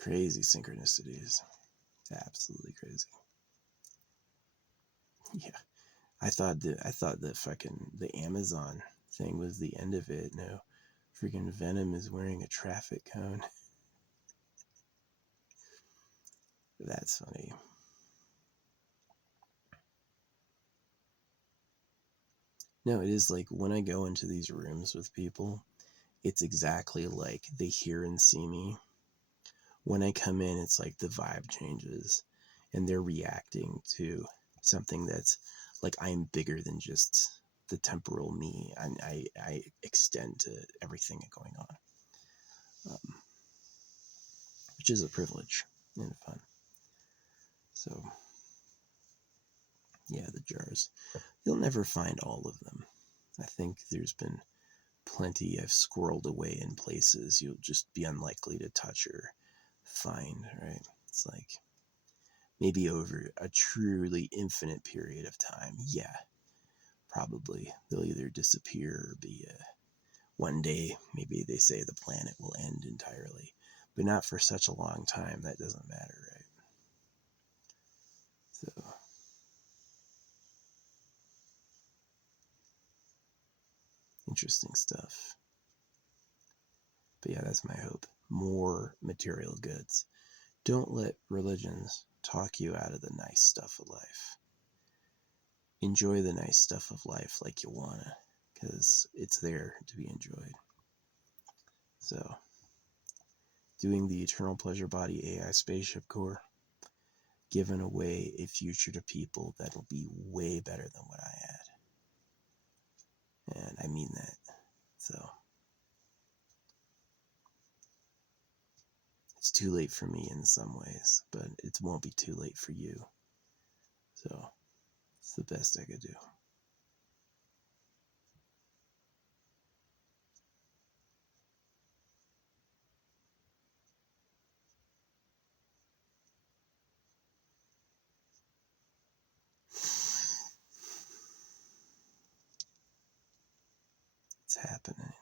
Crazy synchronicities. Absolutely crazy. Yeah. I thought the fucking the Amazon thing was the end of it. No, freaking Venom is wearing a traffic cone. That's funny. No, it is like when I go into these rooms with people, it's exactly like they hear and see me. When I come in, it's like the vibe changes and they're reacting to something that's like, I'm bigger than just the temporal me. I extend to everything going on, which is a privilege and fun. So, yeah, the jars. You'll never find all of them. I think there's been plenty I've squirreled away in places you'll just be unlikely to touch or find, right? It's like, maybe over a truly infinite period of time, yeah, probably they'll either disappear or be one day, maybe they say the planet will end entirely, but not for such a long time. That doesn't matter, right? So, interesting stuff. But yeah, that's my hope. More material goods. Don't let religions talk you out of the nice stuff of life. Enjoy the nice stuff of life like you wanna, because it's there to be enjoyed. So, doing the Eternal Pleasure Body AI Spaceship Core, giving away a future to people that'll be way better than what I had. And I mean that. So it's too late for me in some ways, but it won't be too late for you. So it's the best I could do. It's happening.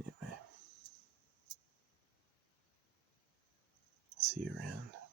Anyway, see you around.